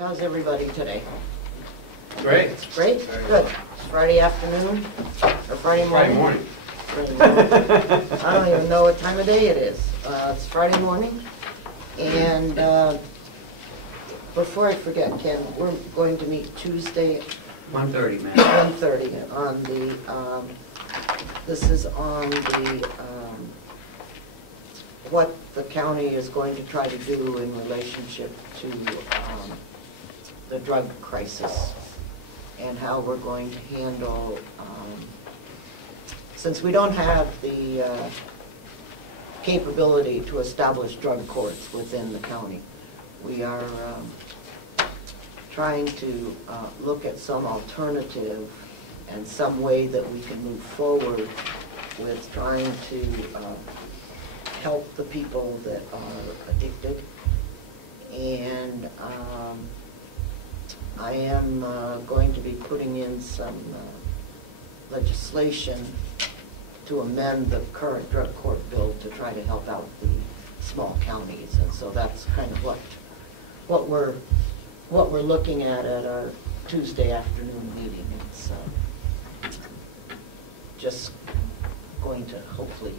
how's everybody today? Great. Great? Good. Friday afternoon or Friday morning? Friday morning. Friday morning. I don't even know what time of day it is. It's Friday morning. And before I forget, Ken, we're going to meet Tuesday 1:30, man. 1:30 on the, this is on the, what the county is going to try to do in relationship to the drug crisis and how we're going to handle, since we don't have the capability to establish drug courts within the county, we are trying to look at some alternative and some way that we can move forward with trying to help the people that are addicted. And I am going to be putting in some legislation to amend the current drug court bill to try to help out the small counties. And so that's kind of what we're looking at our Tuesday afternoon meeting. It's just going to hopefully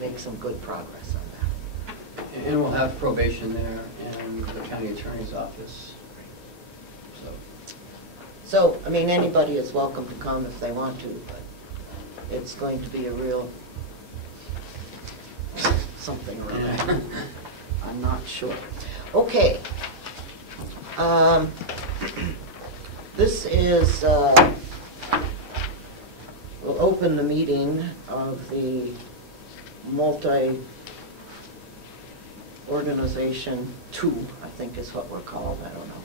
make some good progress on that. And we'll have probation there and the county attorney's office. So, I mean, anybody is welcome to come if they want to, but it's going to be a real something or other. I'm not sure. Okay. This is, we'll open the meeting of the multi-organization 2, I think is what we're called, I don't know.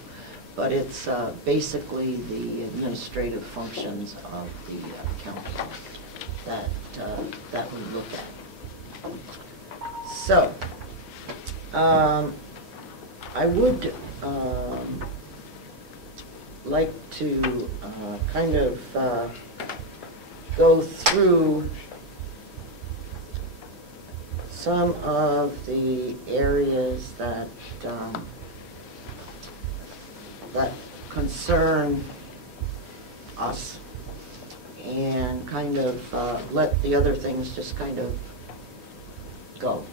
But it's basically the administrative functions of the county that we look at. So, I would like to kind of go through some of the areas that that concern us and kind of let the other things just kind of go,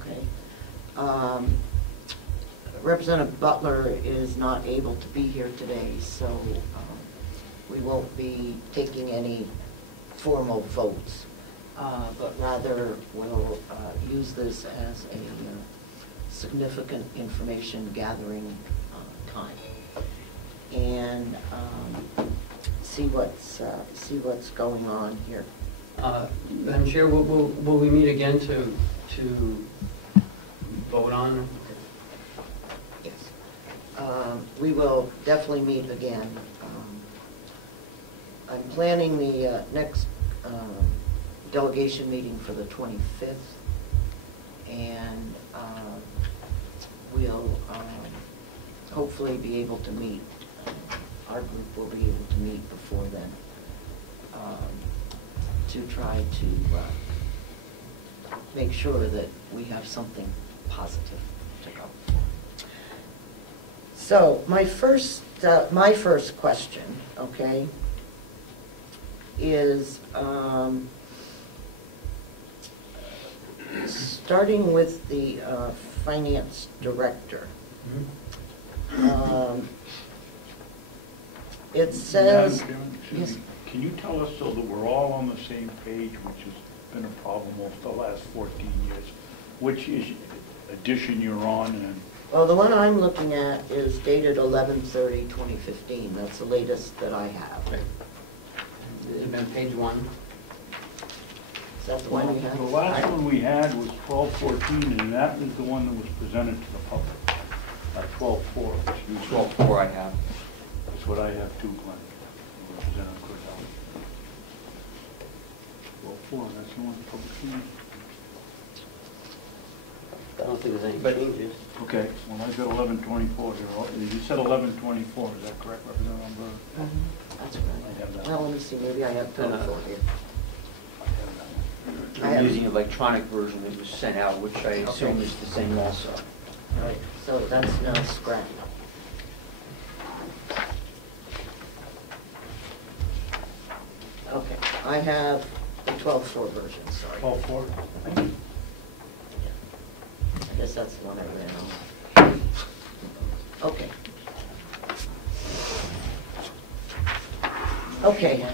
okay? Representative Butler is not able to be here today, so we won't be taking any formal votes, but rather we'll use this as a significant information gathering time and see what's going on here. Madam Chair, will we meet again to vote on? Yes. We will definitely meet again. I'm planning the next delegation meeting for the 25th, and we'll hopefully be able to meet. Our group will be able to meet before then to try to make sure that we have something positive to go for. So my first question, okay, is starting with the finance director. It says, yes. Can you tell us so that we're all on the same page, which has been a problem over the last 14 years, which edition you're on? And well, the one I'm looking at is dated 11/30/2015. That's the latest that I have. Right. Has it been page 1? Is that the one you have? The last one we had was 12/14, and that is the one that was presented to the public. 12/4, which you 12/4 I have. That's what I have too, Glenn. Representative Cordell. 12/4, that's the one public hearing. I don't think there's any changes. Okay, well, I've got 11/24 here. You said 11/24, is that correct, Representative Umber? That's right. I have that. Well, let me see, maybe I have 24 here. I have that one. I'm using an electronic version that was sent out, which I assume is the same also. Right, so that's now scrapped. I have the 12.4 version, sorry. 12.4? I guess that's the one I ran on. Okay. Okay.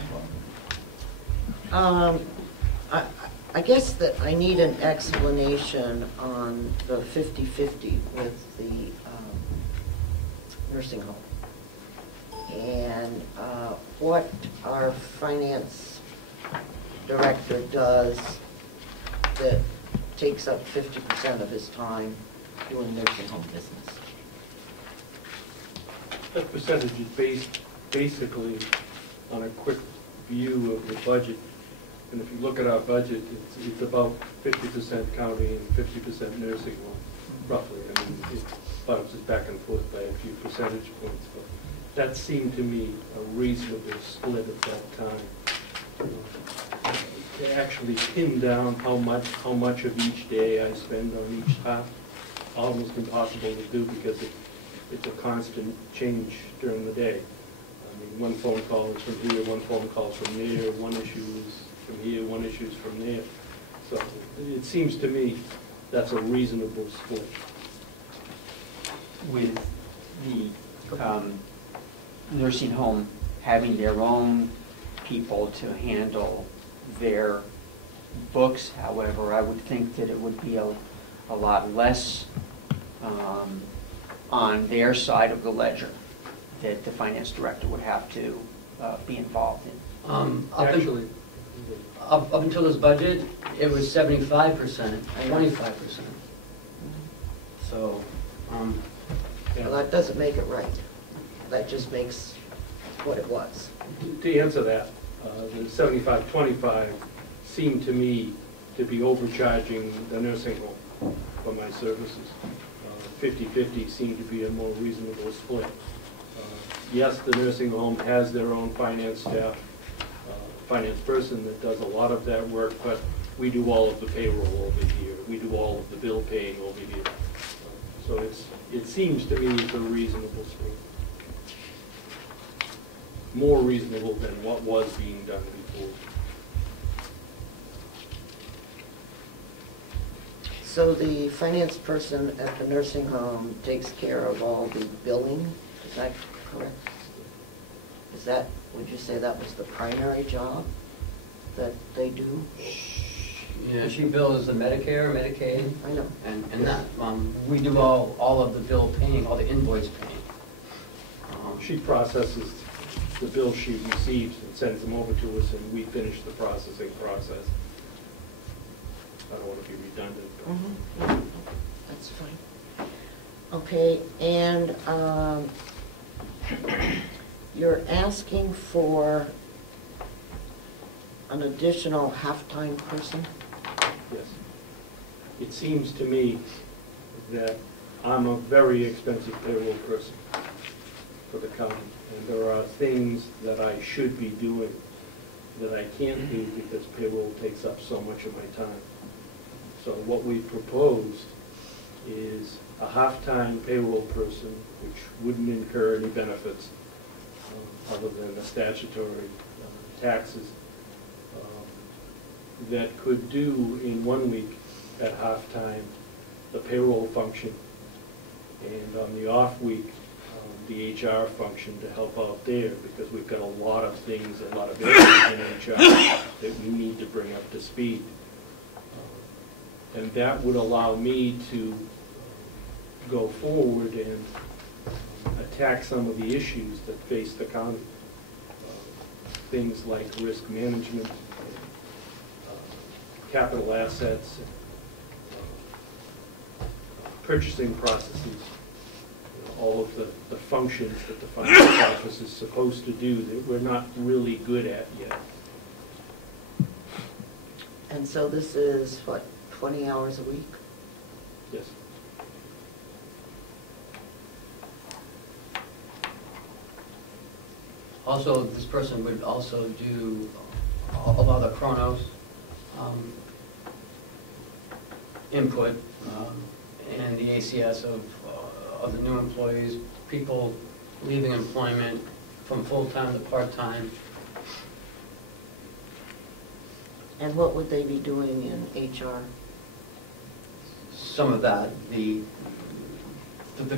I guess that I need an explanation on the 50-50 with the nursing home. And what our finance director does that takes up 50% of his time doing nursing home business. That percentage is based basically on a quick view of the budget. And if you look at our budget, it's about 50% county and 50% nursing home, roughly. I mean, it bounces back and forth by a few percentage points, but that seemed to me a reasonable split at that time. To actually pin down how much of each day I spend on each half, almost impossible to do because it's a constant change during the day. I mean, one phone call is from here, one phone call is from there, one issue is from here, one issue is from there. So it seems to me that's a reasonable split. With the nursing home having their own people to handle their books, however, I would think that it would be a lot less on their side of the ledger that the finance director would have to be involved in. Actually, Up until this budget, it was 75%, 25%. So, Well, that doesn't make it right. That just makes what it was. to answer that, the 75-25 seemed to me to be overcharging the nursing home for my services. 50-50 seemed to be a more reasonable split. Yes, the nursing home has their own finance staff, finance person that does a lot of that work, but we do all of the payroll over here. We do all of the bill paying over here. So it seems to me it's a reasonable split. More reasonable than what was being done before. So the finance person at the nursing home takes care of all the billing, is that correct? Is that, would you say that was the primary job that they do? yeah, she bills the Medicare, Medicaid, I know. and that, we do all of the bill paying, all the invoice paying. She processes the bills she receives and sends them over to us, and we finish the processing process. I don't want to be redundant, but That's fine. Okay, and you're asking for an additional half-time person? yes. It seems to me that I'm a very expensive payroll person for the county, and there are things that I should be doing that I can't do because payroll takes up so much of my time. So what we proposed is a half-time payroll person, which wouldn't incur any benefits other than the statutory taxes, that could do in 1 week at half-time the payroll function, and on the off week the HR function to help out there, because we've got a lot of things, a lot of areas in HR that we need to bring up to speed. And that would allow me to go forward and attack some of the issues that face the county. Things like risk management, capital assets, purchasing processes, all of the functions that the finance office is supposed to do that we're not really good at yet. And so this is, what, 20 hours a week? Yes. Also, this person would also do all of the chronos input and the ACS of the new employees, people leaving employment from full-time to part-time. And what would they be doing in HR? Some of that, the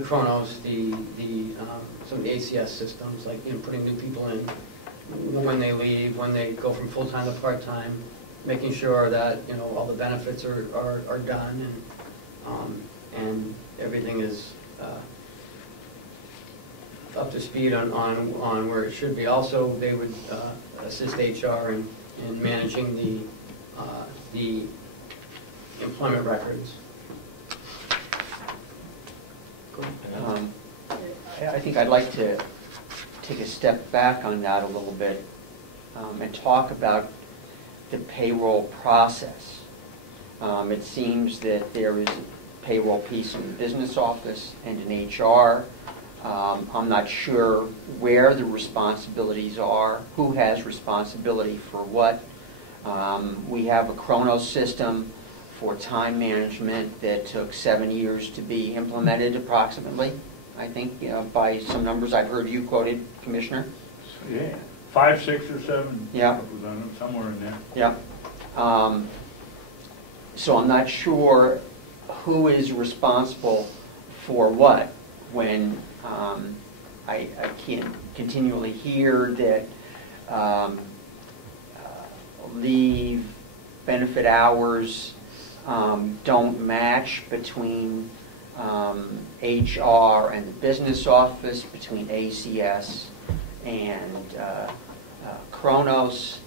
Chronos, some of the ACS systems, like, putting new people in, when they leave, when they go from full-time to part-time, making sure that, all the benefits are done, and everything is up to speed on where it should be. Also, they would assist HR in managing the employment records. I think I'd like to take a step back on that a little bit and talk about the payroll process. It seems that there is a payroll piece in the business office and in HR. I'm not sure where the responsibilities are, who has responsibility for what. We have a Chronos system for time management that took 7 years to be implemented approximately, I think, by some numbers I've heard you quoted, Commissioner. Yeah, 5, 6, or 7. Yeah. Somewhere in there. Yeah. So I'm not sure who is responsible for what when I can continually hear that leave, benefit hours don't match between HR and the business office, between ACS and Chronos,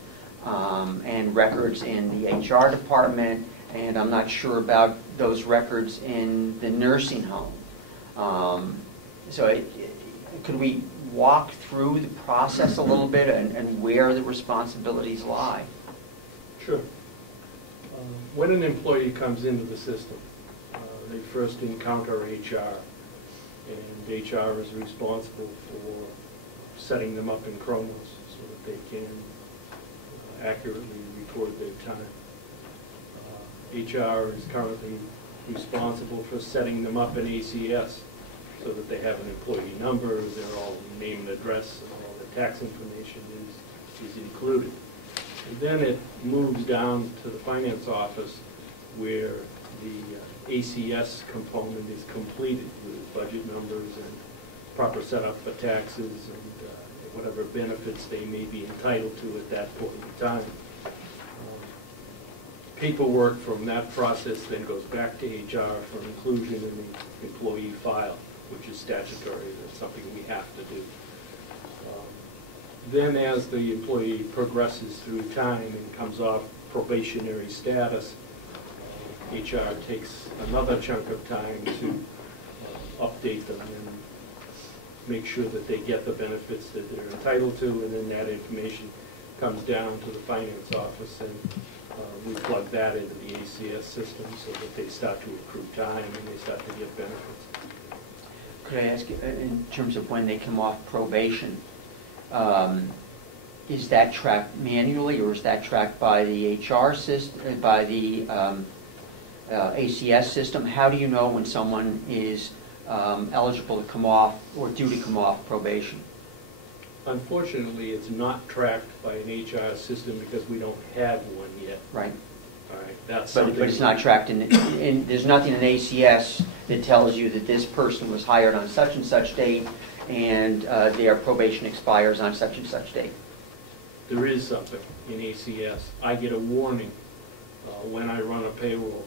and records in the HR department, and I'm not sure about those records in the nursing home. Could we walk through the process a little bit and where the responsibilities lie? Sure. When an employee comes into the system, they first encounter HR, and HR is responsible for setting them up in Chronos so that they can accurately record their time. HR is currently responsible for setting them up in ACS so that they have an employee number, their all name and address, and all the tax information is included. And then it moves down to the finance office where the ACS component is completed with budget numbers and proper setup for taxes and whatever benefits they may be entitled to at that point in time. Paperwork from that process then goes back to HR for inclusion in the employee file, which is statutory. That's something we have to do. Then as the employee progresses through time and comes off probationary status, HR takes another chunk of time to update them and make sure that they get the benefits that they're entitled to, and then that information comes down to the finance office, and we plug that into the ACS system so that they start to accrue time and they start to get benefits. Could I ask you, in terms of when they come off probation, is that tracked manually, or is that tracked by the HR system, by the ACS system? How do you know when someone is eligible to come off or due to come off probation? Unfortunately, it's not tracked by an HR system because we don't have one yet. Right. All right, that's But something. it's not tracked in, there's nothing in ACS that tells you that this person was hired on such and such date and their probation expires on such and such date. There is something in ACS. I get a warning when I run a payroll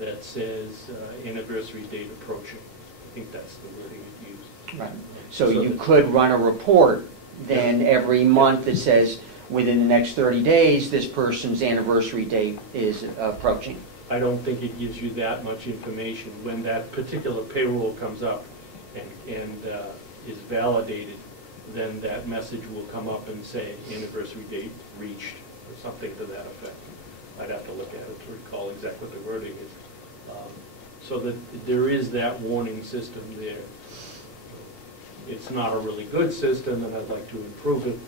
that says anniversary date approaching. I think that's the wording it used. Right. So you could run a report then every month that says within the next 30 days this person's anniversary date is approaching. I don't think it gives you that much information. When that particular payroll comes up and is validated, then that message will come up and say anniversary date reached or something to that effect. I'd have to look at it to recall exactly what the wording is. So that there is that warning system there. It's not a really good system, and I'd like to improve it.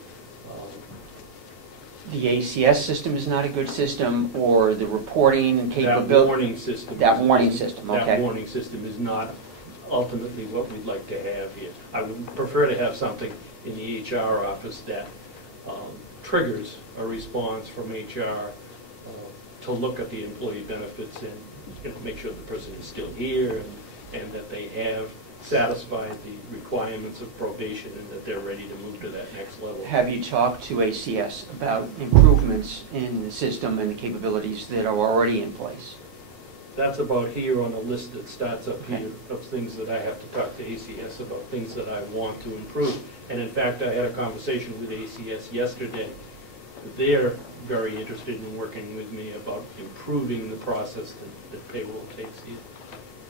The ACS system is not a good system, or the reporting and capability? That warning system. That warning system, okay. That warning system is not ultimately what we'd like to have here. I would prefer to have something in the HR office that triggers a response from HR to look at the employee benefits and, you know, make sure the person is still here and that they have satisfied the requirements of probation and that they're ready to move to that next level. Have you talked to ACS about improvements in the system and the capabilities that are already in place? That's about here on the list that starts up Okay. here of things that I have to talk to ACS about, things that I want to improve. And in fact, I had a conversation with ACS yesterday. They're very interested in working with me about improving the process that payroll takes here.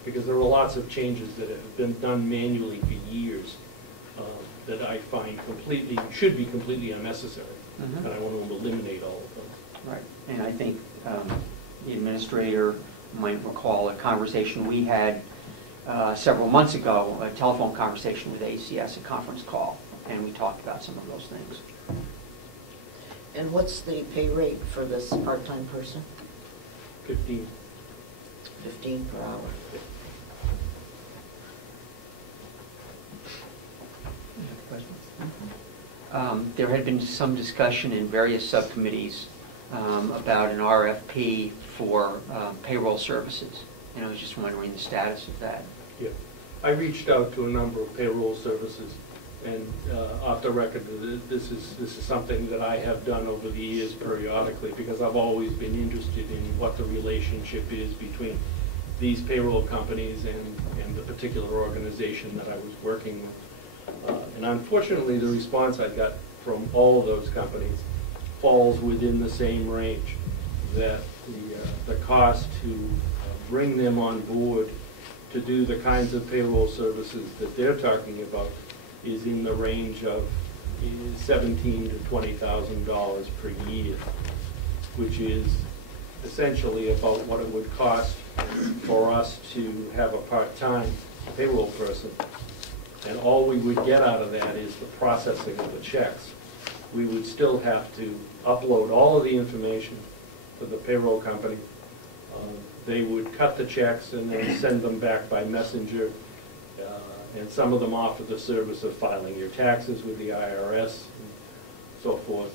Because there are lots of changes that have been done manually for years that I find should be completely unnecessary. Mhm. And I want to eliminate all of them. Right, and I think the administrator might recall a conversation we had several months ago, a telephone conversation with ACS, a conference call, and we talked about some of those things. And what's the pay rate for this part-time person? 15. 15 per hour. There had been some discussion in various subcommittees about an RFP for payroll services, and I was just wondering the status of that. Yeah. I reached out to a number of payroll services, and off the record, this is something that I have done over the years periodically, because I've always been interested in what the relationship is between these payroll companies and the particular organization that I was working with. And unfortunately, the response I got from all of those companies falls within the same range, that the cost to bring them on board to do the kinds of payroll services that they're talking about is in the range of $17,000 to $20,000 per year, which is essentially about what it would cost for us to have a part-time payroll person. And all we would get out of that is the processing of the checks. We would still have to upload all of the information to the payroll company. They would cut the checks and then send them back by messenger. And some of them offer the service of filing your taxes with the IRS and so forth.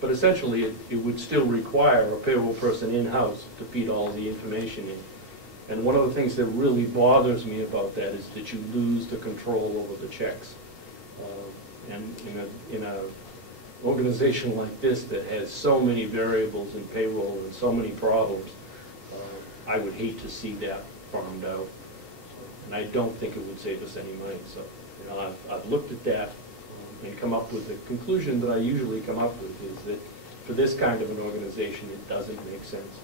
But essentially, it would still require a payroll person in-house to feed all the information in. And one of the things that really bothers me about that is that you lose the control over the checks. And in an organization like this that has so many variables in payroll and so many problems, I would hate to see that farmed out. And I don't think it would save us any money. So, you know, I've looked at that and come up with the conclusion that I usually come up with, is that for this kind of an organization, it doesn't make sense.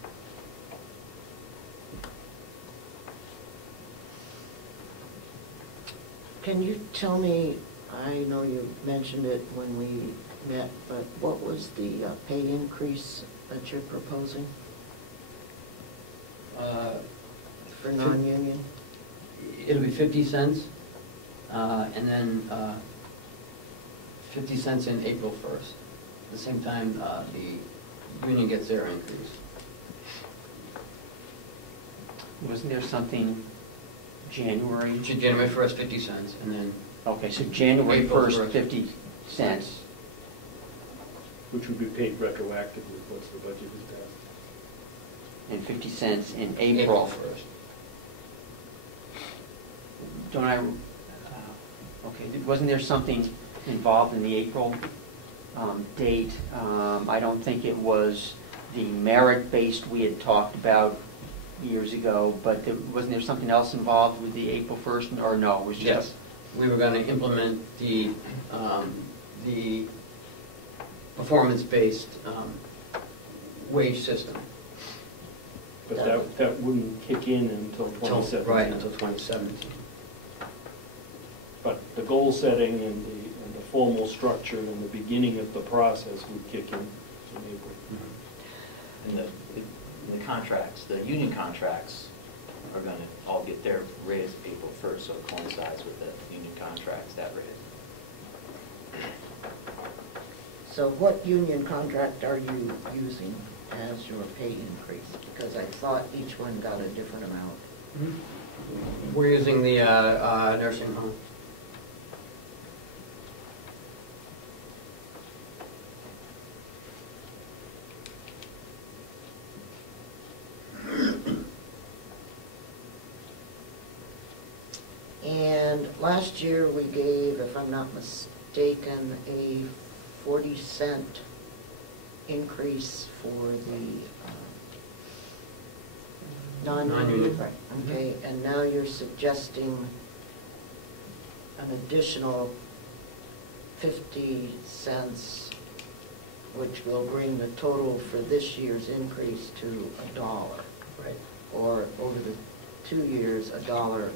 Can you tell me, I know you mentioned it when we met, but what was the pay increase that you're proposing for non-union? It'll be 50 cents, and then 50 cents in April 1st. At the same time, the union gets their increase. Wasn't there something January? January 1st, 50 cents, and then Okay, so January April 1st, 1st. 50 cents. Which would be paid retroactively once the budget is passed. And 50 cents in April April. 1st. Don't I, okay, wasn't there something involved in the April date? I don't think it was the merit-based we had talked about years ago, but wasn't there something else involved with the April 1st, or no? It was just Yes, we were going to implement the performance-based wage system. But that wouldn't kick in until 2017. Right, until 2017. But the goal setting and the formal structure and the beginning of the process would kick in April. And the contracts, the union contracts are going to all get their raise April 1st, so it coincides with the union contracts, that raise. So what union contract are you using as your pay increase? Because I thought each one got a different amount. We're using the nursing home. And last year, we gave, if I'm not mistaken, a 40-cent increase for the non-union. Non-union. Right, okay, and now you're suggesting an additional 50 cents, which will bring the total for this year's increase to $1. Right. Or over the 2 years, $1.40.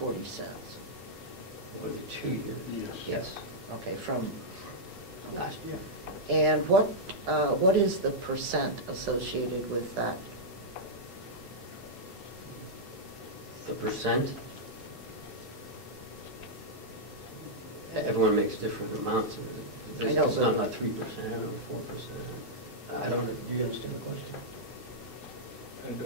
Over 2 years. Yes. Okay, from Last year. And what is the percent associated with that? The percent? Everyone makes different amounts. I know, It's not but- like 3% or 4%. I don't know, do you understand the question?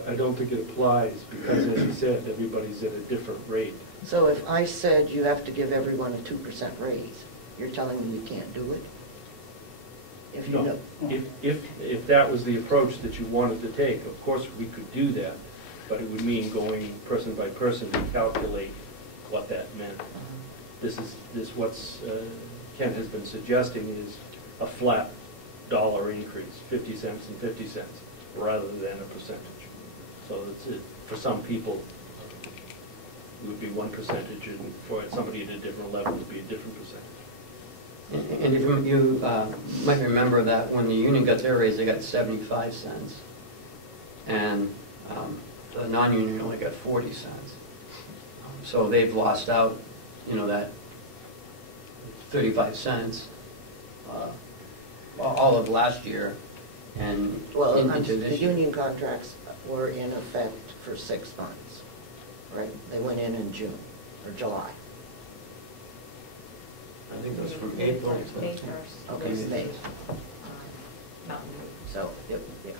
I don't think it applies because, as you said, everybody's at a different rate. So if I said you have to give everyone a 2% raise, you're telling me you can't do it? If you No, know. if that was the approach that you wanted to take, of course, we could do that, but it would mean going person by person to calculate what that meant. This what's Ken has been suggesting is a flat dollar increase, 50 cents and 50 cents, rather than a percentage. So for some people, it would be one percentage, and for somebody at a different level, it would be a different percentage. And if you might remember that when the union got their raise, they got 75 cents. And the non-union only got 40 cents. So they've lost out, that 35 cents all of last year and Well, into the this year. union contracts were in effect for 6 months, right? They went in June or July. I think it was from April. May 1st. Okay, May. Mountain View. So, yep, yeah.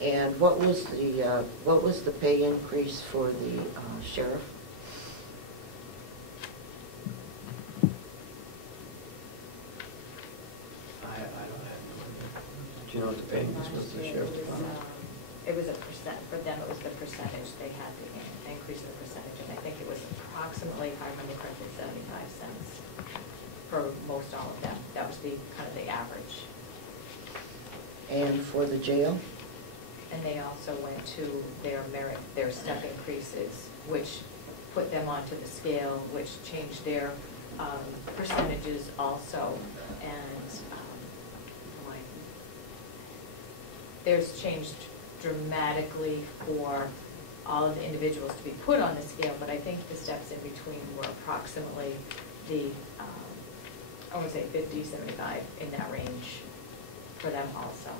And what was the pay increase for the sheriff? I don't have. Do you know what the pay increase was for the sheriff's department? It was a percent, for them it was the percentage, they had the increase in the percentage, and I think it was approximately, if I remember correctly, 75 cents for most all of them. That was kind of the average. And for the jail? And they also went to their merit, their step increases, which put them onto the scale, which changed their percentages also. And theirs changed dramatically for all of the individuals to be put on the scale, but I think the steps in between were approximately I would say 50, 75, in that range for them also.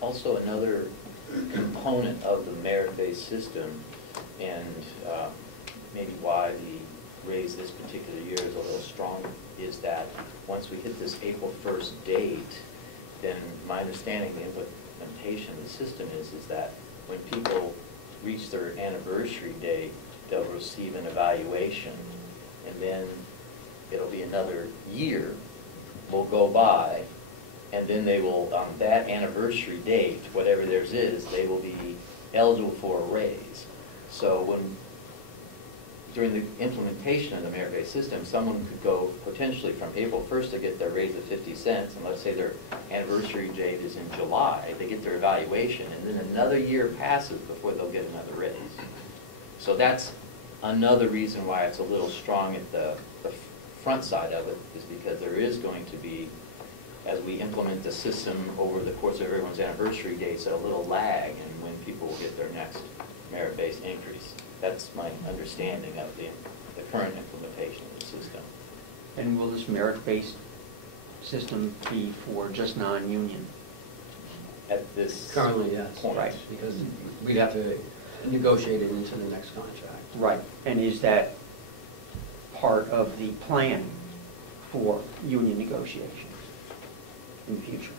Also, another component of the merit-based system, and maybe why the raise this particular year is a little strong, is that once we hit this April 1st date, then my understanding, the implementation of the system is that when people reach their anniversary date, they'll receive an evaluation, and then it'll be another year will go by, and then they will, on that anniversary date, whatever theirs is, they will be eligible for a raise. So during the implementation of the merit-based system, someone could go potentially from April 1st to get their raise of 50 cents, and let's say their anniversary date is in July, they get their evaluation, and then another year passes before they'll get another raise. So that's another reason why it's a little strong at the front side of it, is because there is going to be, as we implement the system over the course of everyone's anniversary dates, a little lag in when people will get their next merit-based increase. That's my understanding of the current implementation of the system. And will this merit-based system be for just non-union? At this Currently, yes. point. Right. Because we'd have to negotiate it into the next contract. Right. And is that part of the plan for union negotiations in the future?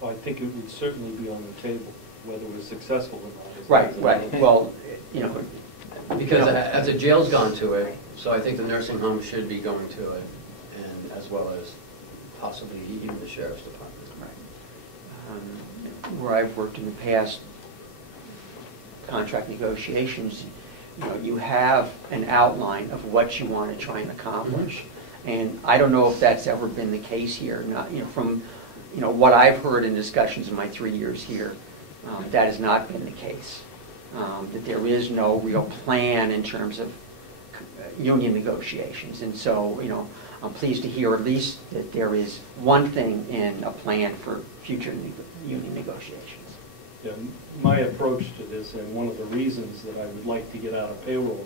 Well, I think it would certainly be on the table, whether we're successful or not. Right. Well, Because as the jail's gone to it, so I think the nursing home should be going to it, and as well as possibly even the sheriff's department. Right. Where I've worked in the past, contract negotiations, you have an outline of what you want to try and accomplish. And I don't know if that's ever been the case here. Not, from what I've heard in discussions in my 3 years here, that has not been the case. That there is no real plan in terms of union negotiations. And so, I'm pleased to hear at least that there is one thing in a plan for future union negotiations. Yeah, my approach to this, and one of the reasons that I would like to get out of payroll,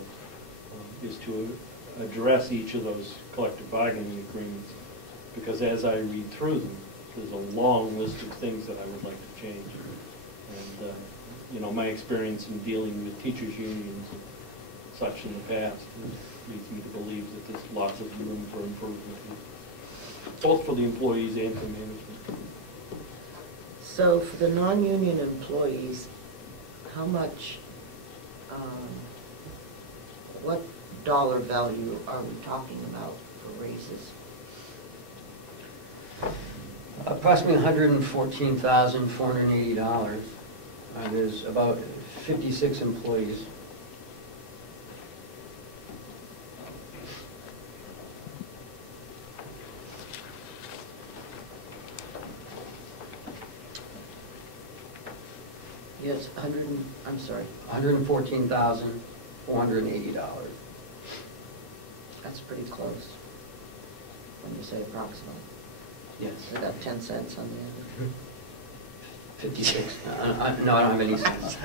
is to address each of those collective bargaining agreements, because as I read through them, there's a long list of things that I would like to change. And my experience in dealing with teachers' unions and such in the past leads me to believe that there's lots of room for improvement, both for the employees and for management. So for the non-union employees, how much, what dollar value are we talking about for raises? Approximately $114,480. There's about 56 employees. Yes, I'm sorry. $114,480. That's pretty close when you say approximately. Yes. I got 10 cents on the end. 56. No, I don't have any cents.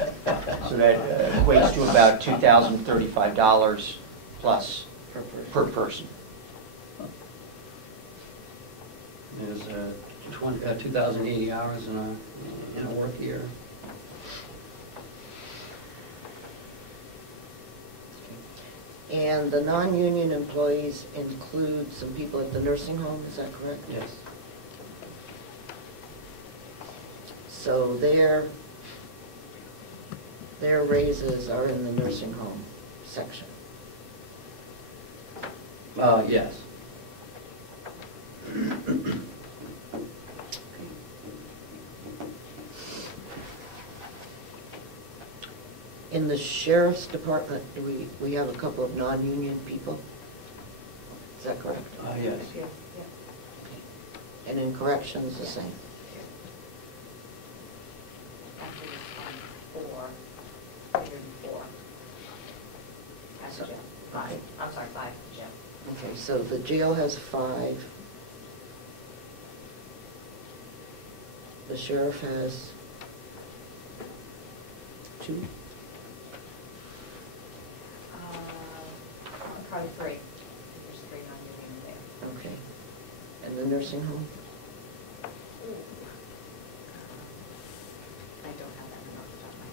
So that equates to about $2,035 plus per person. There's 2,080 hours in a work year. And the non-union employees include some people at the nursing home, is that correct? Yes. So their raises are in the nursing home section. Yes. In the sheriff's department, we have a couple of non-union people? Is that correct? Yes. Yeah. And in corrections, the same? Actually, it's 104. That's the jail. 5. I'm sorry, 5 for jail. Okay, so the jail has 5. The sheriff has 2? Probably 3. There's 3 non-union there. Okay. And the nursing home? I don't have that number off the top of my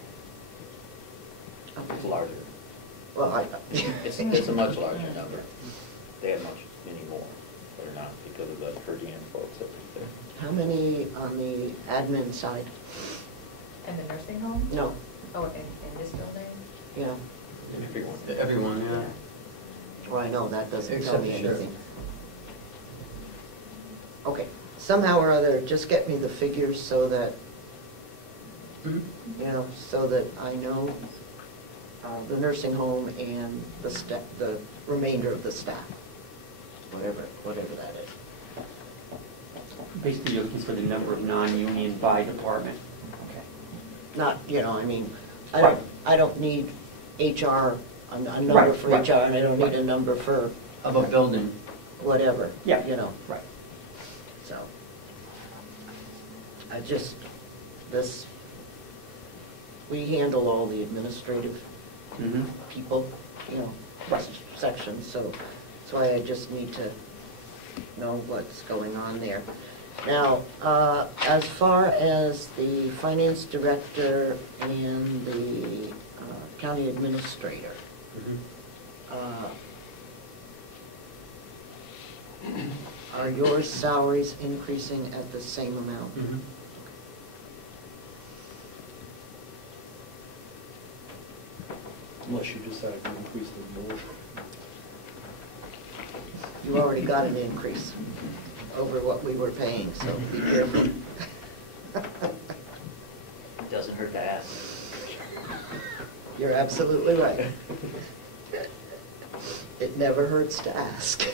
head. It's larger. Well, It's a much larger number. They have many more, but not because of the per diem folks that are there. how many on the admin side? And the nursing home? No, Oh, in this building? yeah. Everyone, yeah. Well, I know, that doesn't tell Except me the sheriff. anything. Okay, somehow or other, just get me the figures so that, so that I know the nursing home and the remainder of the staff, whatever that is. Basically, you're looking for the number of non-union by department. Okay. Not, I mean, Right. I don't need HR, a number Right, for right. HR, and I don't need a number for Of a building. whatever, Yeah. Right. So, we handle all the administrative Mm-hmm. people, Right. sections, so that's why I just need to know what's going on there. Now, as far as the finance director and the county administrator, are your salaries increasing at the same amount? Unless you decide to increase them more. You already got an increase over what we were paying, so be careful. It doesn't hurt to ask. You're absolutely right. it never hurts to ask.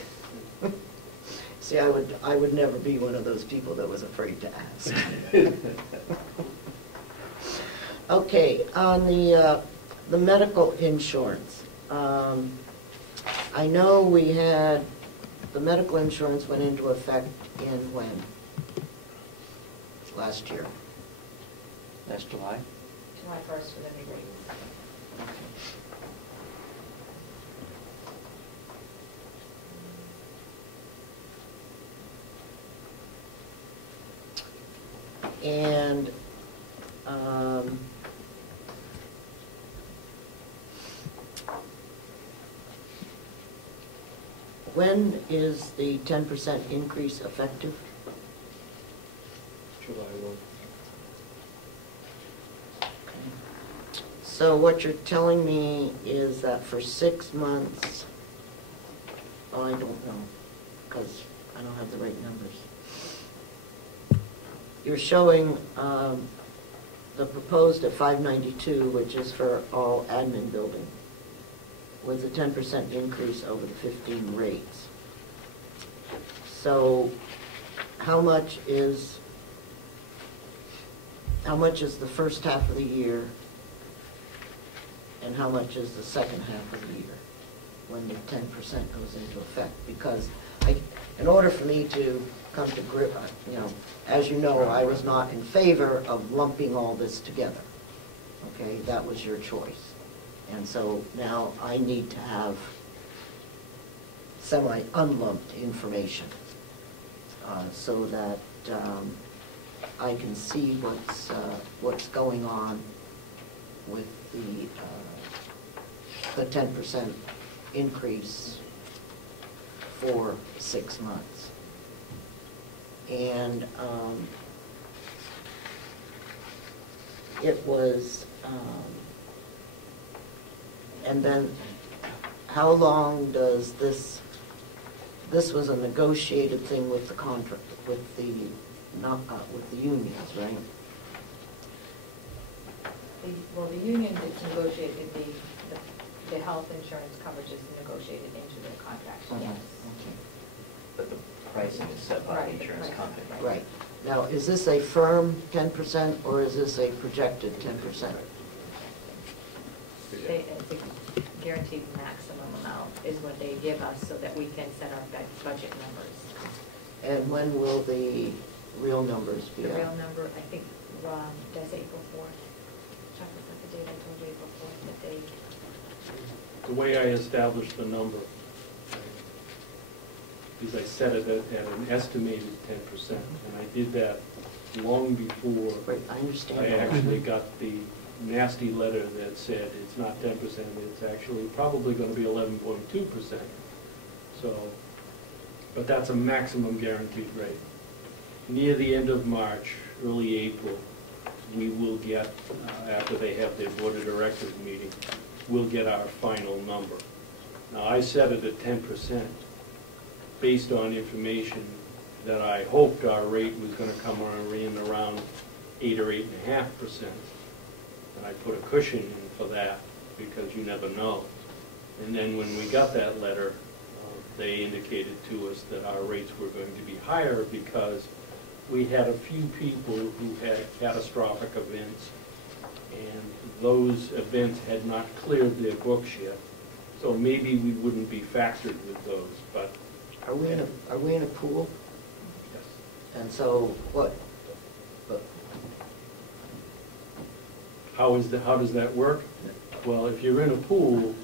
See, I would never be one of those people that was afraid to ask. Okay, on the medical insurance, I know we had, the medical insurance went into effect in when? Last year. Last July? July 1st for the new rates. And when is the 10% increase effective? July 1. So what you're telling me is that for 6 months, oh, I don't know, because I don't have the right numbers. You're showing the proposed at 592, which is for all admin building, with a 10% increase over the 15 rates. So how much is the first half of the year, and how much is the second half of the year when the 10% goes into effect? Because in order for me to come to grip, as you know, I was not in favor of lumping all this together. Okay, that was your choice. And so now I need to have semi-unlumped information so that I can see what's going on with the 10% increase for 6 months. And it was, and then how long does this was a negotiated thing with the contract, with the unions, right? Well, the union negotiated the health insurance coverage is negotiated into their contracts, yes. Okay. But the pricing is set by the Right, insurance right, company. Right. Now, is this a firm 10% or is this a projected 10%? It's a guaranteed maximum amount is what they give us so that we can set our budget numbers. And when will the real numbers be The out? real number, I think, that's April 4th. Chuck, was that the date I told you, April 4th, that they... The way I established the number is I set it at an estimated 10%, and I did that long before Right, I understand. I all that. actually got the nasty letter that said it's not 10%, it's actually probably going to be 11.2%. So, but that's a maximum guaranteed rate. Near the end of March, early April, we will get, after they have their board of directors meeting, we'll get our final number. Now, I set it at 10% based on information that I hoped our rate was going to come in around 8 or 8.5%. And I put a cushion in for that because you never know. And then when we got that letter, they indicated to us that our rates were going to be higher because we had a few people who had catastrophic events, and those events had not cleared their books yet. So maybe we wouldn't be factored with those, but... Are we in a pool? Yes. And so what? How does that work? Well, if you're in a pool,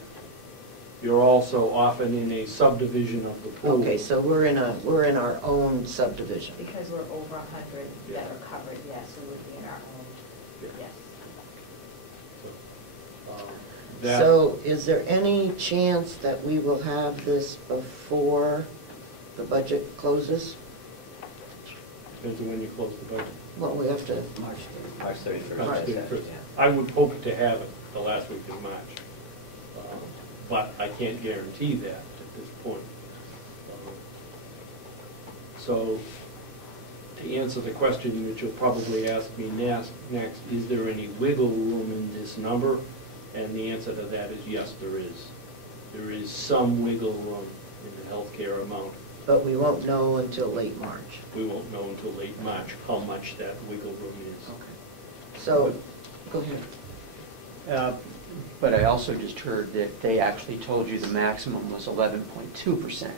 you're also often in a subdivision of the pool. Okay, so we're in our own subdivision. Because we're over 100 that are covered, yes, we would be in our own, yes. That- So is there any chance that we will have this before the budget closes? Depends on when you close the budget. Well, we have to, March 31st. March is that, 31st. yeah. I would hope to have it the last week of March, but I can't guarantee that at this point. So, to answer the question that you'll probably ask me next, is there any wiggle room in this number? And the answer to that is yes, there is. there is some wiggle room in the healthcare amount. But we won't know until late March. We won't know until late March how much that wiggle room is. Okay. So, go ahead. But I also just heard that they actually told you the maximum was 11.2%.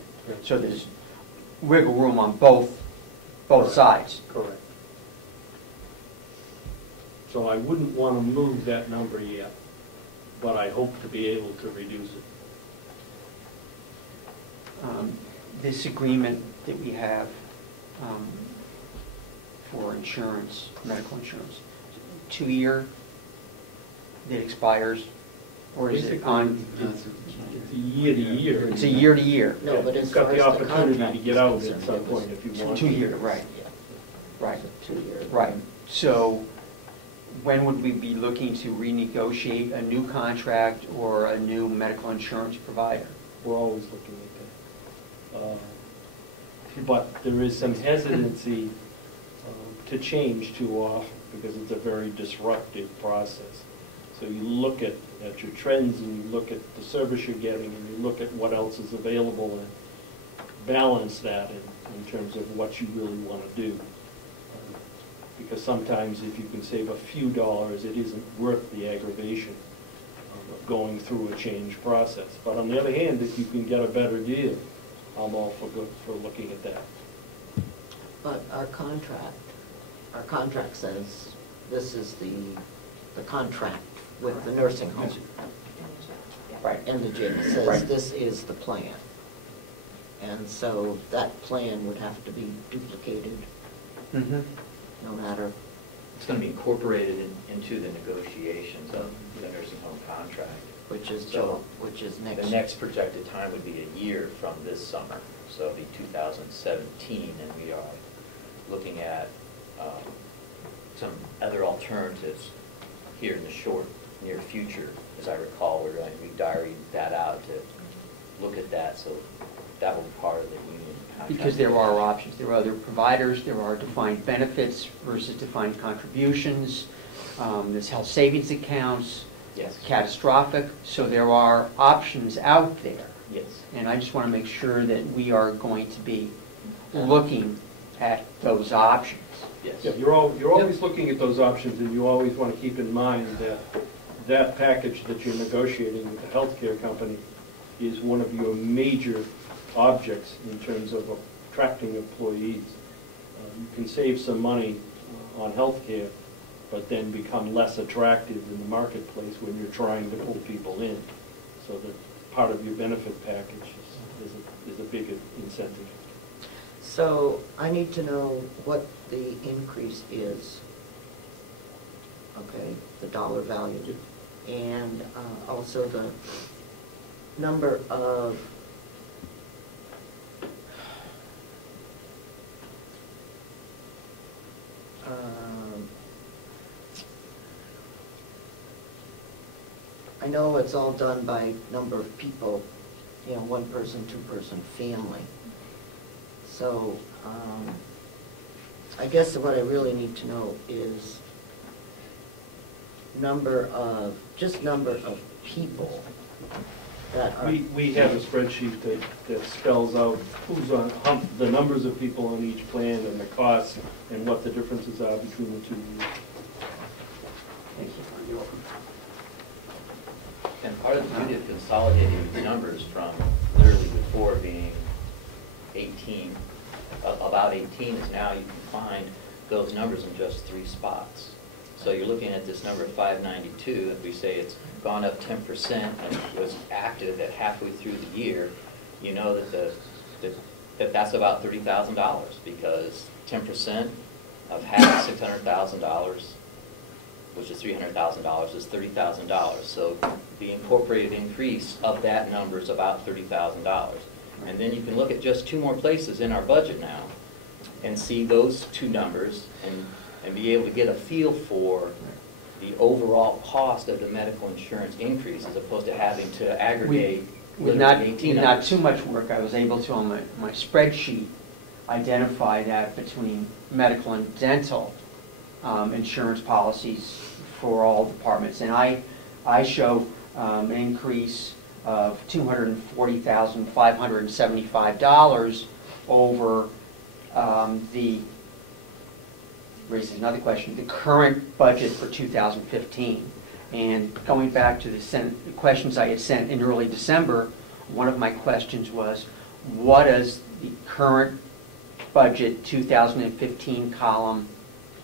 So there's wiggle room on both sides. Correct. So I wouldn't want to move that number yet, but I hope to be able to reduce it. This agreement that we have for insurance, medical insurance, 2-year that expires, or is it on? It's a year to year. It's a year to year. No, but You've as got far the as the opportunity contract to get is out at concerned, some it was point if you want. 2 year, right, Yeah. right, It's a 2-year. right. So when would we be looking to renegotiate a new contract or a new medical insurance provider? We're always looking at that. But there is some hesitancy to change too often because it's a very disruptive process. So you look at your trends and you look at the service you're getting and you look at what else is available and balance that in terms of what you really want to do. Because sometimes if you can save a few dollars, it isn't worth the aggravation of going through a change process. But on the other hand, if you can get a better deal, I'm all for looking at that. But our contract says this is the contract with the nursing home. Right. And the gym says Right. this is the plan. And so that plan would have to be duplicated Mm-hmm. no matter. It's going to be incorporated into the negotiations of the nursing home contract. Which is next. The next projected time would be a year from this summer, so it'll be 2017, and we are looking at some other alternatives here in the short, near future. As I recall, we diaried that out to look at that, so that will be part of the union contract. Because there are options. There are other providers. There are defined benefits versus defined contributions. There's health savings accounts. Yes. Catastrophic. So there are options out there. Yes. And I just want to make sure that we are going to be looking at those options. Yes. Yeah, you're always looking at those options, and you always want to keep in mind that that package that you're negotiating with the healthcare company is one of your major objects in terms of attracting employees. You can save some money on healthcare, but then become less attractive in the marketplace when you're trying to pull people in. So that part of your benefit package is a big incentive. So I need to know what the increase is, okay, the dollar value, and also the number of I know it's all done by number of people, you know, 1 person, 2 person, family. So I guess what I really need to know is number of people that are. We have a spreadsheet that spells out who's on, the numbers of people on each plan and the costs and what the differences are between the two years. Thank you. You're welcome. And part of the beauty of consolidating the numbers from literally before being 18, about 18 is now you can find those numbers in just 3 spots. So you're looking at this number of 592, if we say it's gone up 10% and was active at halfway through the year, you know that that's about $30,000 because 10% of half $600,000, which is $300,000, is $30,000. So the incorporated increase of that number is about $30,000. And then you can look at just 2 more places in our budget now and see those 2 numbers and be able to get a feel for the overall cost of the medical insurance increase as opposed to having to aggregate With not too much work, I was able to, on my spreadsheet, identify that between medical and dental insurance policies for all departments. And I show an increase of $240,575 over raises another question, the current budget for 2015. And going back to the questions I had sent in early December, one of my questions was, what does the current budget 2015 column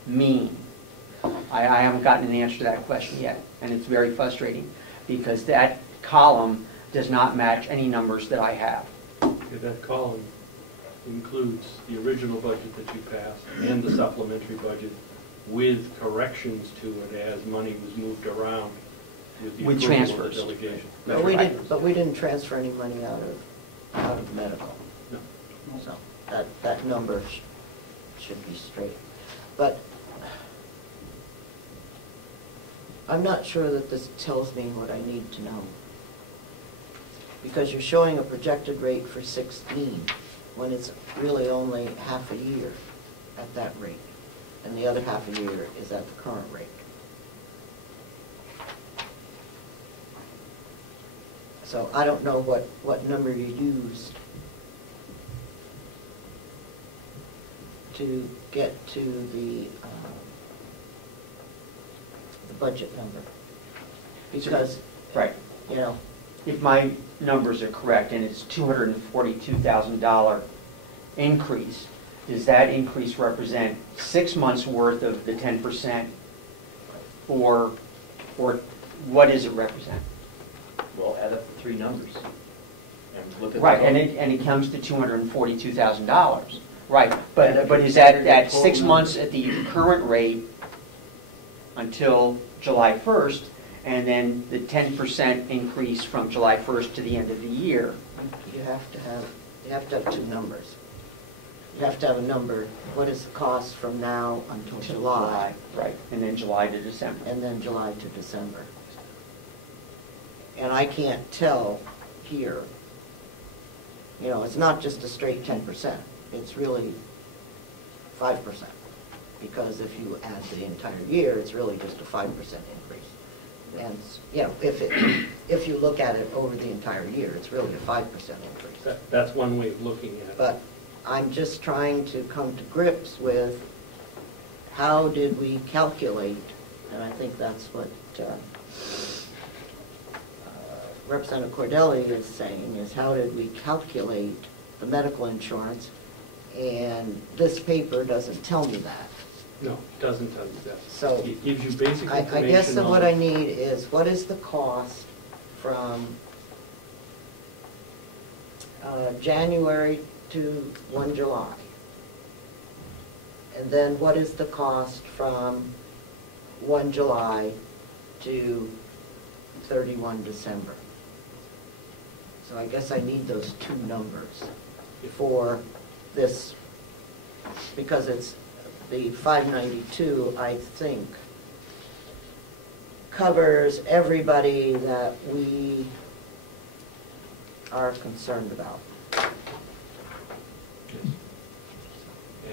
mean? I haven't gotten an answer to that question yet, and it's very frustrating because that column does not match any numbers that I have. Okay, that column includes the original budget that you passed and the supplementary budget with corrections to it as money was moved around with the With approval of transfers. the delegation. But we didn't transfer any money out of medical. No. So that number should be straight. But I'm not sure that this tells me what I need to know. Because you're showing a projected rate for 16 when it's really only half a year at that rate. And the other half a year is at the current rate. So I don't know what number you used to get to the budget number. Because, Right. you know, If my numbers are correct, and it's $242,000 increase, does that increase represent 6 months' worth of the 10%? Or what does it represent? Well, add up the three numbers and look at. Right, the and it comes to $242,000. Right, And but is that 6 months at the current rate until July 1st, and then the 10% increase from July 1st to the end of the year? you have to have two numbers. You have to have a number, what is the cost from now until July, Right, and then July to December. and then July to December. And I can't tell here, you know, it's not just a straight 10%, it's really 5%. Because if you add the entire year, it's really just a 5% increase. And, you know, if you look at it over the entire year, it's really a 5% increase. That's one way of looking at it. But I'm just trying to come to grips with how did we calculate, and I think that's what Representative Cordelli is saying, is how did we calculate the medical insurance? And this paper doesn't tell me that. No, it doesn't tell you that. So It gives you basic information I guess that on- what I need is, what is the cost from January to 1 July? And then what is the cost from 1 July to 31 December? So I guess I need those two numbers for this, because it's the 592, I think, covers everybody that we are concerned about.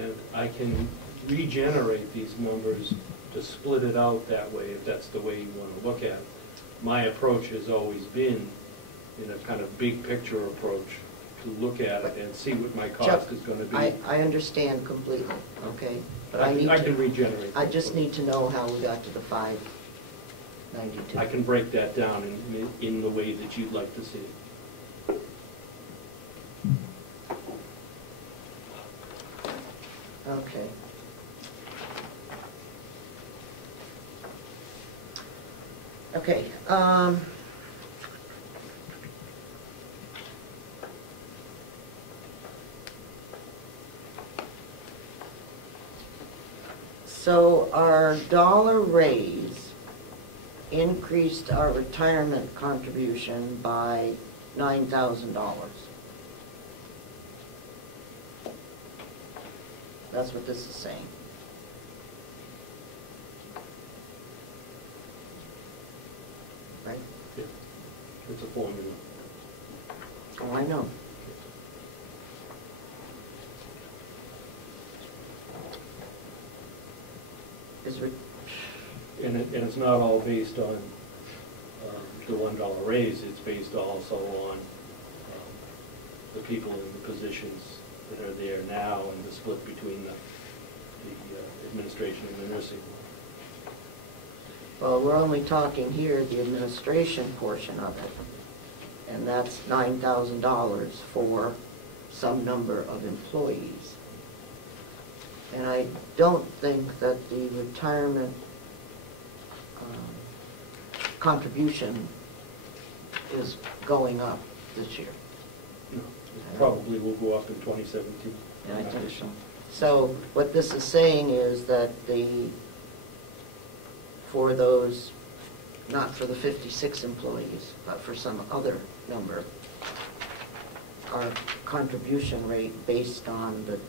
And I can regenerate these numbers to split it out that way, if that's the way you want to look at it. My approach has always been in a kind of big picture approach to look at it and see what my cost is going to be. I understand completely, okay? But I need I can to, regenerate. I just need to know how we got to the 592. I can break that down in the way that you'd like to see it. Okay. Okay, so our dollar raise increased our retirement contribution by $9,000. That's what this is saying. Right? Yeah. It's a formula. Oh, I know. Is And it's not all based on the $1 raise, it's based also on the people in the positions that are there now and the split between the administration and the nursing home. Well, we're only talking here the administration portion of it, and that's $9,000 for some number of employees. And I don't think that the retirement contribution is going up this year. No, it probably will go up in 2017. Yeah, I think so. So what this is saying is that for those, not for the 56 employees, but for some other number, our contribution rate based on the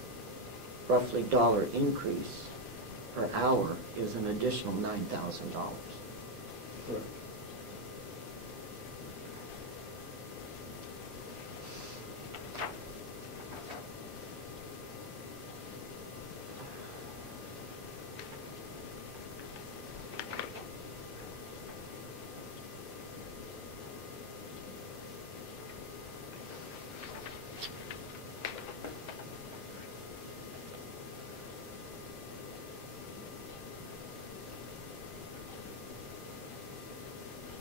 roughly dollar increase per hour is an additional $9,000. Correct.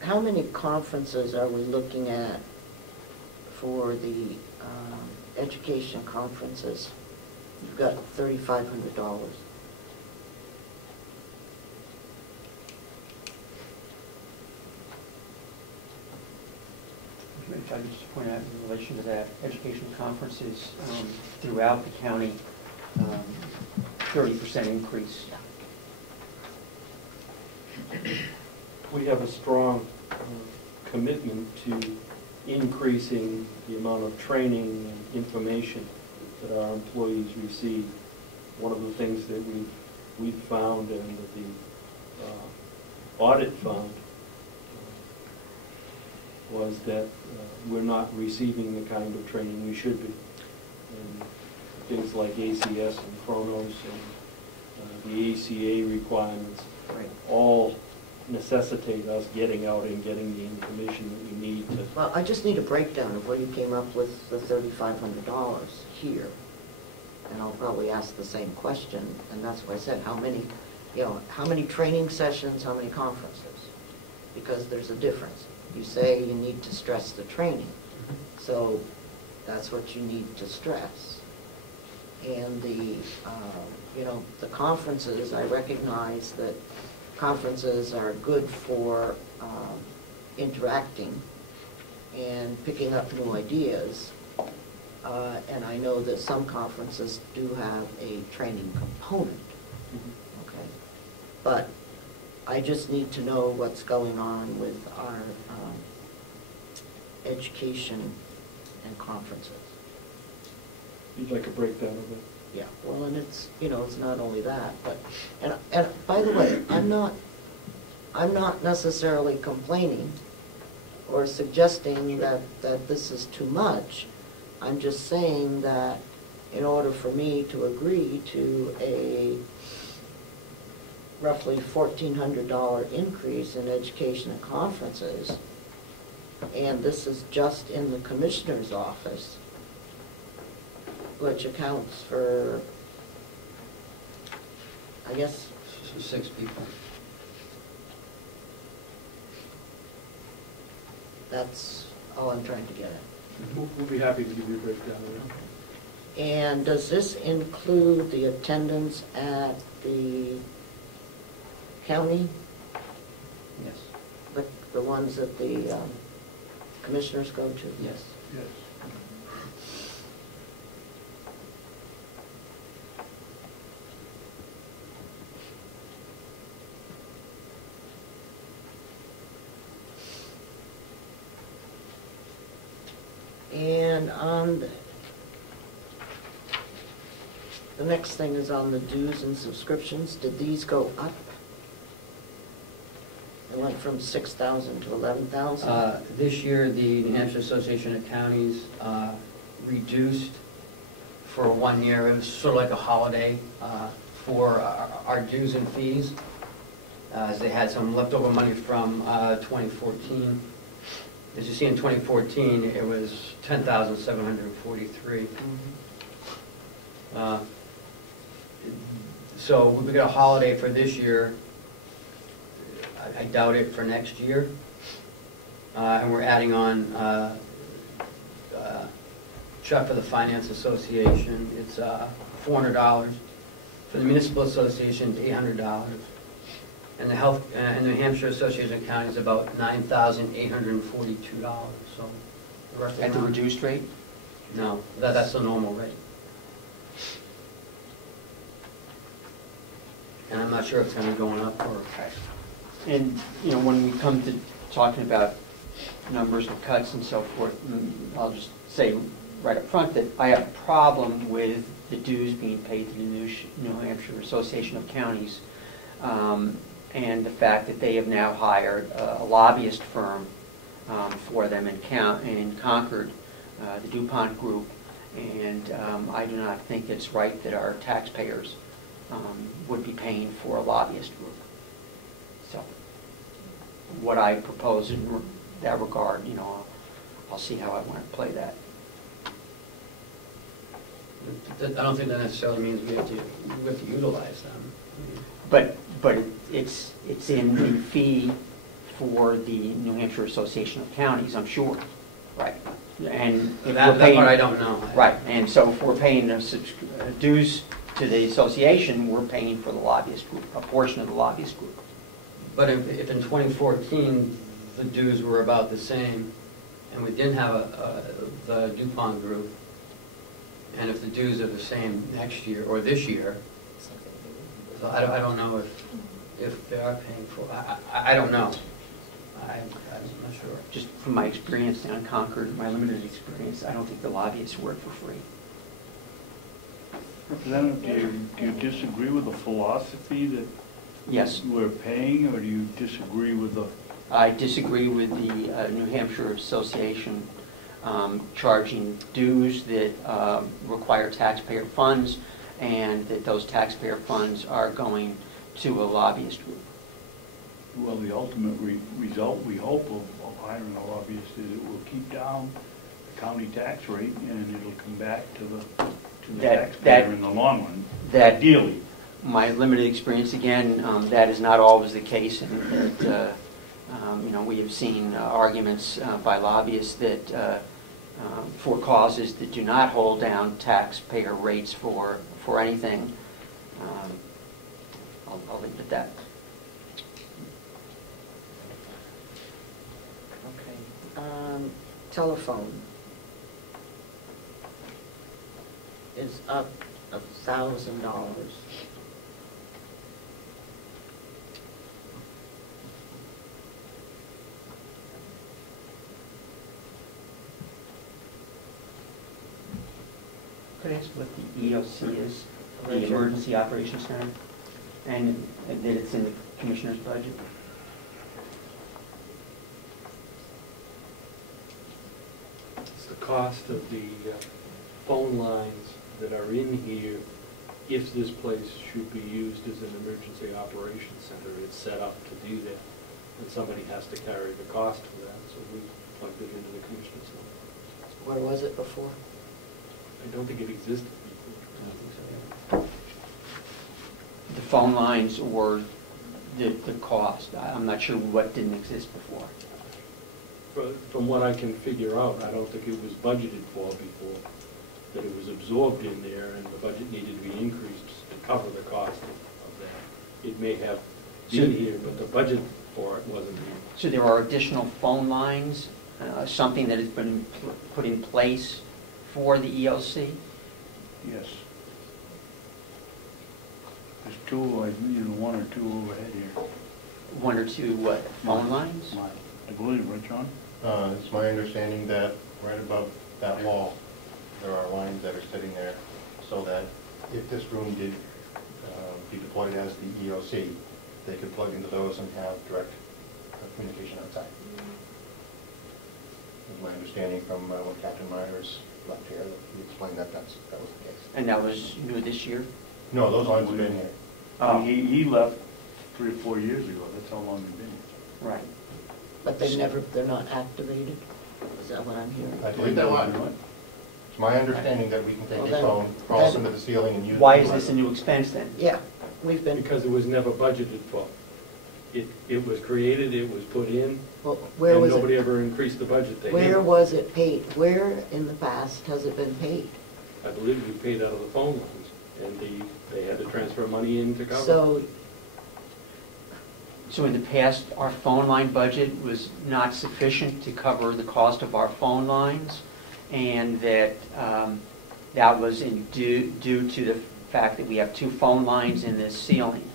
How many conferences are we looking at for the education conferences? You've got $3,500. If I could just point out in relation to that, education conferences throughout the county, 30% increase. We have a strong commitment to increasing the amount of training and information that our employees receive. One of the things that we've found and that the audit found was that we're not receiving the kind of training we should be. And things like ACS and Chronos and the ACA requirements all necessitate us getting out and getting the information that we need to. Well, I just need a breakdown of where you came up with the $3,500 here. And I'll probably ask the same question, and that's why I said, how many training sessions, how many conferences? Because there's a difference. You say you need to stress the training, so that's what you need to stress. And the conferences, I recognize that conferences are good for interacting and picking up new ideas. And I know that some conferences do have a training component. Okay, but I just need to know what's going on with our education and conferences. You'd like a breakdown of it? Yeah, well, and it's, it's not only that, but, and by the way, I'm not necessarily complaining or suggesting that this is too much. I'm just saying that in order for me to agree to a roughly $1,400 increase in education and conferences, and this is just in the commissioner's office, which accounts for, I guess, 6 people. that's all I'm trying to get at. We'll be happy to give you a breakdown of it. And does this include the attendance at the county, Yes. the ones that the commissioners go to? Yes. Yes. And on the next thing is on the dues and subscriptions. Did these go up? It went from 6,000 to 11,000? This year, the New Hampshire Association of Counties reduced for 1 year. It was sort of like a holiday for our dues and fees, as they had some leftover money from 2014. As you see in 2014, it was 10,743. So we got a holiday for this year. I doubt it for next year. And we're adding on check for the Finance Association. It's $400. For the Municipal Association, it's $800. And the New Hampshire Association of Counties is about $9,842. So roughly At the around- reduced rate? No, that's the normal rate. And I'm not sure if it's going to be going up or. And, you know, when we come to talking about numbers and cuts and so forth, I'll just say right up front that I have a problem with the dues being paid to the New Hampshire Association of Counties, and the fact that they have now hired a lobbyist firm for them in Concord, the DuPont Group, and I do not think it's right that our taxpayers would be paying for a lobbyist group. So what I propose in that regard, you know, I'll see how I want to play that. I don't think that necessarily means we have to utilize them. But it's in the fee for the New Hampshire Association of Counties, I'm sure, right? And if That we're paying, part I don't know. right, and so if we're paying dues to the association, we're paying for the lobbyist group, a portion of the lobbyist group. But if in 2014 the dues were about the same, and we didn't have the DuPont group, and if the dues are the same next year or this year, so I don't know if they are paying for. I don't know. I'm not sure. Just from my experience down in Concord, my limited experience, I don't think the lobbyists work for free. Representative, do you disagree with the philosophy that Yes. we're paying, or do you disagree with the? I disagree with the New Hampshire Association charging dues that require taxpayer funds, and that those taxpayer funds are going to a lobbyist group. Well, the ultimate result, we hope, of hiring a lobbyist is it will keep down the county tax rate, and it'll come back to the taxpayer in the long run, ideally. My limited experience, again, that is not always the case, and that you know, we have seen arguments by lobbyists that for causes that do not hold down taxpayer rates for anything. I'll leave it at that. Okay. Telephone is up $1,000. Could I ask what the EOC is, the Emergency Operations Center, and that it's in the Commissioner's budget? It's the cost of the phone lines that are in here if this place should be used as an emergency operations center. It's set up to do that, and somebody has to carry the cost for that, so we plugged it into the Commissioner's line. Where was it before? I don't think it existed before. The phone lines or the cost? I'm not sure what didn't exist before. From what I can figure out, I don't think it was budgeted for before, that it was absorbed in there and the budget needed to be increased to cover the cost of that. It may have been here, but the budget for it wasn't here. So there are additional phone lines, something that has been put in place for the EOC? Yes. There's two, either one or two overhead here. One or two what, phone lines? I believe, right, John? It's my understanding that right above that wall, there are lines that are sitting there so that if this room did be deployed as the EOC, they could plug into those and have direct communication outside. It was my understanding from when Captain Myers left here, that he explained that that was the case. And that was new this year? No, those lines have been here. And he left 3 or 4 years ago. That's how long he's been here. Right. But they're not activated? Is that what I'm hearing? I believe they are. It's my understanding that we can take Well, a then- phone, cross them to the ceiling and use it. Why is this a new expense then? Yeah, we've been, Because it was never budgeted for. It was created, it was put in, well, where and was nobody it, ever increased the budget. They where didn't. was it paid? Where in the past has it been paid? I believe we paid out of the phone lines, and they had to transfer money in to cover. So in the past, our phone line budget was not sufficient to cover the cost of our phone lines, and that that was due to the fact that we have 2 phone lines in this ceiling.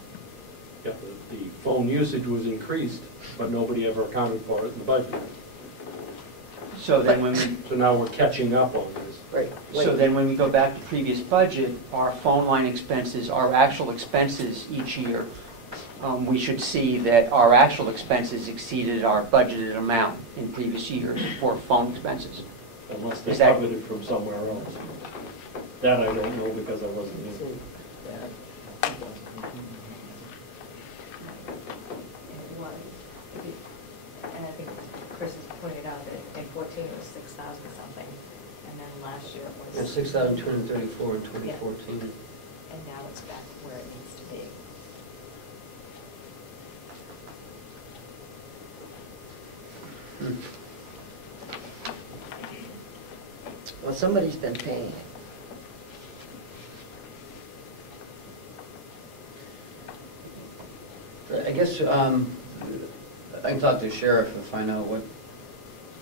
Yeah, the phone usage was increased, but nobody ever accounted for it in the budget. So then when we So now we're catching up on this. Right. So then when we go back to previous budget, our phone line expenses, our actual expenses each year, we should see that our actual expenses exceeded our budgeted amount in previous years for phone expenses. Unless they Is that- covered it from somewhere else. That I don't know because I wasn't here. And it was, and I think Chris has pointed out that in 14 it was 6,000 something, and then last year it And was, 6,234 in 2014. and now it's back where it needs to be. Well, somebody's been paying it. I guess I can talk to the sheriff and find out what,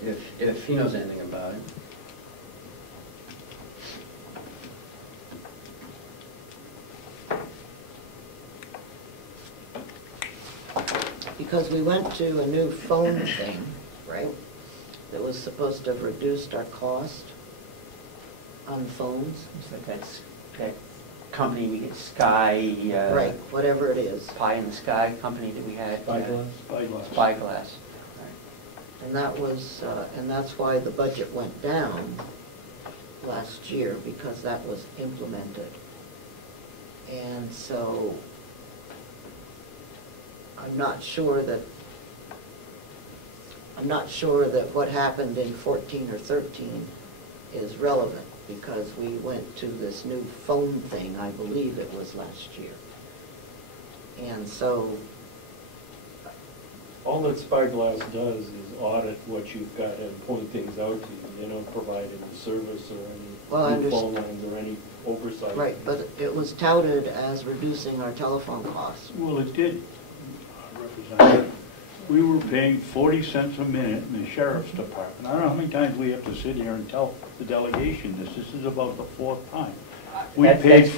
if he knows anything about it. Because we went to a new phone thing, right? That was supposed to have reduced our cost on phones. So that's that company, we get Sky, Right, whatever it is. Pie in the Sky company that we had. Spyglass? Spyglass. And that was, and that's why the budget went down last year, because that was implemented. And so, I'm not sure that what happened in 14 or 13 is relevant, because we went to this new phone thing, I believe it was last year. And so, All that Spyglass does is audit what you've got and point things out to you. They don't provide any service or Well, I any new phone understand. lines or any oversight. right, but it was touted as reducing our telephone costs. Well, it did, Representative. We were paying 40 cents a minute in the sheriff's department. I don't know how many times we have to sit here and tell the delegation this. This is about the 4th time. We paid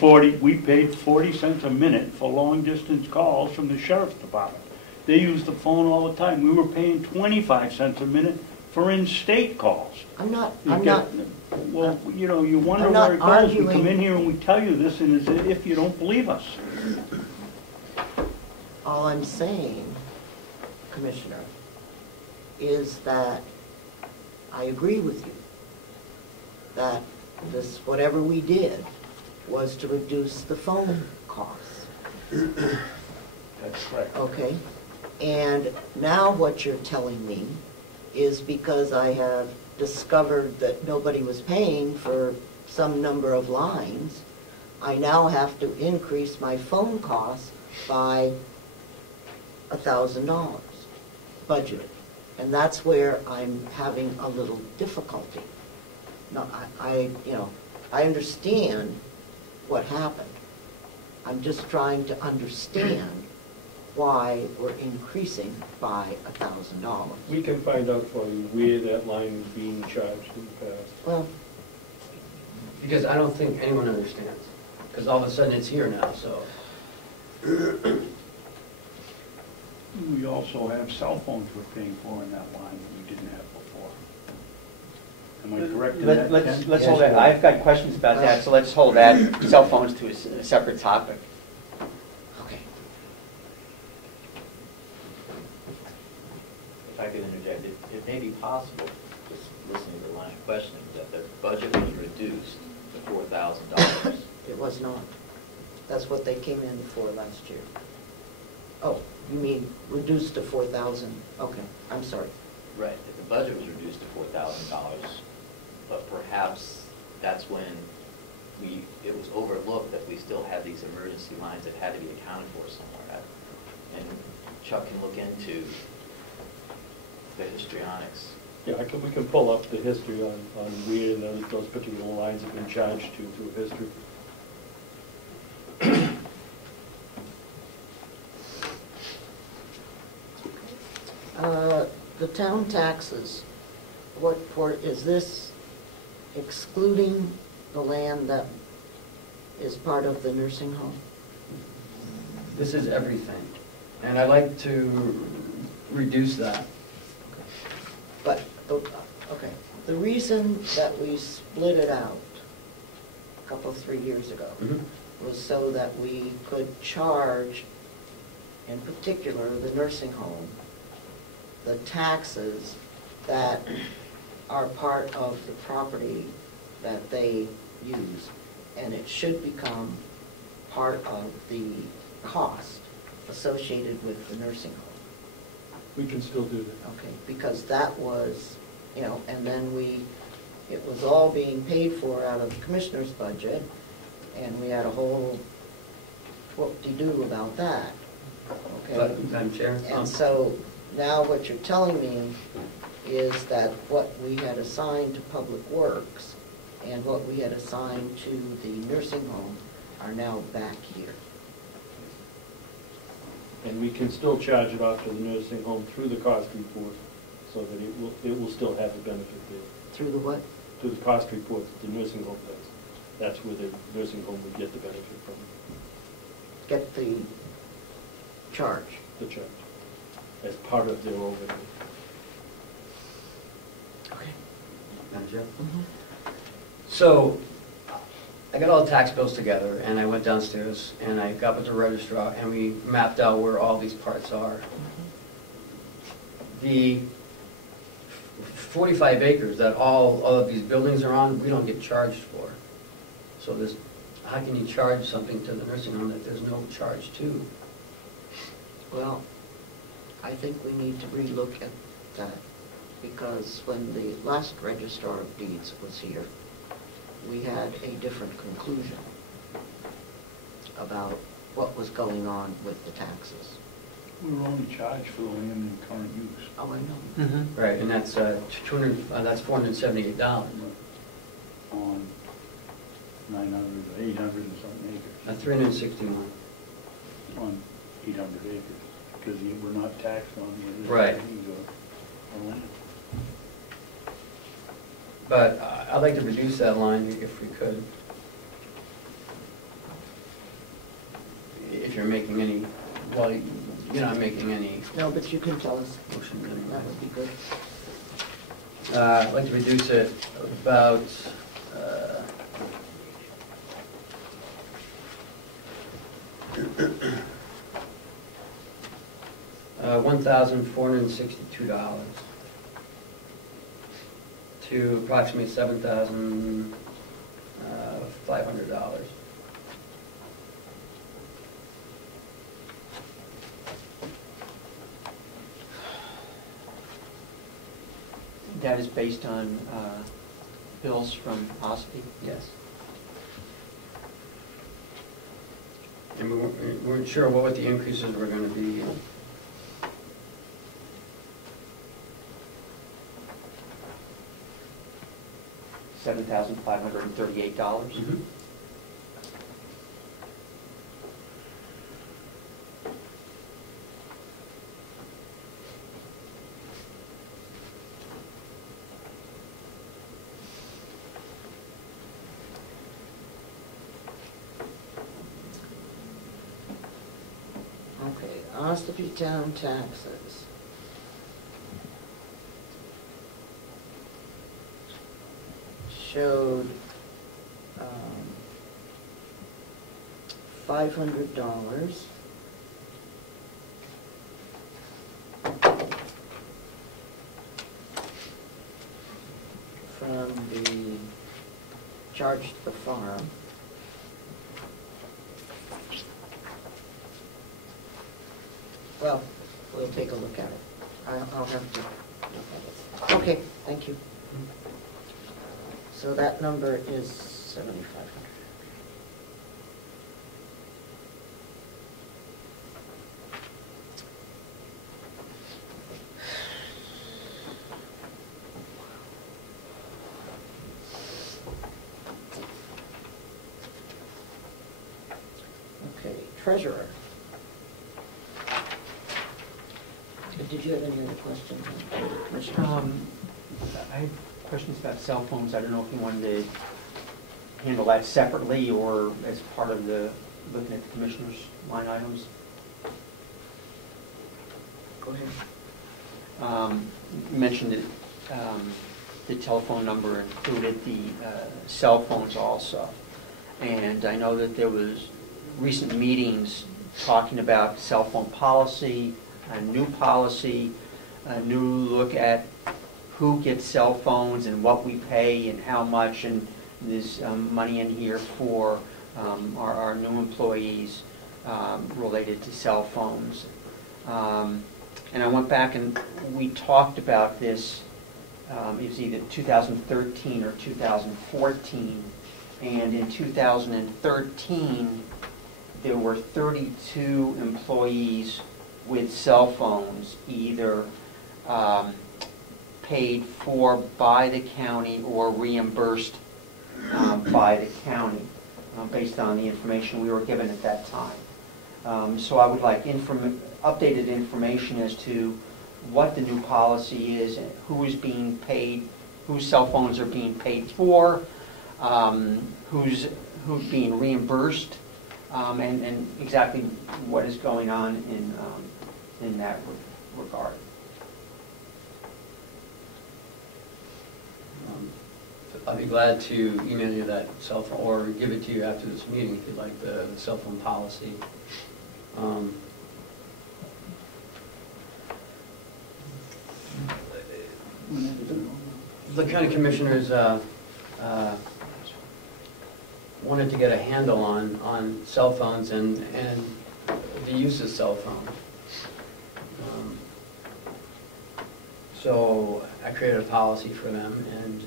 40 cents a minute for long-distance calls from the sheriff's department. They use the phone all the time. We were paying 25 cents a minute for in-state calls. Well, you know, you wonder I'm not where it goes. We come arguing- in here and we tell you this, and as if you don't believe us. All I'm saying, Commissioner, is that I agree with you, that this, whatever we did, was to reduce the phone costs. That's correct. Okay? And now what you're telling me is because I have discovered that nobody was paying for some number of lines, I now have to increase my phone costs by $1,000 budgeted. And that's where I'm having a little difficulty. No, I understand what happened. I'm just trying to understand why we're increasing by $1,000. We can find out for you where that line is being charged in the past. Well, Because I don't think anyone understands, because all of a sudden it's here now, so. We also have cell phones we're paying for in that line that we didn't have before. Am I correct in that, Ken? Let's hold that. I've got questions about that, so let's hold that cell phones to a separate topic. okay. If I could interject, it may be possible, just listening to the line of questioning, that the budget was reduced to $4,000. It was not. That's what they came in for last year. Oh, you mean reduced to 4,000? Okay, I'm sorry. Right, the budget was reduced to $4,000, but perhaps that's when it was overlooked that we still had these emergency lines that had to be accounted for somewhere. And Chuck can look into the histrionics. Yeah, we can pull up the history on where those particular lines have been charged to through history. The town taxes, is this excluding the land that is part of the nursing home? This is everything, and I'd like to reduce that. But, okay, the reason that we split it out a couple, 3 years ago was so that we could charge, in particular, the nursing home, the taxes that are part of the property that they use. And it should become part of the cost associated with the nursing home. We can still do that. Okay, because that was, and then it was all being paid for out of the commissioner's budget, and we had a whole whoop-de-doo about that, okay? But, Madam Chair? And so now what you're telling me is that what we had assigned to Public Works and what we had assigned to the nursing home are now back here. And we can still charge it off to the nursing home through the cost report, so that it will still have a benefit there. Through the what? Through the cost report that the nursing home does. That's where the nursing home would get the benefit from. Get the charge. The charge, as part of their overhead. Okay. Madam Chair? Mm-hmm. So, I got all the tax bills together, and I went downstairs, and I got with the registrar, and we mapped out where all these parts are. The 45 acres that all of these buildings are on, we don't get charged for. So how can you charge something to the nursing home that there's no charge to? Well, I think we need to relook at that, because when the last registrar of deeds was here, we had a different conclusion about what was going on with the taxes. We were only charged for the land in current use. Oh, I know. Right, and that's that's $478. On 900 or 800 and something acres. 361. On 800 acres, because we're not taxed on the Right. things on land. But I'd like to reduce that line if we could. If you're making any, well, you're not making any No, but you can tell us. motion That anyway. would be good. I'd like to reduce it about, $1,462 to approximately $7,500. That is based on bills from Ossipee? Yes. And we weren't sure what the increases were going to be. $7,538. Mhm. Okay, Ossipee town taxes. Showed $500 from the charge to the farm. Well, we'll take a look at it. I'll have to look at it. Okay, thank you. So that number is 7,500. Okay, treasurer. Did you have any other questions, Commissioner? I had questions about cell phones. I don't know if you wanted to handle that separately or as part of the, looking at the commissioner's line items. Go ahead. You mentioned that the telephone number included the cell phones also. And I know that there was recent meetings talking about cell phone policy, a new policy, a new look at who gets cell phones and what we pay and how much, and there's money in here for our new employees related to cell phones. And I went back and we talked about this, it was either 2013 or 2014, and in 2013 there were 32 employees with cell phones, either paid for by the county or reimbursed by the county, based on the information we were given at that time. So I would like updated information as to what the new policy is, and who is being paid, whose cell phones are being paid for, who's being reimbursed, and exactly what is going on in that regard. I'll be glad to email you that cell phone, or give it to you after this meeting if you'd like the cell phone policy. The county commissioners wanted to get a handle on cell phones and the use of cell phones. So I created a policy for them, and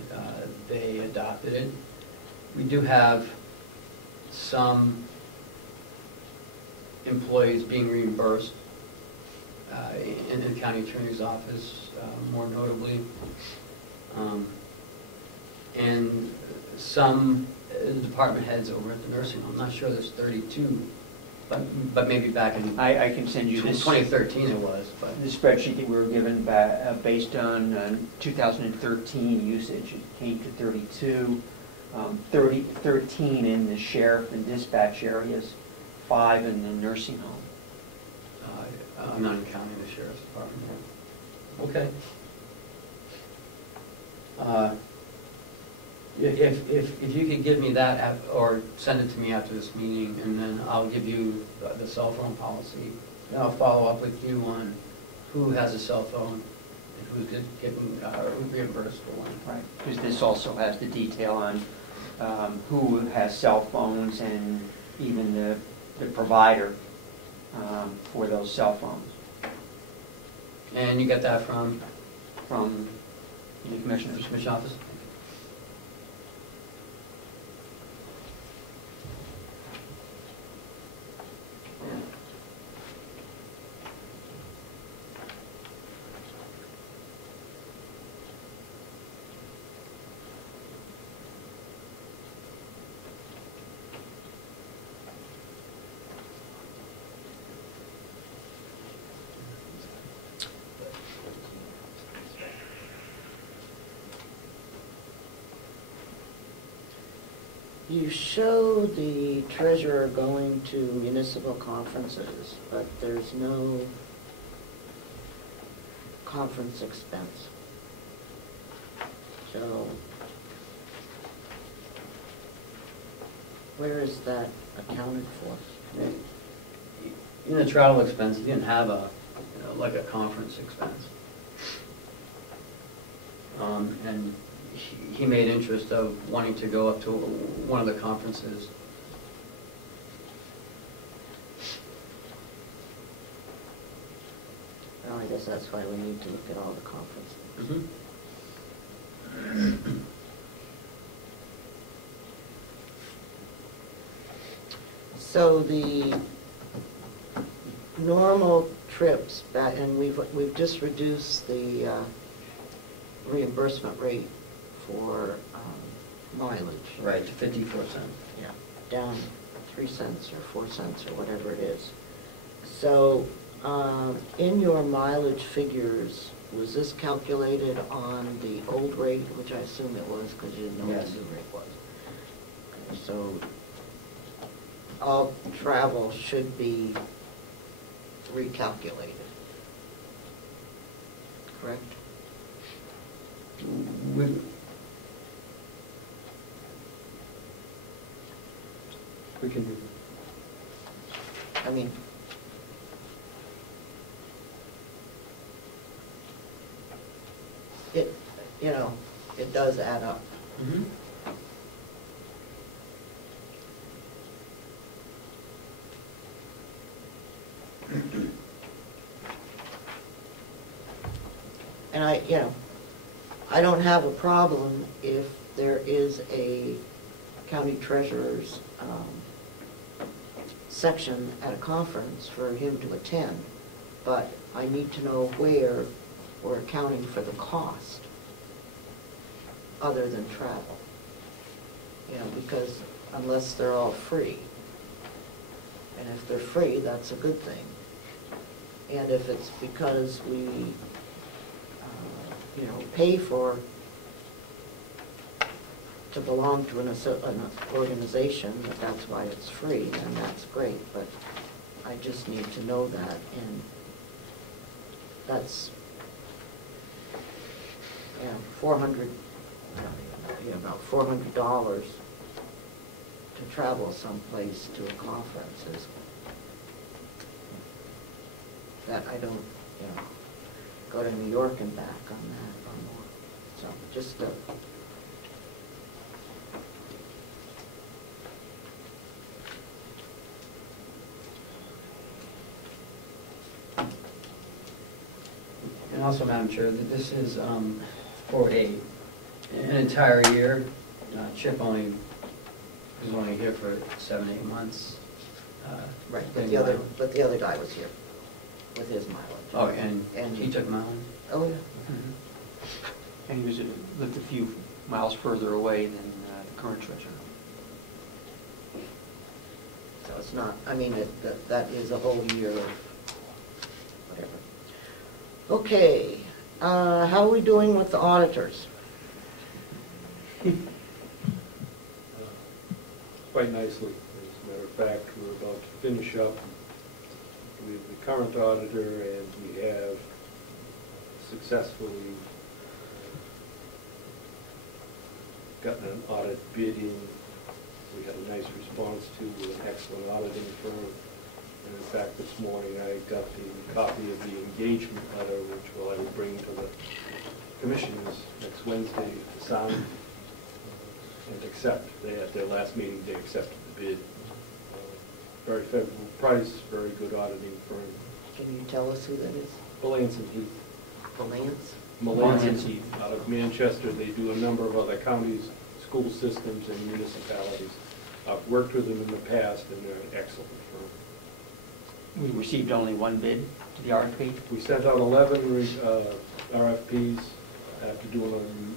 they adopted it. We do have some employees being reimbursed in the county attorney's office, more notably. And some department heads over at the nursing home. I'm not sure there's 32, but maybe back in I can send you this. 2013 it was. But The spreadsheet that we were given based on 2013 usage, it came to 32, 13 in the sheriff and dispatch areas, 5 in the nursing home. I'm not counting the sheriff's department. Okay. If you could give me that, or send it to me after this meeting, and then I'll give you the cell phone policy. And I'll follow up with you on who has a cell phone and who's getting reimbursed for one. Right, because this also has the detail on who has cell phones and even the provider for those cell phones. And you get that from The Commissioner's office? You show the treasurer going to municipal conferences, but there's no conference expense. So, where is that accounted for? In the travel expense, you didn't have like a conference expense. And he made interest of wanting to go up to one of the conferences. I guess that's why we need to look at all the conferences. Mhm. So the normal trips back, and we've just reduced the reimbursement rate for mileage. Right, to 54 cents. Yeah, down 3 cents or 4 cents or whatever it is. So in your mileage figures, was this calculated on the old rate, which I assume it was because you didn't know what Yes. the new rate was? So all travel should be recalculated, correct? We can do I mean, it, you know, it does add up. Mhm. And I don't have a problem if there is a county treasurer's section at a conference for him to attend, but I need to know where we're accounting for the cost other than travel. Because unless they're all free. And if they're free, that's a good thing. And if it's because we, pay to belong to an organization, that's why it's free, then that's great, but I just need to know that, and that's, about $400 to travel someplace to a conference is, that I don't, go to New York and back on that or more. So just And also, Madam Chair, that this is for an entire year. Chip was only here for 7-8 months. right, but the other guy was here with his mileage. Oh, and And- he took mine. Oh, yeah. And he lived a few miles further away than the current treasurer. So it's not, that is a whole year of whatever. Okay, how are we doing with the auditors? quite nicely. As a matter of fact, we're about to finish up with the current auditor, and we have successfully gotten an audit bid in. We had a nice response to with an excellent auditing firm. And in fact, this morning I got the copy of the engagement letter, which I will bring to the commissioners next Wednesday to sign and accept. At their last meeting, they accepted the bid. Very favorable price, very good auditing firm. Can you tell us who that is? Melanson Heath. Valance? Melanson Heath, out of Manchester. They do a number of other counties, school systems, and municipalities. I've worked with them in the past, and they're an excellent firm. We received only one bid to the RFP. We sent out 11 RFPs after doing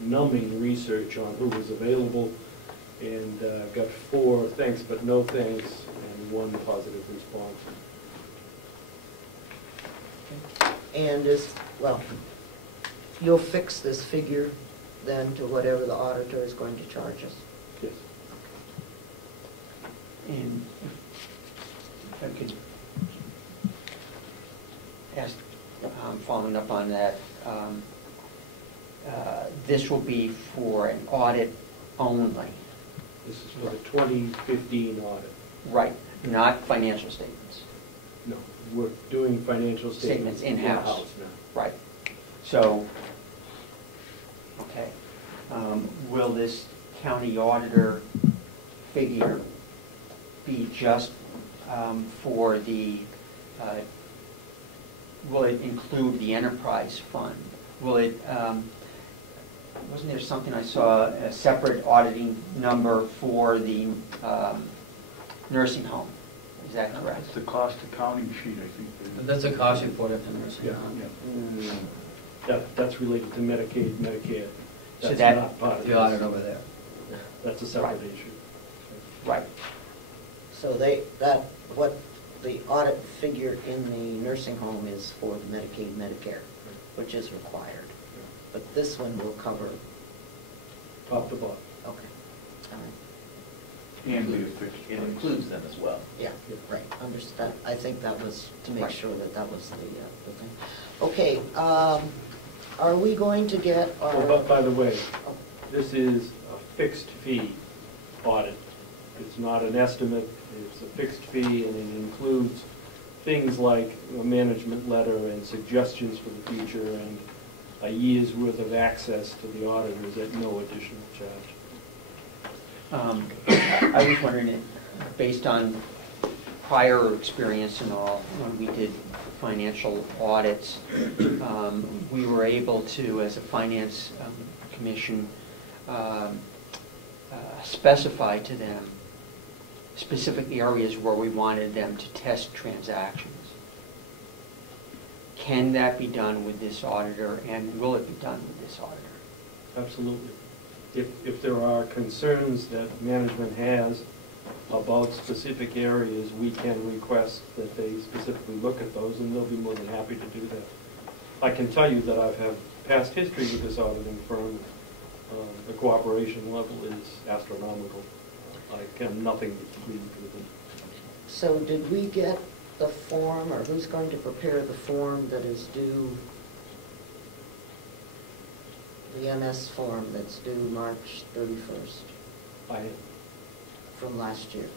numbing research on who was available, and got 4 thanks but no thanks and 1 positive response. And you'll fix this figure then to whatever the auditor is going to charge us? Yes. And if I could ask, following up on that, this will be for an audit only. This is for the 2015 audit. Right, not financial statements. No, we're doing financial statements in-house. now. Right. So, okay. Will this county auditor figure be just for the will it include the enterprise fund? Will it, wasn't there something I saw, a separate auditing number for the nursing home? Is that correct? It's the cost accounting sheet, I think. That's a cost report at the nursing Yeah. home. That's related to Medicaid, Medicare. So That's that- not part of The this. audit over there. That's a separate Right. issue. Right. So what the audit figure in the nursing home is for the Medicaid, Medicare, which is required. But this one will cover, Top to bottom. okay, all right. And be a fixed It price. includes them as well. Yeah, right, understand. I think that was to make Right. sure that that was the thing. Okay, are we going to get our? Well, by the way, this is a fixed fee audit. It's not an estimate, it's a fixed fee, and it includes things like a management letter and suggestions for the future and a year's worth of access to the auditors at no additional charge. I was wondering, based on prior experience and all, when we did financial audits, we were able to, as a finance commission, specify to them specific areas where we wanted them to test transactions. Can that be done with this auditor, and will it be done with this auditor? Absolutely. If there are concerns that management has about specific areas, we can request that they specifically look at those, and they'll be more than happy to do that. I can tell you that I've had past history with this auditing firm. The cooperation level is astronomical. I can nothing but plead with them. So did we get the form, or who's going to prepare the form that is due, the MS form that's due March 31st I, from last year?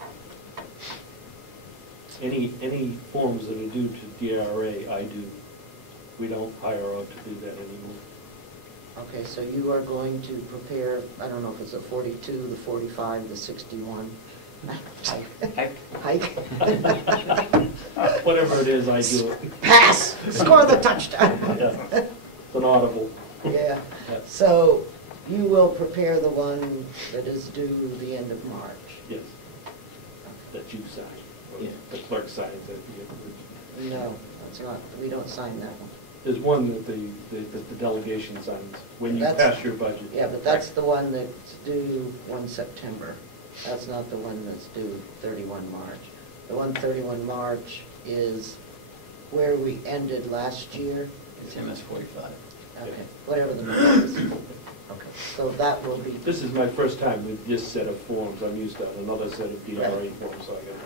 any forms that are due to DRA, I do. We don't hire out to do that anymore. Okay, so you are going to prepare, I don't know if it's the 42, the 45, the 61 hike? Whatever it is, I do it. Pass! Score the touchdown! Yeah. It's an audible. Yeah, Yeah. so you will prepare the one that is due the end of March? Yes. That you sign. Or Yeah. the clerk signs at the end. No, that's not, we don't sign that one. There's one that the delegation signs when you That's- pass your budget. Yeah, but that's the one that's due 1 September. That's not the one that's due 31 March. The one 31 March is where we ended last year. It's MS 45. Okay, whatever the number is. Okay, so that will be, This is my first time with this set of forms. I'm used to another set of DRA Right. forms, so I gotta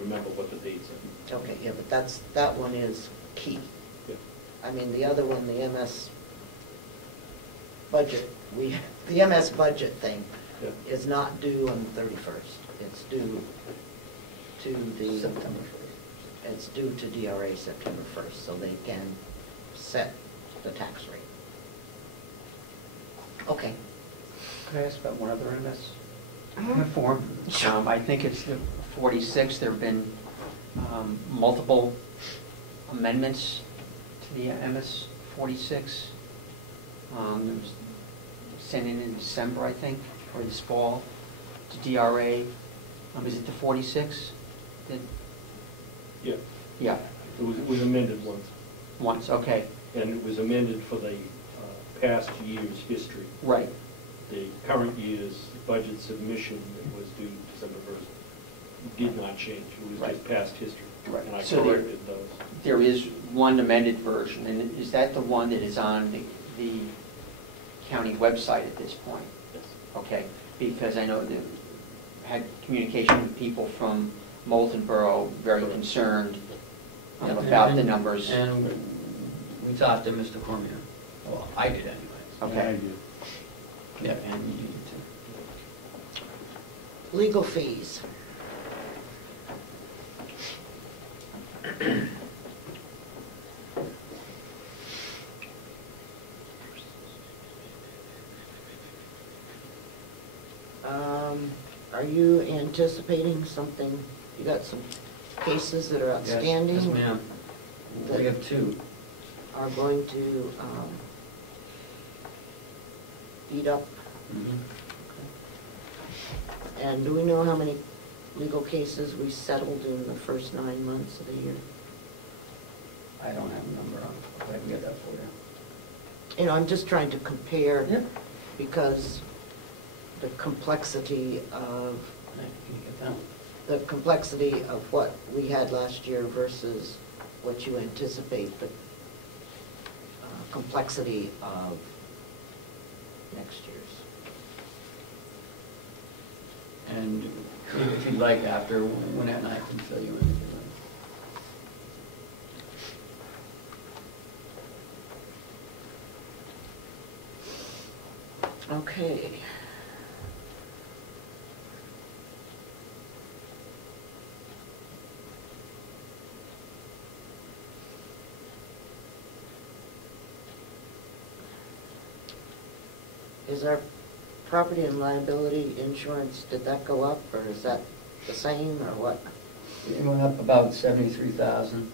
remember what the dates are. okay, yeah, but that one is key. Yeah. I mean, the other one, the MS budget, the MS budget thing Yeah. is not due on the 31st. It's due to the... September 1st. It's due to DRA September 1st, so they can set the tax rate. Okay. Could I ask about one other MS form? I think it's the 46. There have been multiple amendments to the MS 46. It was sent in December, I think, or this fall, to DRA. Is it the 46? Yeah, Yeah, it was amended once, once, okay, and it was amended for the past year's history. right. The current year's budget submission that was due December 1st did not change. It was Right. just past history. Right. And I So there- corrected those. There is one amended version, and is that the one that is on the county website at this point? Yes. Okay, because I know that had communication with people from Moulton Borough, very concerned about the numbers. And we talked to Mr. Comeau. Well, I did anyways. Yeah, I Okay, do. Yeah, and you need to. Legal fees. Are you anticipating something? You got some cases that are outstanding? Yes, ma'am. We have two. are going to eat up. Mhm. And do we know how many legal cases we settled in the first 9 months of the year? I don't have a number on, but I can get that for you. You know, I'm just trying to compare, Yep. because the complexity of Can you get that? what we had last year versus what you anticipate the complexity of next year's. And if you'd like, after, Lynette and I can fill you in. Okay. Is our property and liability insurance, did that go up, or is that the same, or what? It went up about 73,000.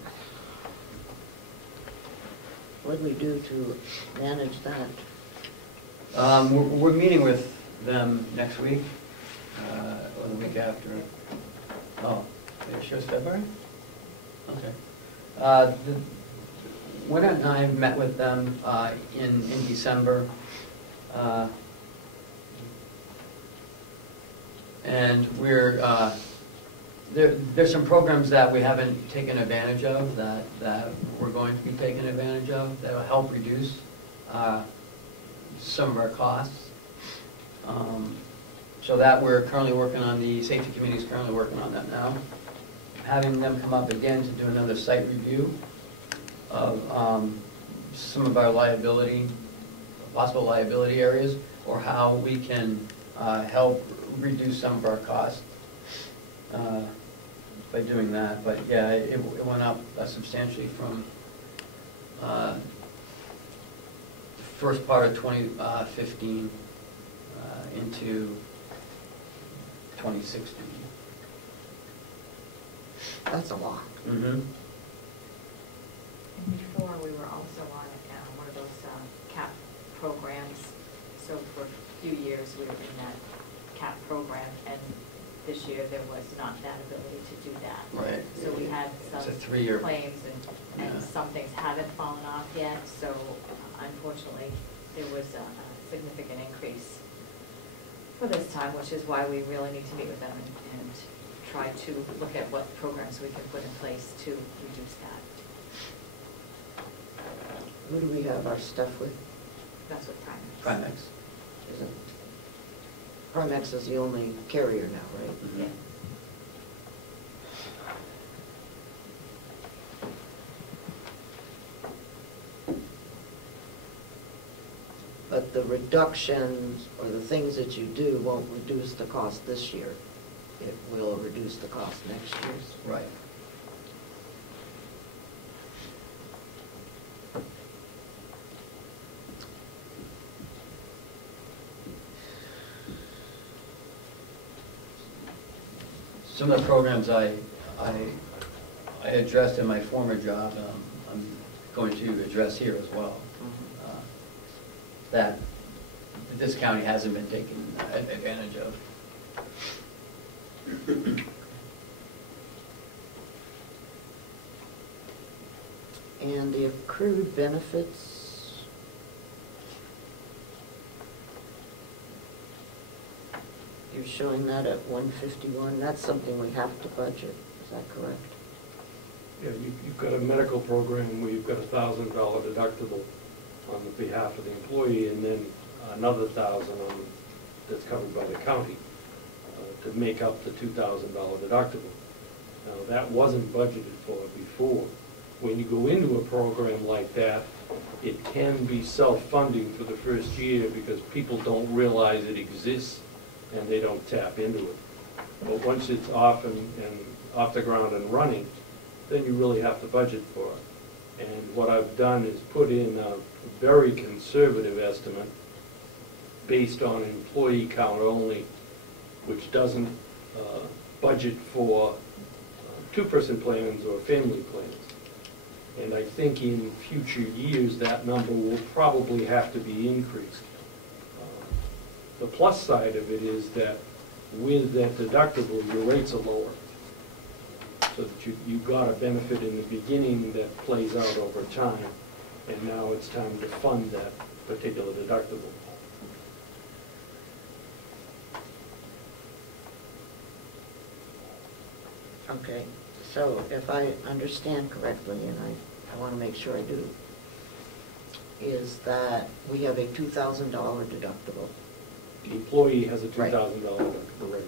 What do we do to manage that? We're meeting with them next week, or the week after. Oh, it shows February? Okay. Lynette and I met with them in December. And we're, there's some programs that we haven't taken advantage of that we're going to be taking advantage of that will help reduce some of our costs. So that we're currently working on, the safety committee is currently working on that now. Having them come up again to do another site review of some of our liability, possible liability areas, or how we can help reduce some of our costs by doing that. But yeah, it went up substantially from first part of 2015 into 2016. That's a lot. Mm-hmm. And before, we were also on one of those CAP programs. So for a few years, we were in that CAP program, and this year there was not that ability to do that. Right. So we had some It's a 3-year claims, and yeah. some things haven't fallen off yet. So unfortunately, there was a significant increase for this time, which is why we really need to meet with them and try to look at what programs we can put in place to reduce that. Who do we have our stuff with? That's what Prime is. Primex. Isn't Primex is the only carrier now, right? Mhm. Yeah. But the reductions or the things that you do won't reduce the cost this year. It will reduce the cost next year's. Right. Some of the programs I addressed in my former job, I'm going to address here as well. That this county hasn't been taken advantage of. And the accrued benefits, you're showing that at 151. That's something we have to budget. Is that correct? Yeah, you've got a medical program where you've got $1,000 deductible on the behalf of the employee, and then another $1,000 that's covered by the county to make up the $2,000 deductible. Now, that wasn't budgeted for before. When you go into a program like that, it can be self-funding for the first year because people don't realize it exists and they don't tap into it. But once it's off and off the ground and running, then you really have to budget for it. And what I've done is put in a very conservative estimate based on employee count only, which doesn't budget for two-person plans or family plans. And I think in future years, that number will probably have to be increased. The plus side of it is that with that deductible, your rates are lower. So that you got a benefit in the beginning that plays out over time, and now it's time to fund that particular deductible. Okay, so if I understand correctly, and I want to make sure I do, is that we have a $2,000 deductible. The employee has a $2,000 Right. deductible rate.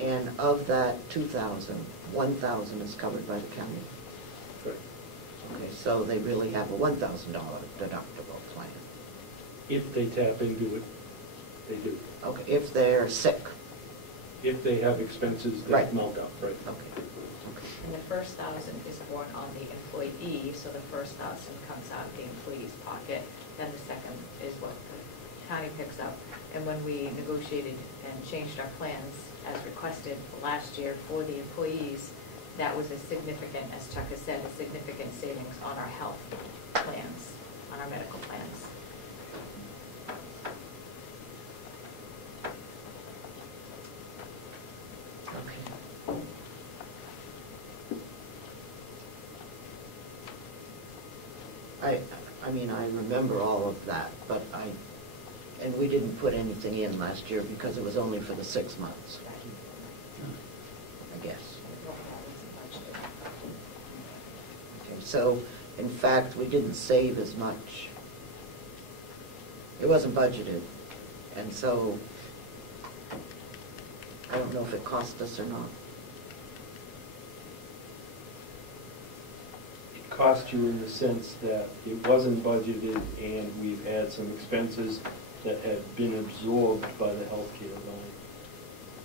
And of that 2,000, 1,000 is covered by the county. Correct. Okay, so they really have a $1,000 deductible plan. If they tap into it, they do. Okay, if they're sick. If they have expenses that Right. mount up, right? Okay. Okay. And the first 1,000 is borne on the employee, so the first 1,000 comes out of the employee's pocket, then the second is what the county picks up. And when we negotiated and changed our plans as requested last year for the employees, that was a significant, as Chuck has said, a significant savings on our health plans, on our medical plans. Okay. I mean, I remember all of that, but and we didn't put anything in last year because it was only for the 6 months, I guess. Okay, so, in fact, we didn't save as much. It wasn't budgeted, and so I don't know if it cost us or not. It cost you in the sense that it wasn't budgeted and we've had some expenses that have been absorbed by the healthcare line.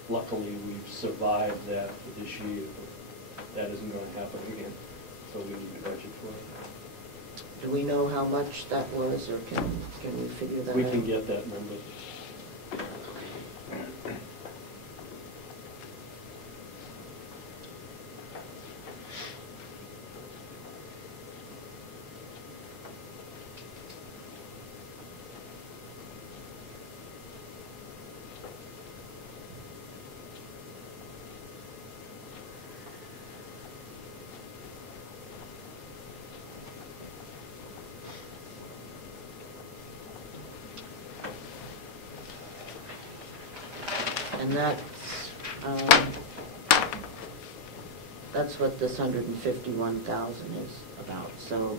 Luckily, we've survived that for this year, but that isn't going to happen again, so we need to budget for it. Do we know how much that was, or can we figure that out? We can get that number. And that's what this 151,000 is about. So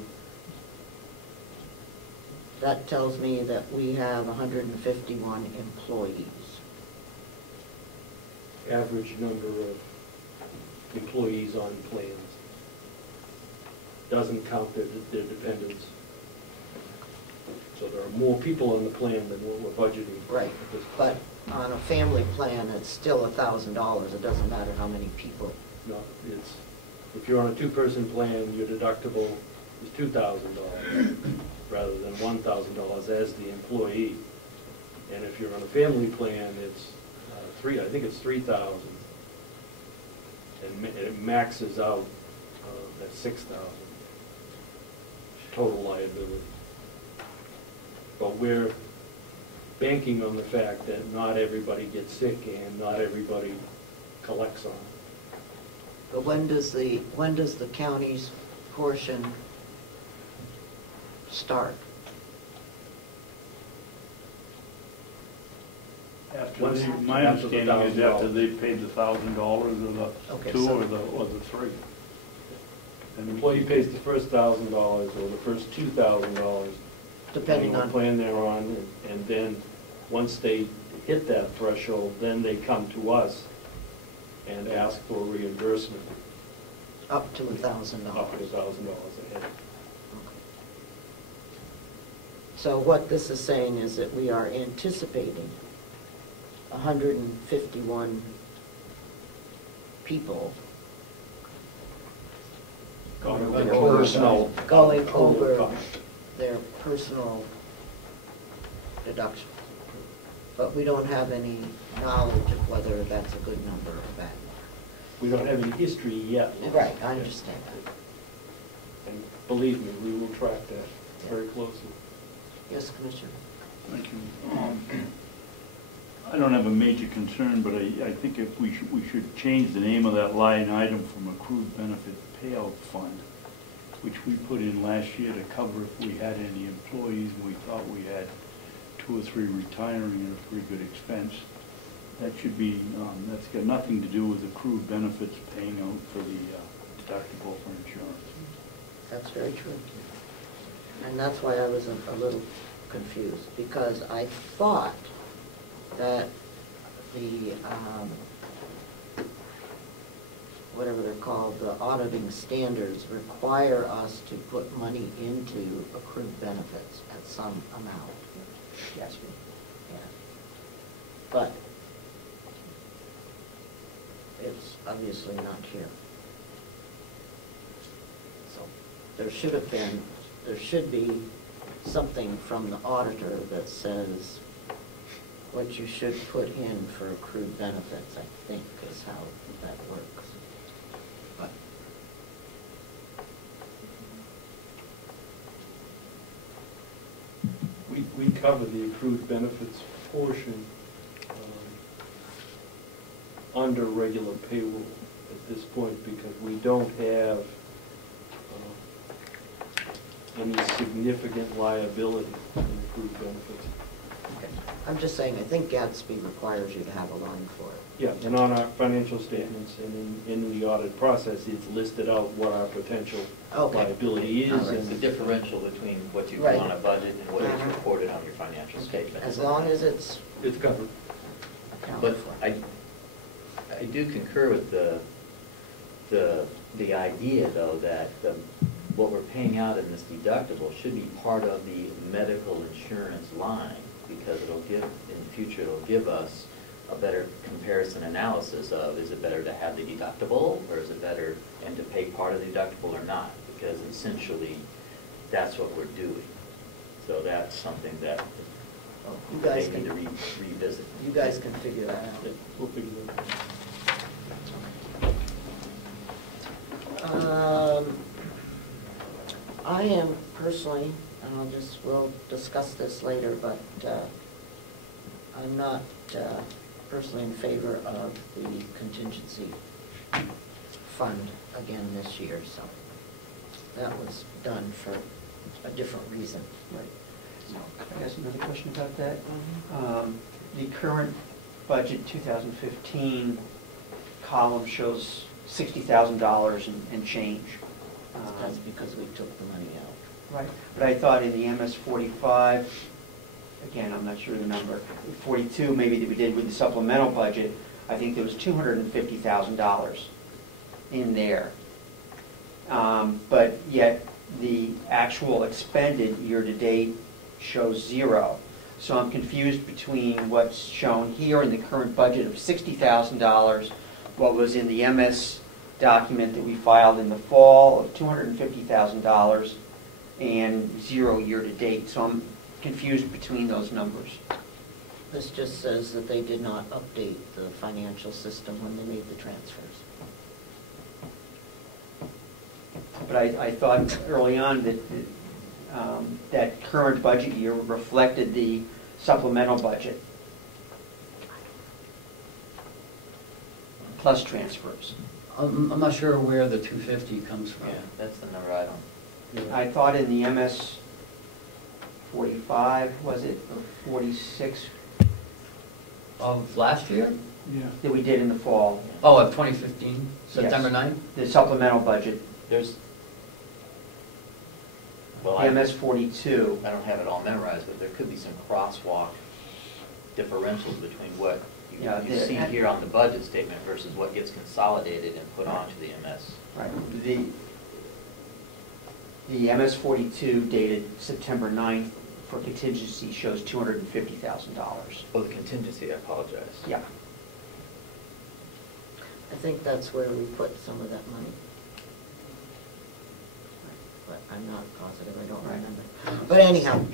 that tells me that we have 151 employees. Average number of employees on plans. Doesn't count their dependents. So there are more people on the plan than what we're budgeting for. Right, but on a family plan, it's still $1,000. It doesn't matter how many people. No, it's, if you're on a two-person plan, your deductible is $2,000 rather than $1,000 as the employee. And if you're on a family plan, it's I think it's $3,000. And it maxes out at $6,000 total liability. But we're banking on the fact that not everybody gets sick and not everybody collects on it. But when does the county's portion start? My understanding is after they've paid the $1,000 or the Okay, two so- or the three. An employee pays the first $1,000 or the first $2,000, Depending what on, plan they're on, and then once they hit that threshold, then they come to us and ask for reimbursement up to $1,000. up to $1,000 a head. So what this is saying is that we are anticipating 151 people Going Their over personal- going total over cost. their personal deduction. But we don't have any knowledge of whether that's a good number or bad We don't have any history yet. number. Right, I understand that. And believe me, we will track that very closely. Yes, Commissioner? Thank you. I don't have a major concern, but I think if we should change the name of that line item from accrued benefit payout fund, which we put in last year to cover if we had any employees, and we thought we had 2 or 3 retiring at a pretty good expense. That should be, that's got nothing to do with accrued benefits paying out for the deductible for insurance. That's very true. And that's why I was a little confused, because I thought that the, whatever they're called, the auditing standards require us to put money into accrued benefits at some amount. Yes. Yeah. But it's obviously not here. So there should be something from the auditor that says what you should put in for accrued benefits, I think, is how that works. But We cover the accrued benefits portion under regular payroll at this point because we don't have any significant liability in accrued benefits. okay. I'm just saying, I think Gatsby requires you to have a line for it. Yeah, and on our financial statements and in the audit process, it's listed out what our potential Okay. liability is. All right. It's the differential between what you do Right. on a budget and what is Uh-huh. reported on your financial statement. As long as it's It's covered. accounted But for. I do concur with the idea, though, that what we're paying out in this deductible should be part of the medical insurance line, because it'll give, in the future, it'll give us a better comparison analysis of, is it better to have the deductible, or is it better and to pay part of the deductible or not? Because essentially, that's what we're doing. So that's something that Oh, you they guys need to can, revisit. you guys can figure that out. We'll figure that out. I am personally, and we'll discuss this later, but I'm not personally in favor of the contingency fund again this year, so that was done for a different reason. Right. Can I ask another question about that? The current budget 2015 column shows $60,000 and change. That's because we took the money out. Right, but I thought in the MS 45, again, I'm not sure the number, 42 maybe that we did with the supplemental budget, I think there was $250,000 in there. But yet the actual expended year-to-date shows 0. So I'm confused between what's shown here in the current budget of $60,000, what was in the MS document that we filed in the fall of $250,000, and 0 year-to-date. So I'm confused between those numbers. This just says that they did not update the financial system when they made the transfers. But I thought early on that that current budget year reflected the supplemental budget plus transfers. I'm not sure where the 250 comes from. Yeah, that's the number I don't. I thought in the MS 45, was it, or 46, Of last year? Yeah. that we did in the fall, Oh, of 2015, September Yes. 9th? the supplemental budget, There's, well, the MS 42. I don't have it all memorized, but there could be some crosswalk differentials between what Yeah, you see here on the budget statement versus what gets consolidated and put onto the MS. Right. The MS 42 dated September 9th for contingency shows $250,000. Oh, the contingency, I apologize. Yeah. I think that's where we put some of that money. But I'm not positive, I don't remember. But anyhow,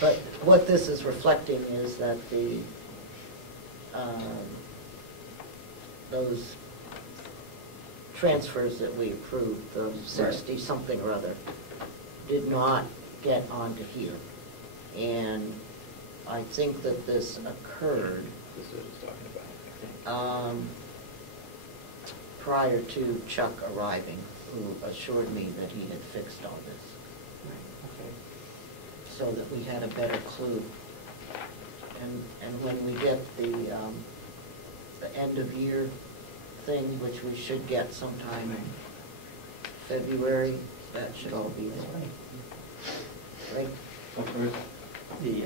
but what this is reflecting is that those transfers that we approved, the 60-something or other, did not get onto here. And I think that this occurred This is what it's talking about, I think. prior to Chuck arriving, who assured me that he had fixed all this, Okay. so that we had a better clue. And when we get the end of year thing, which we should get sometime in February, that should all be there. Right? The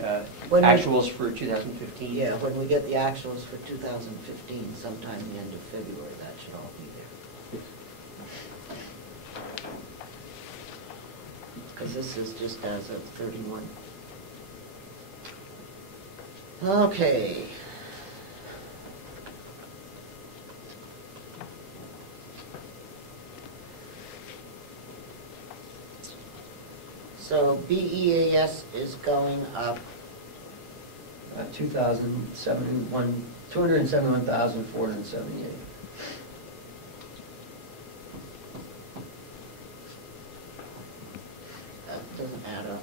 When we- actuals for 2015? Yeah, when we get the actuals for 2015, sometime the end of February, that should all be there. Because this is just as of 31. Okay. So BEAS is going up 271,478. that doesn't add up.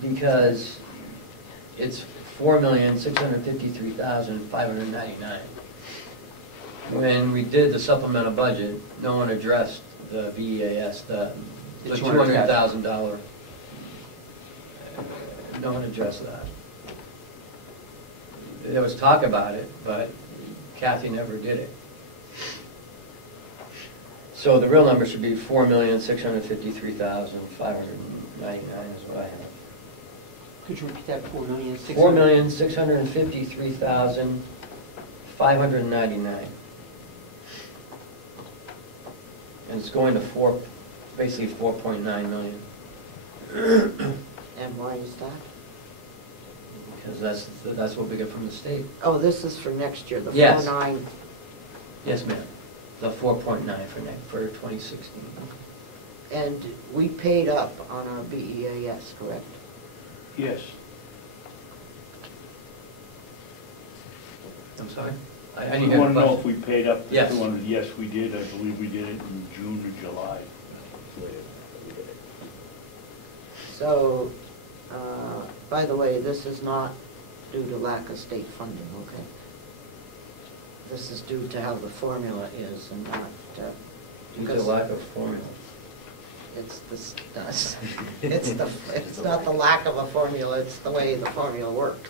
Because it's 4,653,599. When we did the supplemental budget, no one addressed the VEAS, the The $200,000. No one addressed that. There was talk about it, but Kathy never did it. So the real number should be 4,653,599 is what I have. Could you repeat that, 4,600,000? 4,653,599. And it's going to basically 4.9 million. And why is that? Because that's what we get from the state. Oh, this is for next year, the Yes. 4.9. Yes, ma'am. The 4.9 for 2016. And we paid up on our BEAS, correct? Yes. I'm sorry? I didn't You hear want the to know if question. we paid up the Yes. 200? Yes, we did. I believe we did it in June or July. So, by the way, this is not due to lack of state funding, okay? This is due to how the formula is and not, Due to lack of formula. it's not the lack of a formula, it's the way the formula worked,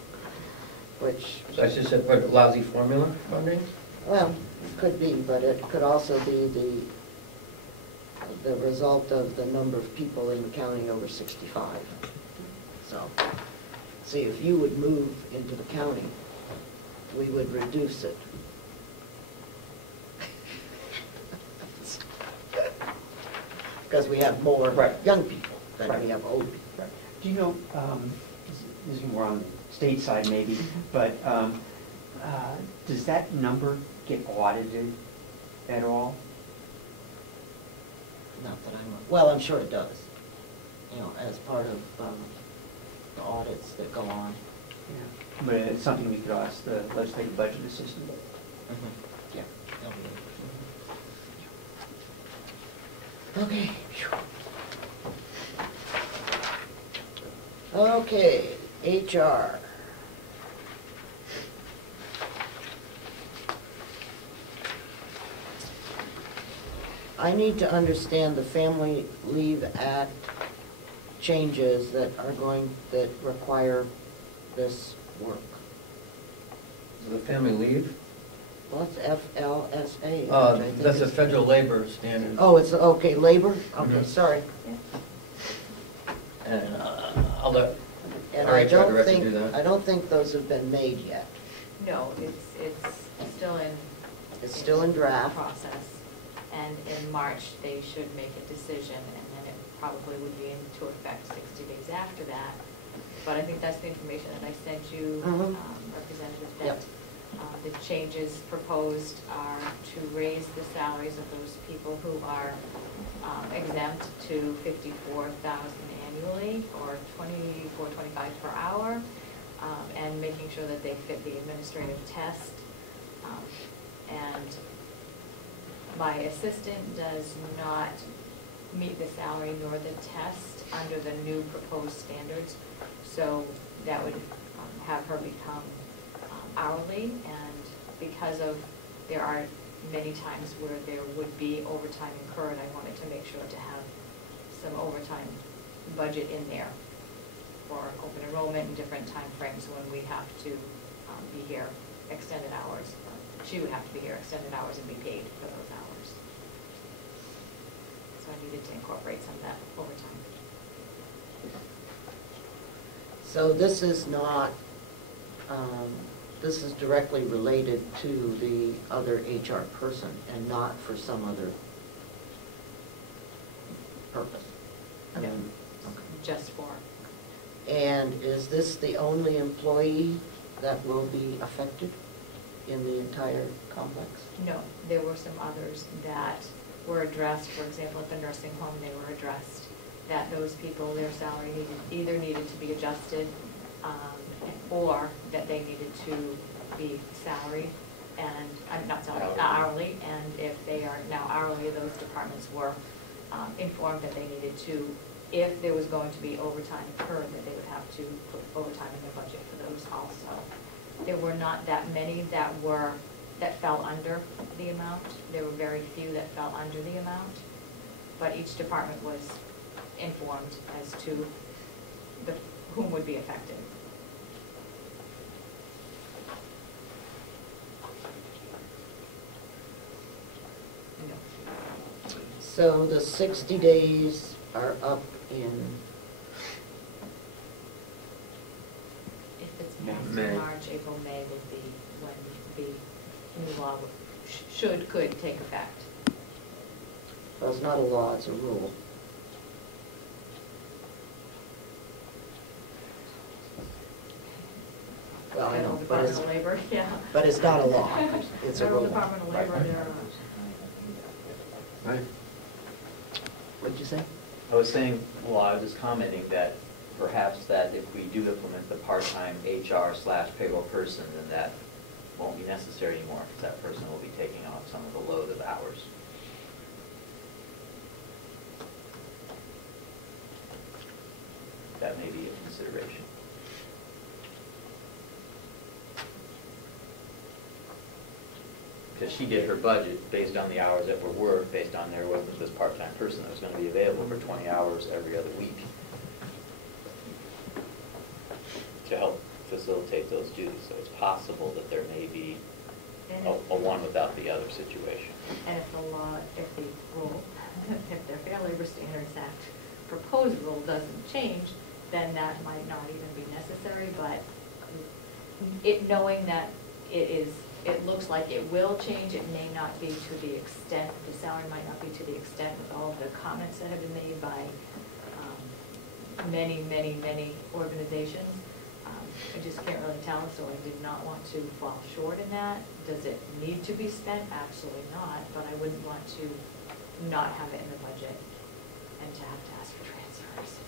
which, So I just said, what, lousy formula funding? well, it could be, but it could also be the result of the number of people in the county over 65. So, see, if you would move into the county, we would reduce it. Because we have more Right. young people than Right. we have old people. Right. Do you know, this is more on the state side maybe, but does that number get audited at all? Not that I'm, well, I'm sure it does, as part of the audits that go on. Yeah. But it's something we could ask the legislative budget assistant. Yeah. they'll be able to. Okay. Phew. Okay, HR. I need to understand the Family Leave Act changes that require this work. The family leave? Well, it's FLSA. which I think That's a is- federal labor standard. Oh, it's, okay, labor? Okay, Mhm. sorry. And I'll let And our I HR don't director think, do that. I don't think those have been made yet. No, it's still in. It's still in draft. Process, and in March, they should make a decision, and then it probably would be into effect 60 days after that. But I think that's the information that I sent you, Mhm. Representative Yep. Dent. The changes proposed are to raise the salaries of those people who are exempt to $54,000 annually, or $24.25 per hour, and making sure that they fit the administrative test. And my assistant does not meet the salary nor the test under the new proposed standards. So that would have her become hourly, and because of, there are many times where there would be overtime incurred, I wanted to make sure to have some overtime budget in there for open enrollment and different time frames when we have to be here extended hours. She would have to be here extended hours and be paid for those hours. So I needed to incorporate some of that overtime. So this is not, this is directly related to the other HR person and not for some other purpose? I No. mean, okay. Just for, And is this the only employee that will be affected in the entire complex? no, there were some others that were addressed, for example, at the nursing home, they were addressed, that those people, their salary either needed to be adjusted, or that they needed to be salaried, and, not salary, hourly, and if they are now hourly, those departments were informed that they needed to, if there was going to be overtime incurred, that they would have to put overtime in their budget for those also. There were not that many that fell under the amount. There were very few that fell under the amount, but each department was informed as to whom would be affected. So the 60 days are up in, If it's passed May. in March, April, May would be when the new law could take effect. well, it's not a law, it's a rule. Well, I know, Federal but it's, Department of Labor, yeah. but it's not a law, it's a Federal rule. Department of Labor, there are. Right. What'd you say? I was saying, well, I was just commenting that perhaps that if we do implement the part-time HR/payroll person, then that won't be necessary anymore, because that person will be taking off some of the load of hours. That may be a consideration. Because she did her budget based on the hours that were worked, based on there wasn't this part-time person that was going to be available for 20 hours every other week to help facilitate those duties. So it's possible that there may be a one without the other situation. And if the law, if the rule, if the Fair Labor Standards Act proposed rule doesn't change, then that might not even be necessary, but knowing that it looks like it will change, it may not be to the extent, the salary might not be to the extent with all the comments that have been made by many organizations. I just can't really tell, so I did not want to fall short in that. Does it need to be spent? Absolutely not, but I wouldn't want to not have it in the budget and to have to ask for transfers.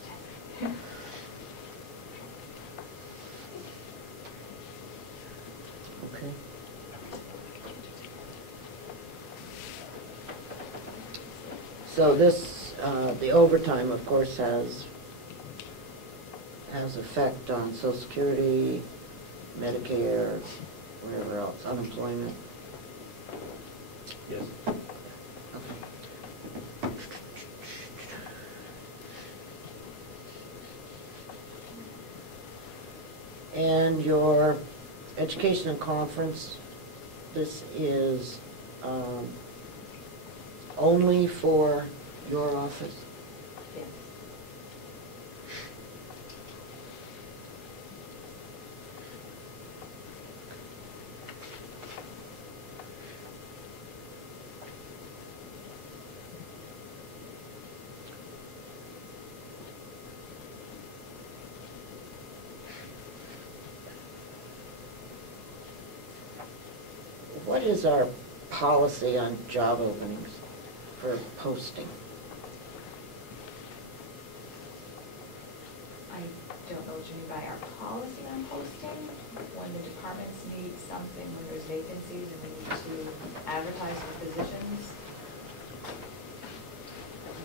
Okay. So this, the overtime, of course, has effect on Social Security, Medicare, whatever else, unemployment. Yes. Okay. And your education and conference, this is only for your office? Yes. What is our policy on job openings for posting? I don't know what you mean by our policy on posting. When the departments need something, when there's vacancies and they need to advertise for positions,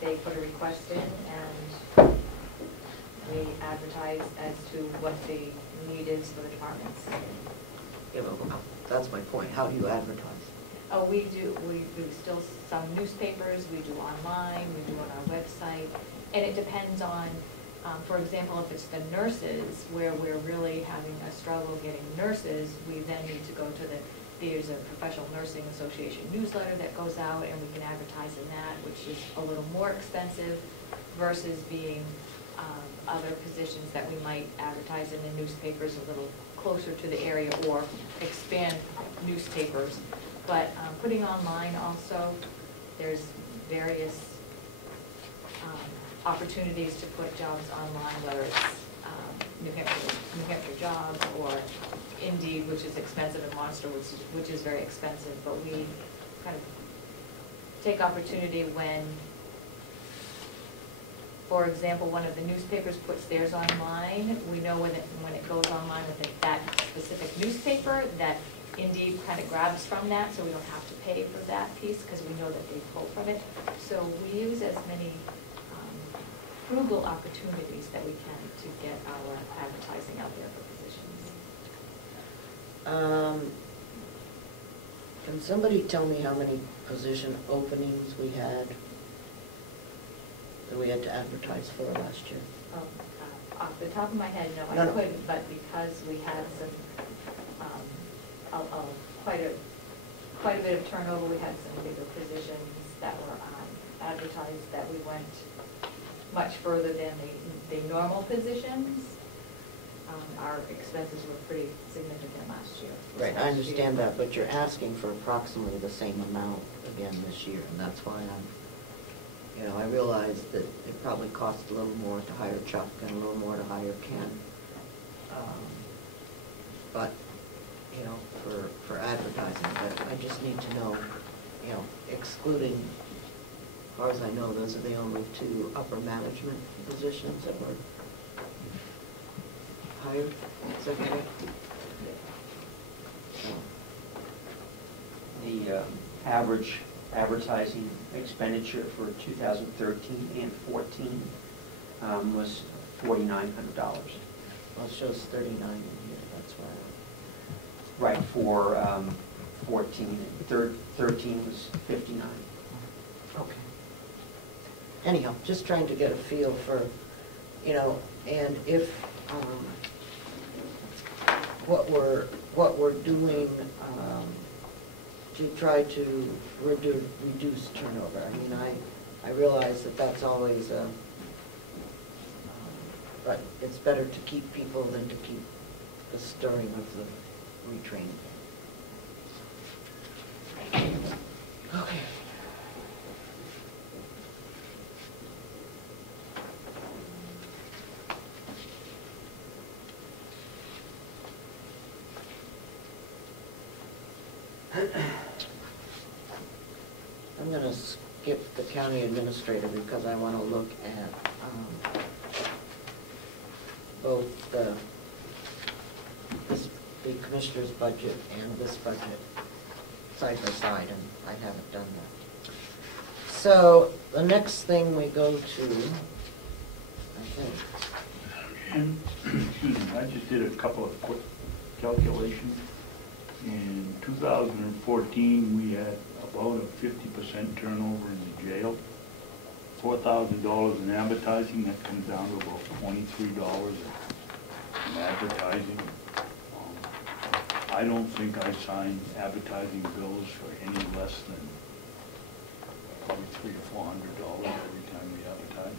they put a request in, and we advertise as to what the need is for the departments. You know, that's my point. How do you advertise? Oh, we do still some newspapers, we do online, we do on our website, and it depends on, for example, if it's the nurses, where we're really having a struggle getting nurses, we then need to go to there's a Professional Nursing Association newsletter that goes out, and we can advertise in that, which is a little more expensive versus being other positions that we might advertise in the newspapers a little closer to the area, or expand newspapers. But putting online also, there's various opportunities to put jobs online, whether it's New Hampshire Jobs or Indeed, which is expensive, and Monster, which is very expensive. But we kind of take opportunity when, for example, one of the newspapers puts theirs online. We know when it goes online with that specific newspaper, that Indeed kind of grabs from that, so we don't have to pay for that piece because we know that they pull from it. So we use as many frugal opportunities that we can to get our advertising out there for positions. Can somebody tell me how many position openings we had that we had to advertise for last year? Off the top of my head, no, I couldn't, but because we had some quite a bit of turnover, we had some bigger positions that were advertised, that we went much further than the normal positions. Our expenses were pretty significant last year. Right, I understand that, but you're asking for approximately the same amount again this year, and that's why I realize that it probably costs a little more to hire Chuck and a little more to hire Ken. But, for advertising, but I just need to know, excluding, as far as I know, those are the only two upper management positions that were hired. Is that correct? The average advertising expenditure for 2013 and 14 was $4,900. Well, it shows 39 in here, that's why. Right, for 14. 13 was 59. Okay. Anyhow, just trying to get a feel for, and if, what we're doing to try to reduce turnover. I mean, I realize that that's always but it's better to keep people than to keep the stirring of the retraining. Okay. I'm going to skip the county administrator because I want to look at both the commissioner's budget and this budget side by side, and I haven't done that. So the next thing we go to, I think. Excuse me, I just did a couple of quick calculations. In 2014, we had about a 50% turnover in the jail. $4,000 in advertising, that comes down to about $23 in advertising. I don't think I signed advertising bills for any less than probably $300 or $400 every time we advertise.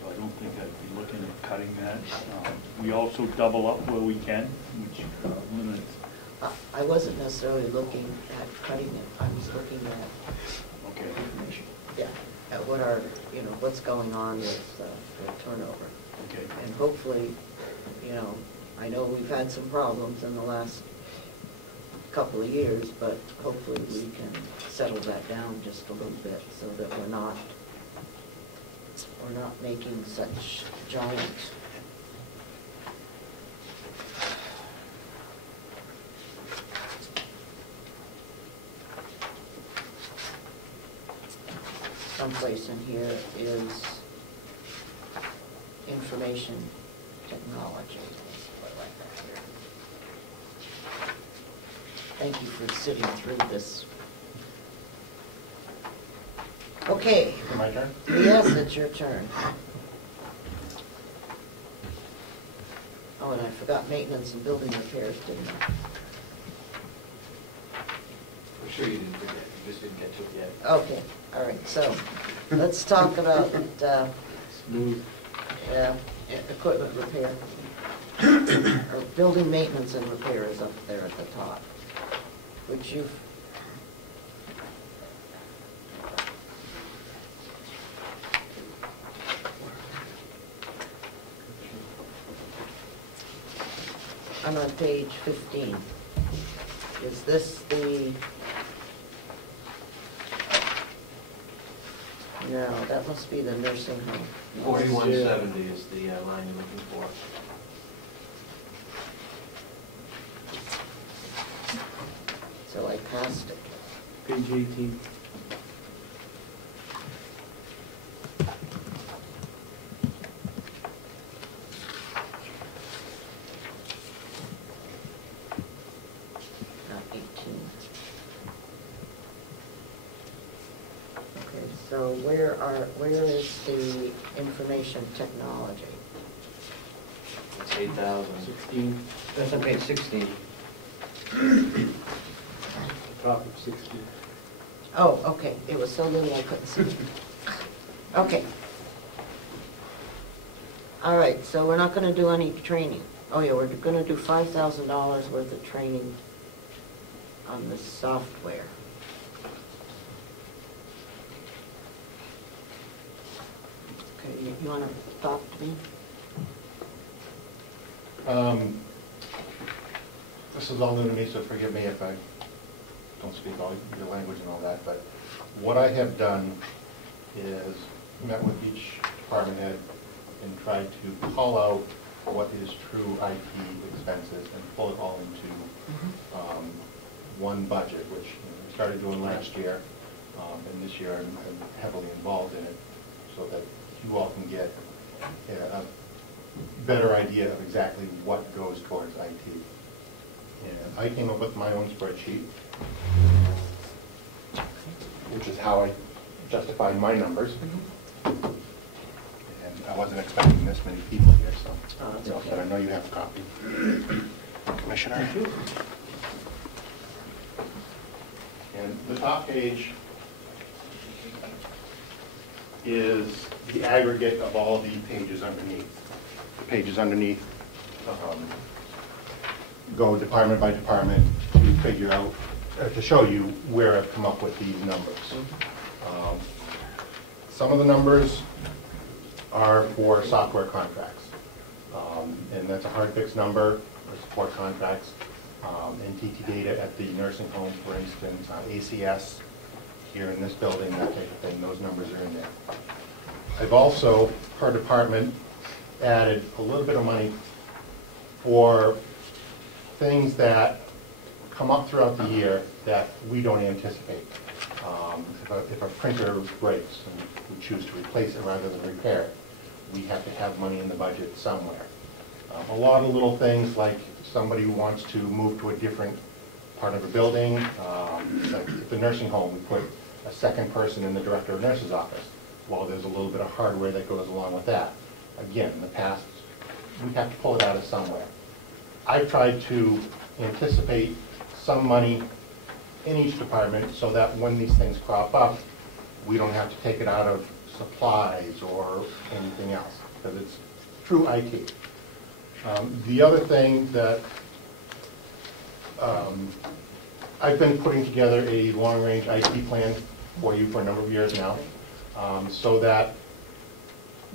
So I don't think I'd be looking at cutting that. We also double up where we can, which limits. I wasn't necessarily looking at cutting it. I was looking at Okay. information. Yeah, at what are, what's going on with turnover. Okay. And hopefully, I know we've had some problems in the last couple of years, but hopefully we can settle that down just a little bit so that we're not making such giant someplace in here is information technology. Let's put it like that here. Thank you for sitting through this. Okay. My turn? Yes, it's your turn. Oh, and I forgot maintenance and building repairs, didn't I? I'm sure you didn't forget, you just didn't get to it yet. Okay, all right, so let's talk about Smooth. equipment repair. Or building maintenance and repair is up there at the top, which you've I'm on page 15. Is this the... No, that must be the nursing home. 4170 is the line you're looking for. So I passed it. Page 18. Not 18. Okay, so where is the information technology? It's 8,000. 16. That's on page 16. Top of 16. Oh, okay, it was so little I couldn't see it. Okay. All right, so we're not gonna do any training. Oh yeah, we're gonna do $5,000 worth of training on the software. Okay, you wanna talk to me? This is all new to me, so forgive me if I don't speak all your language and all that, but what I have done is met with each department head and tried to call out what is true IT expenses and pull it all into one budget, which we started doing last year, and this year I'm heavily involved in it, so that you all can get a better idea of exactly what goes towards IT. And I came up with my own spreadsheet, which is how I justified my numbers. And I wasn't expecting this many people here, so but I know you have a copy. Commissioner. And the top page is the aggregate of all the pages underneath. The pages underneath go department by department to figure out, to show you where I've come up with these numbers. Some of the numbers are for software contracts, and that's a hard fixed number for support contracts. NTT data at the nursing home, for instance, ACS here in this building, that type of thing, those numbers are in there. I've also, per department, added a little bit of money for things that come up throughout the year that we don't anticipate. If a printer breaks and we choose to replace it rather than repair it, we have to have money in the budget somewhere. A lot of little things like somebody who wants to move to a different part of a building, like at the nursing home, we put a second person in the director of nurse's office. Well, there's a little bit of hardware that goes along with that. Again, in the past, we have to pull it out of somewhere. I've tried to anticipate some money in each department so that when these things crop up, we don't have to take it out of supplies or anything else, because it's true IT. The other thing that I've been putting together a long-range IT plan for you for a number of years now, so that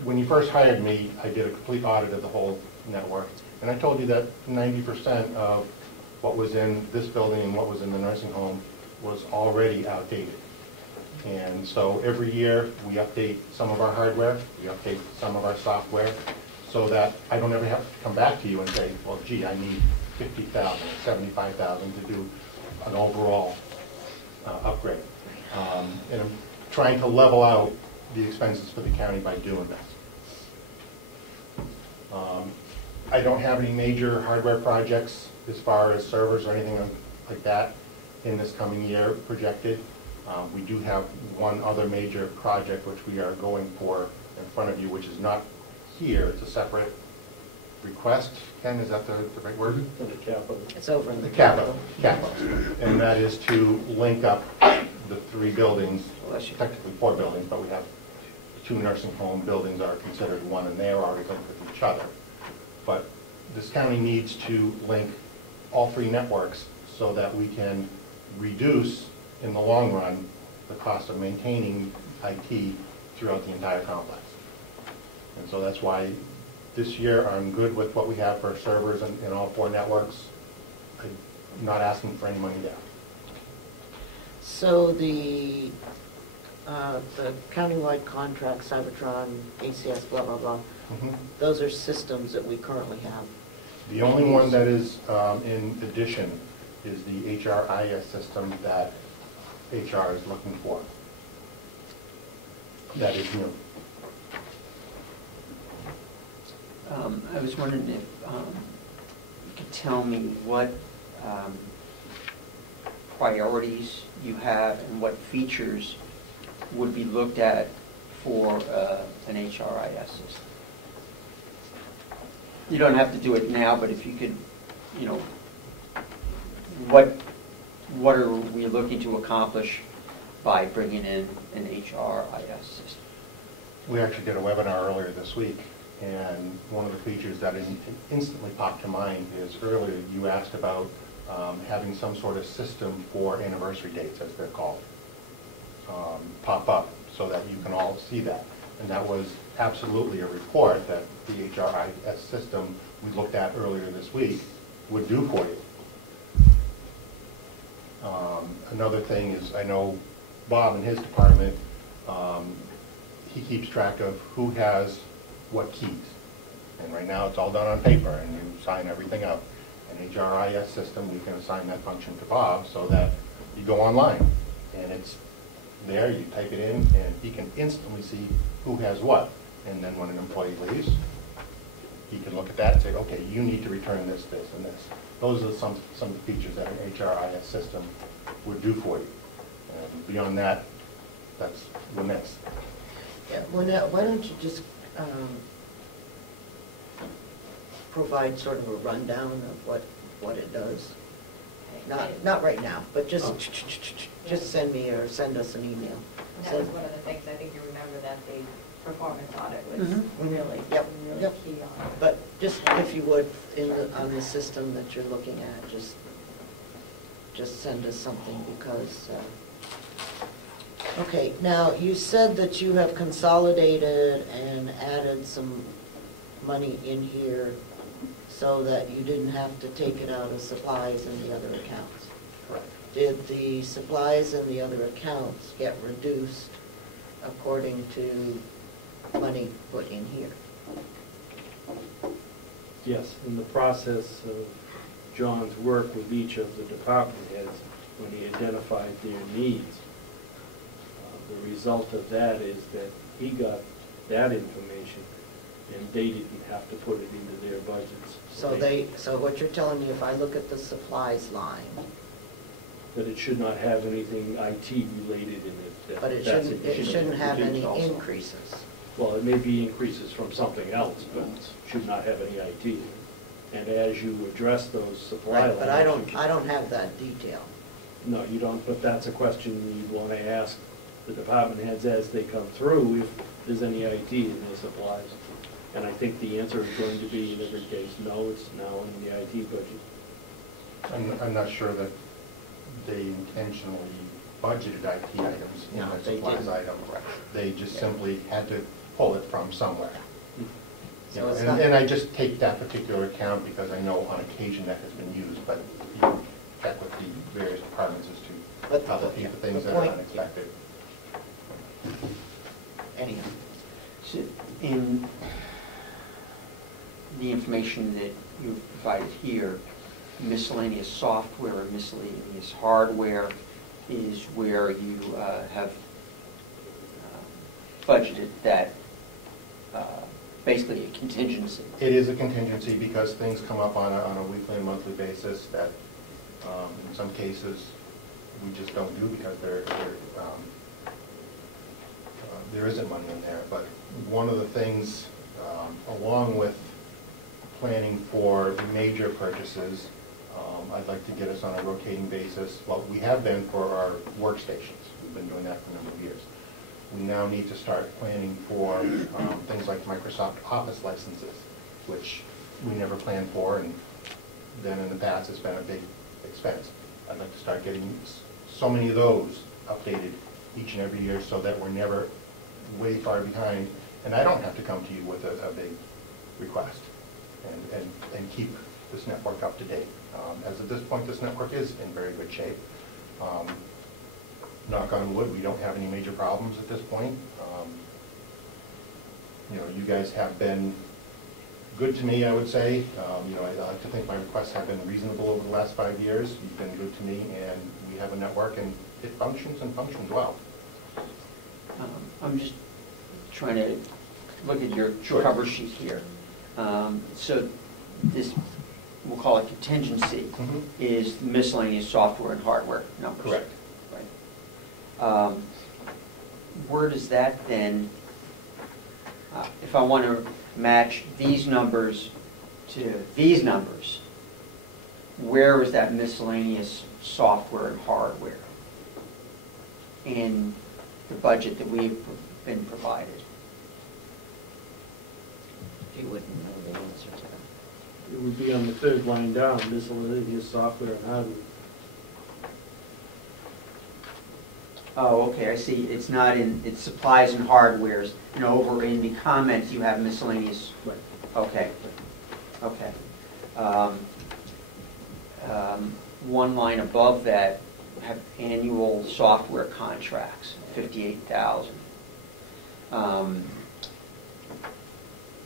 when you first hired me, I did a complete audit of the whole network, and I told you that 90% of what was in this building and what was in the nursing home was already outdated. And so every year we update some of our hardware, we update some of our software, so that I don't ever have to come back to you and say, well, gee, I need $50,000, $75,000 to do an overall upgrade. And trying to level out the expenses for the county by doing this. I don't have any major hardware projects as far as servers or anything like that in this coming year projected. We do have one other major project which we are going for in front of you, which is not here. It's a separate request. Ken, is that the right word? For the capital. It's over in The capital. And that is to link up the 3 buildings, technically 4 buildings, but we have 2 nursing home buildings are considered one, and they are already linked with each other. But this county needs to link all 3 networks so that we can reduce, in the long run, the cost of maintaining IT throughout the entire complex. And so that's why this year I'm good with what we have for servers in all 4 networks. I'm not asking for any money there. So the countywide contract, Cybertron, ACS, blah, blah, blah, those are systems that we currently have. The only one that is in addition is the HRIS system that HR is looking for. That is new. I was wondering if you could tell me what priorities you have and what features would be looked at for an HRIS system. You don't have to do it now, but if you could, you know, what are we looking to accomplish by bringing in an HRIS system? We actually did a webinar earlier this week, and one of the features that instantly popped to mind is earlier you asked about having some sort of system for anniversary dates, as they're called, pop up so that you can all see that. And that was absolutely a report that the HRIS system we looked at earlier this week would do for you. Another thing is, I know Bob in his department, he keeps track of who has what keys. And right now it's all done on paper and you sign everything up. An HRIS system, we can assign that function to Bob so that you go online and it's there, you type it in, and he can instantly see who has what. And then when an employee leaves, he can look at that and say, okay, you need to return this, this, and this. Those are some of the features that an HRIS system would do for you. And beyond that, that's the next. Yeah, Lynette, why don't you just provide sort of a rundown of what it does? Not right now, but just send me or send us an email. And that was one of the things, I think you remember that the performance audit was really Yep. key on. But just, if you would, on the system that you're looking at, just send us something because, okay, now you said that you have consolidated and added some money in here so that you didn't have to take it out of supplies and the other accounts. Correct. Did the supplies and the other accounts get reduced according to money put in here? Yes, in the process of John's work with each of the department heads, when he identified their needs, the result of that is that he got that information and they didn't have to put it into their budgets. So what you're telling me, if I look at the supplies line, That it should not have anything IT related in it. but it shouldn't have any increases. Well, it may be increases from something else, but should not have any IT. And as you address those supply lines. Right, but I don't have that detail. No, you don't, but that's a question you'd want to ask the department heads as they come through, if there's any IT in their supplies. And I think the answer is going to be, in every case, no, it's now in the IT budget. I'm not sure that they intentionally budgeted IT items in No, their they supplies didn't. item. They just simply had to pull it from somewhere. So it's And not- and I just take that particular account because I know on occasion that has been used, but you check with the various departments as to But how to the- keep the yeah, things the that are point- unexpected. Anyhow, So in the information that you provided here, miscellaneous software or miscellaneous hardware is where you have budgeted that, basically a contingency. It is a contingency because things come up on a weekly and monthly basis that in some cases we just don't do because there isn't money in there. But one of the things, along with planning for major purchases, I'd like to get us on a rotating basis. Well, we have been for our workstations. We've been doing that for a number of years. We now need to start planning for things like Microsoft Office licenses, which we never planned for, and then in the past it's been a big expense. I'd like to start getting so many of those updated each and every year so that we're never way far behind, and I don't have to come to you with a big request and keep this network up to date. As of this point, this network is in very good shape. Knock on wood, we don't have any major problems at this point. You know, you guys have been good to me, I would say. You know, I like to think my requests have been reasonable over the last 5 years. You've been good to me, and we have a network, and it functions and functions well. I'm just trying to look at your Sure. cover sheet here. So this, we'll call it contingency, is miscellaneous software and hardware numbers. Correct. Right. Where does that then, if I want to match these numbers to these numbers, where is that miscellaneous software and hardware in the budget that we've been provided? You wouldn't know the answer to that. It would be on the third line down, miscellaneous software and hardware. Oh, okay, I see. It's not in, it's supplies and hardwares. And over in the comments, you have miscellaneous. Right. Okay, okay. One line above that, have annual software contracts, 58,000.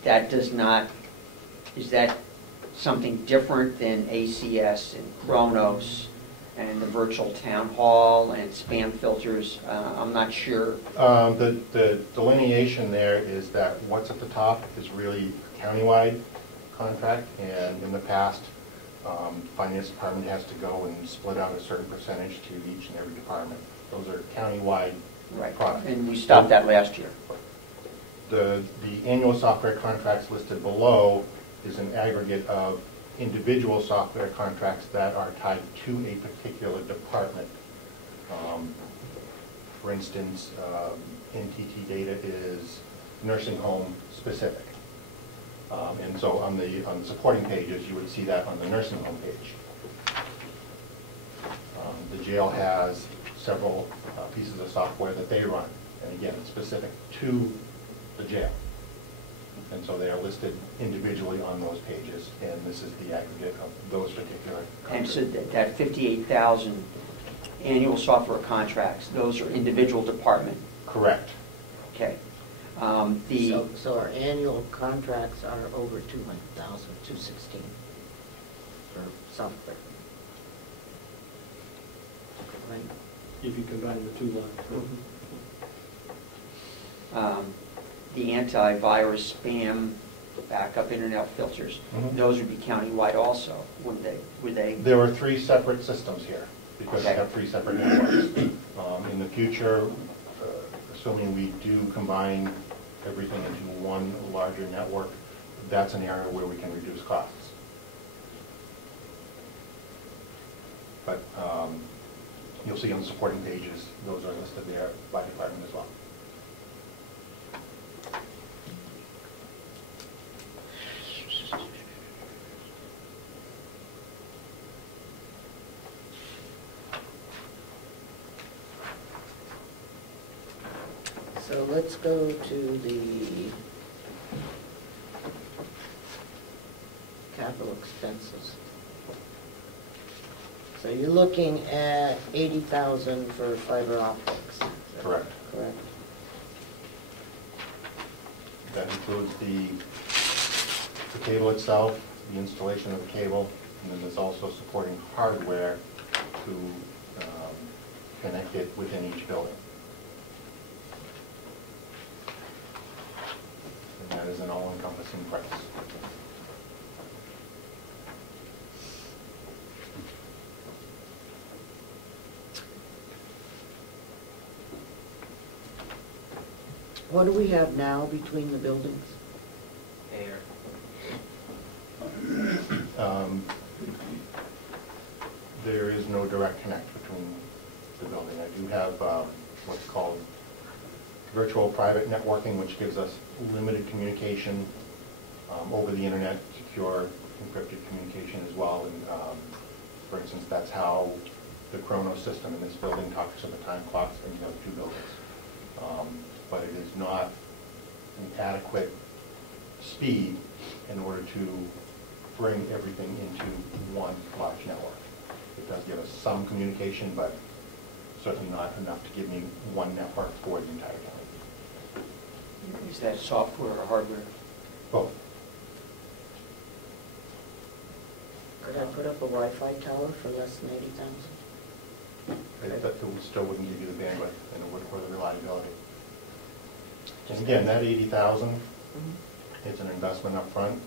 That does not, is that something different than ACS and Kronos and the virtual town hall and spam filters? I'm not sure. The delineation there is that what's at the top is really countywide contract, and in the past, finance department has to go and split out a certain percentage to each and every department. Those are countywide products. And we stopped that last year. The annual software contracts listed below is an aggregate of individual software contracts that are tied to a particular department. For instance, NTT Data is nursing home specific. And so on the supporting pages, you would see that on the nursing home page. The jail has several pieces of software that they run, and again, specific to the jail. And so they are listed individually on those pages, and this is the aggregate of those particular contracts. And so that 58,000 annual software contracts, those are individual department? Correct. Okay. So our annual contracts are over 200,216 for software. Right? If you combine the two lines. The antivirus, spam, backup internet filters, those would be countywide also, wouldn't they? Would they? There are 3 separate systems here, because we Okay. have 3 separate networks. In the future, assuming we do combine everything into one larger network, that's an area where we can reduce costs. But you'll see on the supporting pages, those are listed there by department as well. So let's go to the capital expenses. So you're looking at 80,000 for fiber optics. Correct. Correct. That includes the cable itself, the installation of the cable, and then there's also supporting hardware to connect it within each building. What do we have now between the buildings? Air. There is no direct connect between the building. I do have what's called virtual private networking, which gives us limited communication over the internet, secure encrypted communication as well. And for instance, that's how the Comeau system in this building talks to the time clocks in the other two buildings. But it is not an adequate speed in order to bring everything into one large network. It does give us some communication, but certainly not enough to give me one network for the entire county. Is that software or hardware? Both. Could I put up a Wi-Fi tower for less than 80,000? It still wouldn't give you the bandwidth and it wouldn't, or the reliability. And again, that 80,000, it's an investment up front.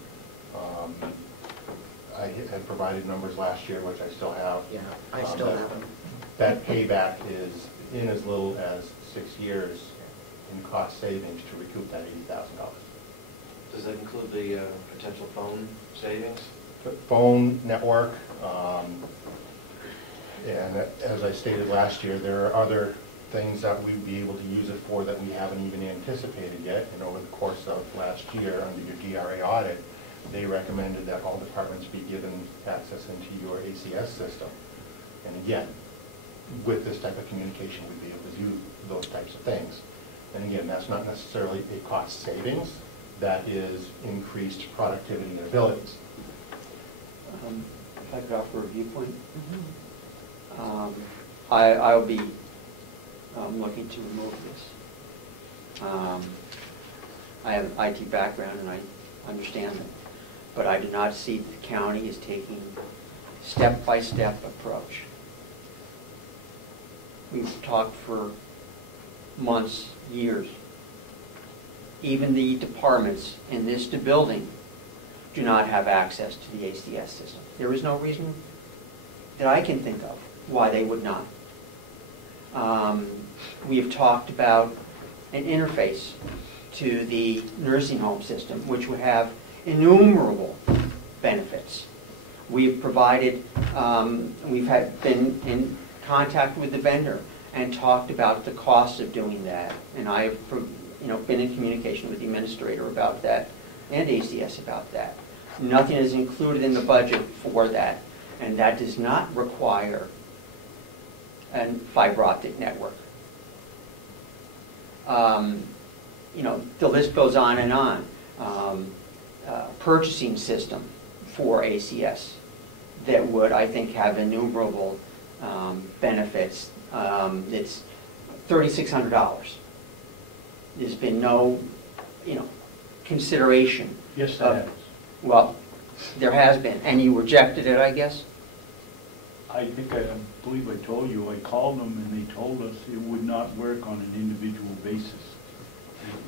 I had provided numbers last year, which I still have. Yeah, I still have them. That payback is in as little as 6 years in cost savings to recoup that $80,000. Does that include the potential phone savings? The phone network, and as I stated last year, there are other things that we'd be able to use it for that we haven't even anticipated yet. And over the course of last year, under your DRA audit, they recommended that all departments be given access into your ACS system. And again, with this type of communication, we'd be able to do those types of things. And again, that's not necessarily a cost savings, that is increased productivity and abilities. If I could offer a viewpoint, I'll be looking to remove this. I have an IT background and I understand it, but I do not see the county as taking step-by-step approach. We've talked for months, years. Even the departments in this building do not have access to the ACS system. There is no reason that I can think of why they would not. We have talked about an interface to the nursing home system, which would have innumerable benefits. We've provided, we've been in contact with the vendor and talked about the cost of doing that. And I've been in communication with the administrator about that and ACS about that. Nothing is included in the budget for that, and that does not require a fiber optic network. The list goes on and on. Purchasing system for ACS that would, I think, have innumerable benefits. It's $3,600. There's been no, consideration. Yes, there has. Well, there has been, and you rejected it, I guess? I believe I told you, I called them and they told us it would not work on an individual basis.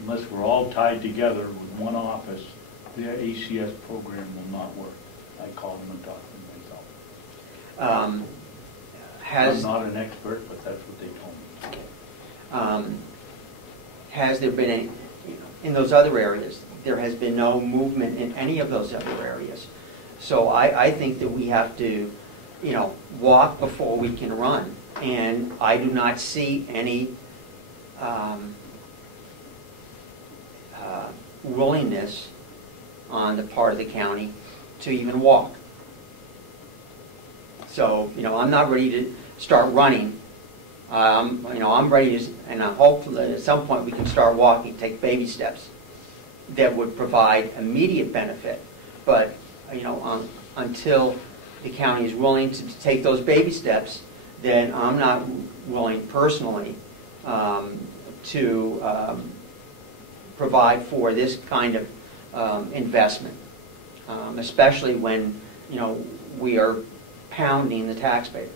Unless we're all tied together with one office, their ACS program will not work. I called them and talked to them myself. I'm not an expert, but that's what they told me. Has there been any, in those other areas, there has been no movement in any of those other areas. So I think that we have to, walk before we can run. And I do not see any willingness on the part of the county to even walk. So, I'm not ready to start running. I'm ready to, and I'm hopeful that at some point we can start walking, take baby steps that would provide immediate benefit. But, until the county is willing to take those baby steps, then I'm not willing personally to provide for this kind of investment, especially when, we are pounding the taxpayers.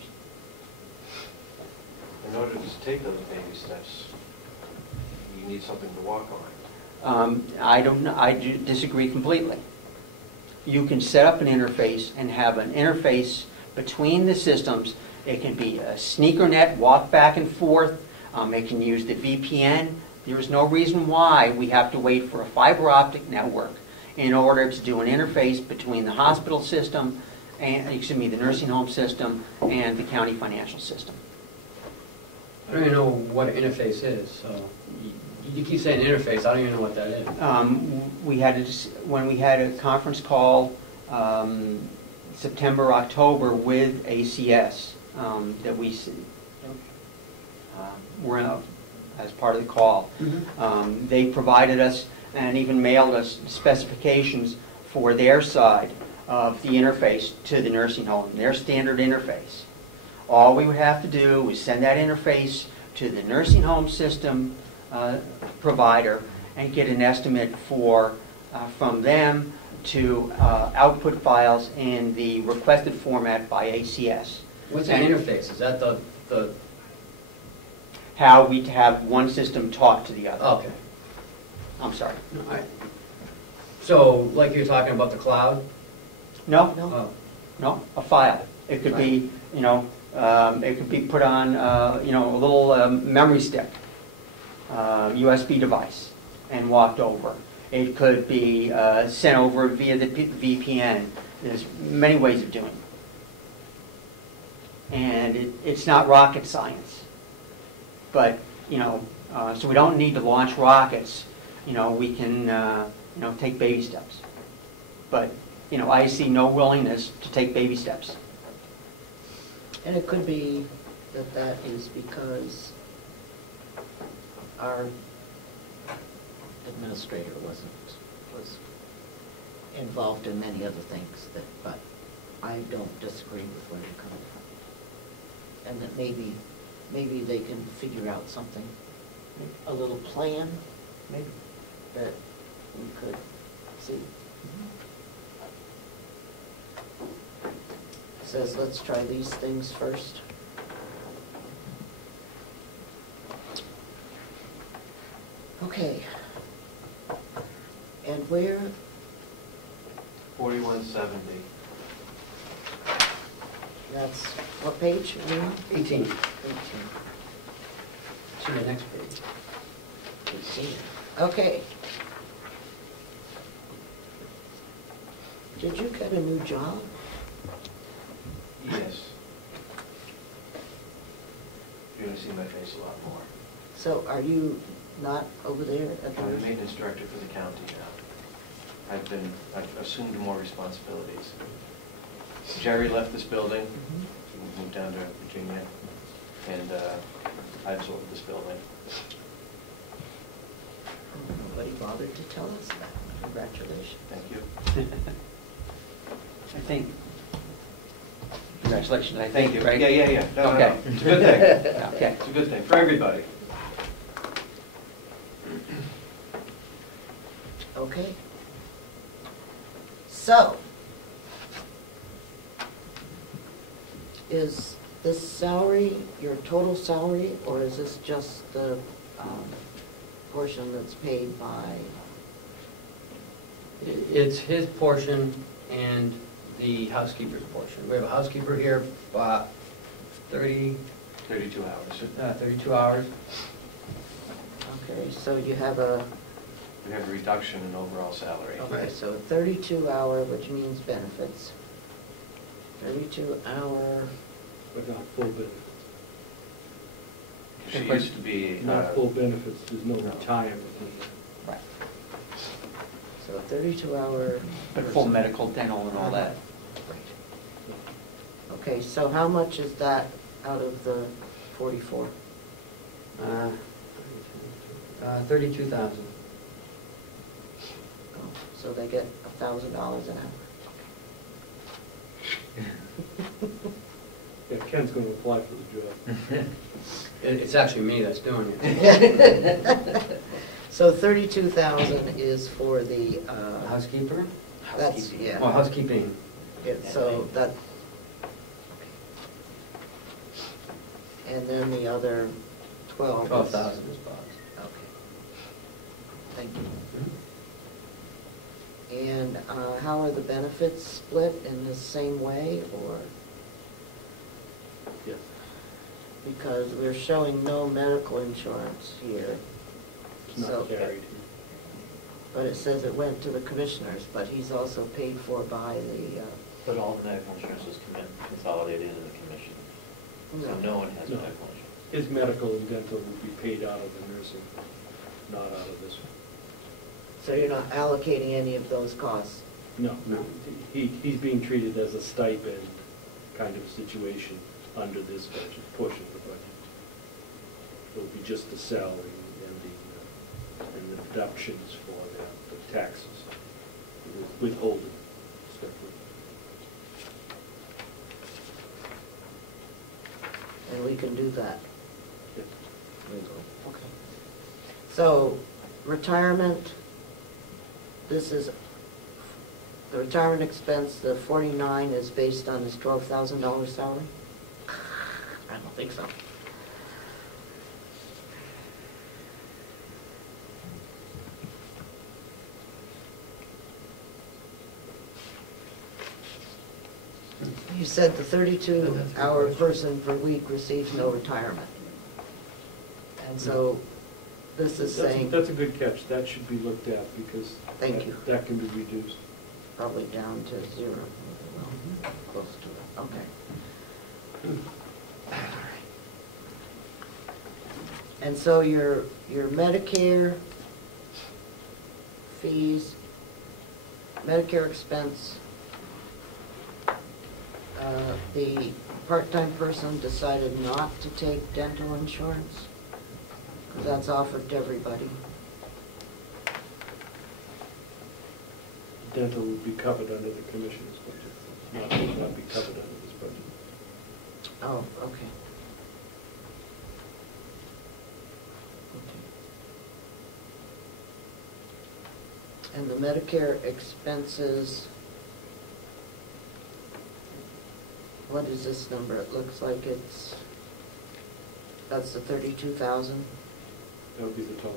In order to take those baby steps, you need something to walk on. I disagree completely. You can set up an interface and have an interface between the systems. It can be a sneaker net, walk back and forth. It can use the VPN. There is no reason why we have to wait for a fiber optic network in order to do an interface between the hospital system and, the nursing home system and the county financial system. I don't even know what an interface is, so you keep saying interface, I don't even know what that is. When we had a conference call September, October with ACS that we were in as part of the call. They provided us and even mailed us specifications for their side of the interface to the nursing home, their standard interface. All we would have to do was send that interface to the nursing home system provider and get an estimate from them to output files in the requested format by ACS. What's an interface? Is that the how we have one system talk to the other. Okay. I'm sorry. So, like you're talking about the cloud? No, Oh. no, a file. It could be, it could be put on, a little memory stick, USB device, and walked over. It could be sent over via the VPN. There's many ways of doing it. And it's not rocket science. But, so we don't need to launch rockets. We can, take baby steps. But, I see no willingness to take baby steps. And it could be that is because our administrator was involved in many other things, but I don't disagree with where you're coming from. And that maybe they can figure out something, a little plan, maybe, that we could see. Says, let's try these things first. Okay. And where? 4170. That's, what page? 18. 18. To the next page. 18. Okay. Did you get a new job? Yes. You're going to see my face a lot more. So are you not over there at the... I'm the maintenance director for the county now. I've assumed more responsibilities. Jerry left this building, he moved down to Virginia, and I absorbed this building. Nobody bothered to tell us that. Congratulations. Thank you. I think. Congratulations, I think, right? Yeah. No, Okay. no. It's a good thing. Okay. It's a good thing for everybody. Okay. So, is this salary your total salary, or is this just the portion that's paid by? It's his portion and the housekeeper's portion. We have a housekeeper here, 32 hours. 32 hours. Okay, so you have a... We have a reduction in overall salary. Okay, so 32-hour, which means benefits. 32-hour... But not full benefits. She used to be... Not full benefits, there's no retirement in there. Right. So 32-hour... But full medical, dental, and all that. Okay, so how much is that out of the 44? 32,000. Oh, so they get $1,000 an hour. Yeah, Ken's going to apply for the job. It's actually me that's doing it. So 32,000 is for the... Housekeeper? That's, yeah. Oh, housekeeping. So that... And then the other 12 is... 12,000 is Bob's. Okay. Thank you. And how are the benefits split, in the same way, or? Yes. Because we're showing no medical insurance here. It's not So- carried here. But it says it went to the commissioners, but he's also paid for by the, But all the medical insurance was consolidated into the commission. So no one has No. medical insurance. His medical and dental would be paid out of the nursing, not out of this one. so you're not allocating any of those costs? No, he's being treated as a stipend kind of situation under this budget, portion of the budget. It'll be just the salary and the deductions for the taxes, withholding, strictly. And we can do that Yeah. legally, okay. So, retirement, this is, the retirement expense, the 49 is based on his $12,000 salary? I don't think so. You said the 32-hour person per week receives no retirement. And so this is saying That's a good catch. That should be looked at because Thank you. that can be reduced. probably down to 0, well, close to it, okay. And so your Medicare fees, Medicare expense, the part-time person decided not to take dental insurance, 'cause that's offered to everybody. Dental would be covered under the commissioner's budget, not be covered under this budget. Oh, okay. And the Medicare expenses, what is this number? It looks like that's the 32,000, That would be the total.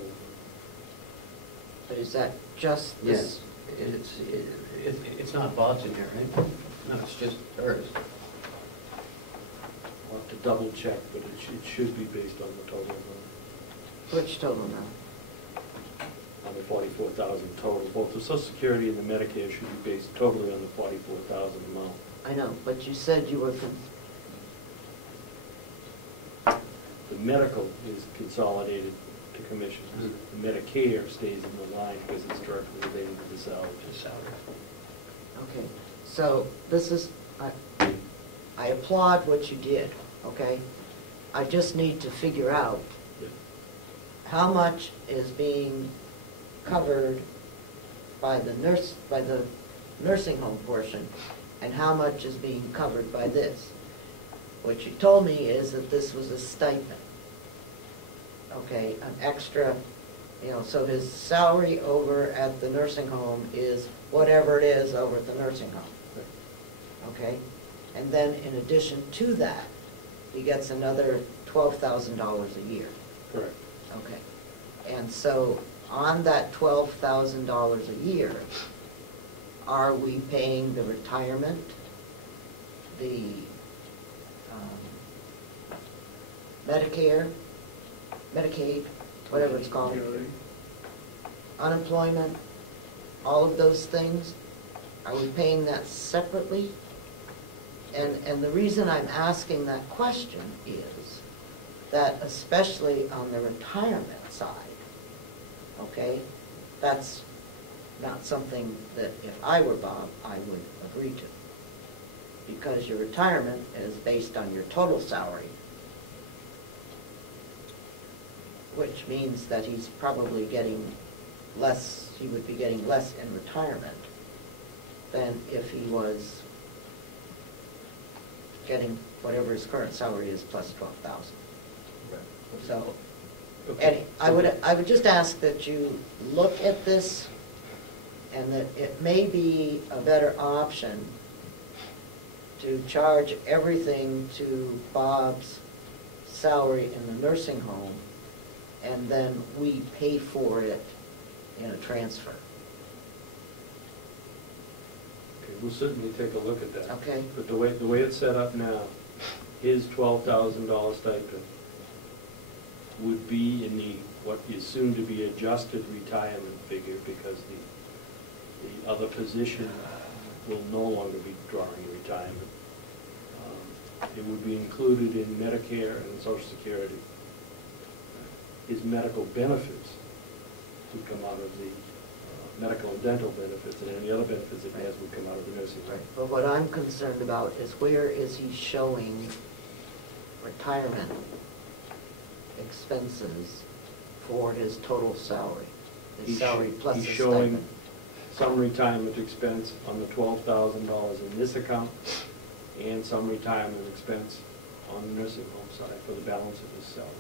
but is that just this? It's not Bob's in here, right? No, it's just hers. I'll have to double check, but it should be based on the total amount, Which total now? on the 44,000 total. Both the Social Security and the Medicare should be based totally on the 44,000 amount. I know, but you said you were, The medical is consolidated to commissions. The Medicare stays in the line because it's directly related to the salary. okay, so this is, I applaud what you did, okay? I just need to figure out Yeah. how much is being covered by the nursing home portion, and how much is being covered by this. What you told me is that this was a stipend, okay, an extra, so his salary over at the nursing home is whatever it is over at the nursing home, okay? And then in addition to that, he gets another $12,000 a year. Correct. Okay, and so on that $12,000 a year, are we paying the retirement, the Medicare, Medicaid, whatever it's called, unemployment, all of those things? Are we paying that separately? And the reason I'm asking that question is that especially on the retirement side, okay, that's not something that if I were Bob, I would agree to. Because your retirement is based on your total salary, which means that he's probably getting less, he would be getting less in retirement than if he was getting whatever his current salary is plus 12,000. So, Okay. I would just ask that you look at this, and that it may be a better option to charge everything to Bob's salary in the nursing home, and then we pay for it in a transfer. Okay, we'll certainly take a look at that. Okay. But the way it's set up now, his $12,000 stipend would be in the, what is soon to be adjusted retirement figure, because the other position will no longer be drawing retirement. It would be included in Medicare and Social Security. His medical benefits would come out of the medical and dental benefits, and any other benefits it has would come out of the nursing home. But what I'm concerned about is where is he showing retirement expenses for his total salary? His salary plus He's his showing stipend. some retirement expense on the $12,000 in this account, and some retirement expense on the nursing home side for the balance of his salary.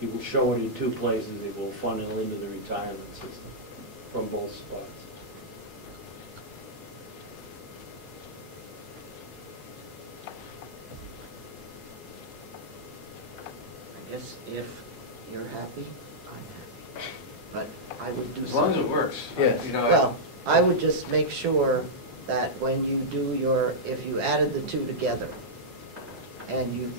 He will show it in two places. It will funnel into the retirement system from both spots. I guess if you're happy, I'm happy. But I would do As long as it something. works. Yes. You know, Well, I would just make sure that when you do your, if you added the two together, and you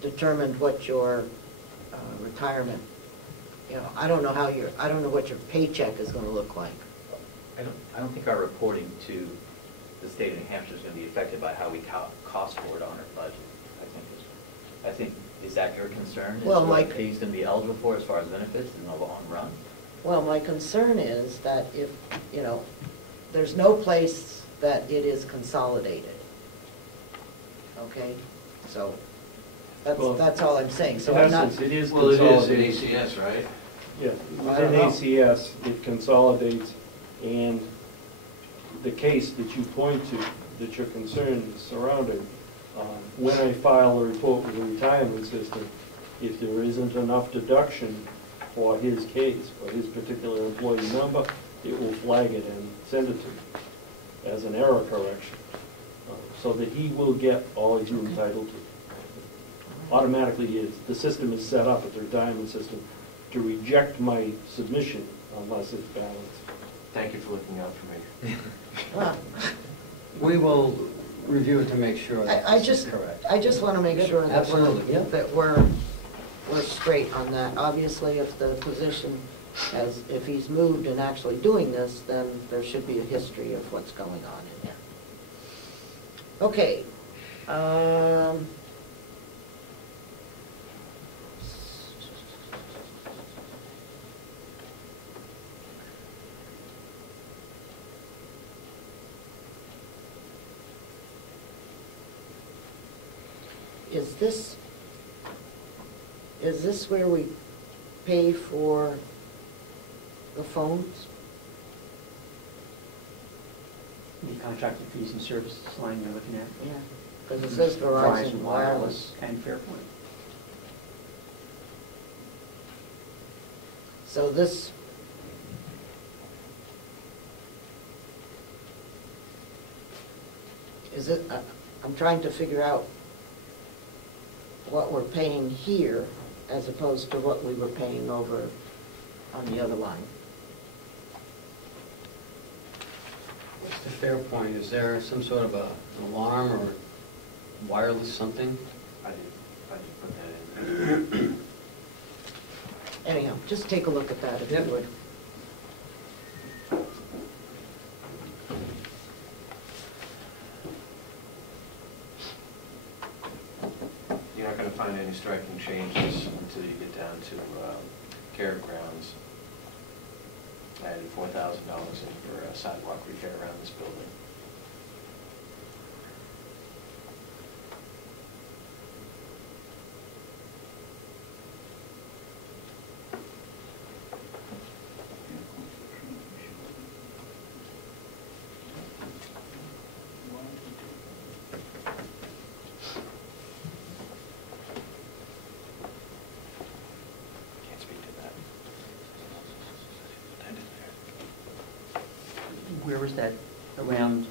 determined what your retirement, I don't know what your paycheck is gonna look like. I don't think our reporting to the state of New Hampshire is going to be affected by how we cost for it on our budget. I think, is that your concern? Is Well, what he's going to be eligible for as far as benefits in the long run? Well, my concern is that if, there's no place that it is consolidated. Okay? So, Well, that's all I'm saying. So In I'm not, essence, it is well, it is consolidated. at ACS, right? Yeah, I don't within know. ACS, it consolidates, and the case that you point to, that your concern is surrounding, when I file a report with the retirement system, if there isn't enough deduction for his case, for his particular employee number, it will flag it and send it to me as an error correction, so that he will get all he's entitled to. Automatically he is. The system is set up at the retirement system to reject my submission unless it's balanced. Thank you for looking out for me. well, We will review it to make sure that I this is just, correct. I just want to make sure that Absolutely, yeah. we're straight on that. Obviously, if the position if he's moved and actually doing this, then there should be a history of what's going on in there. Okay. Is this where we pay for the phones? The contracted fees and services line you're looking at? Yeah, because it says Verizon Wireless. And Fairpoint. So this, is it, I'm trying to figure out what we're paying here as opposed to what we were paying over on the other line. What's the fair point? Is there some sort of an alarm or wireless something? I did put that in. Anyhow, just take a look at that if you Yep. would. You're not going to find any striking changes until you get down to Carroll grounds. I added $4,000 in for sidewalk repair around this building. Can't speak to that. That in there. Where was that? Around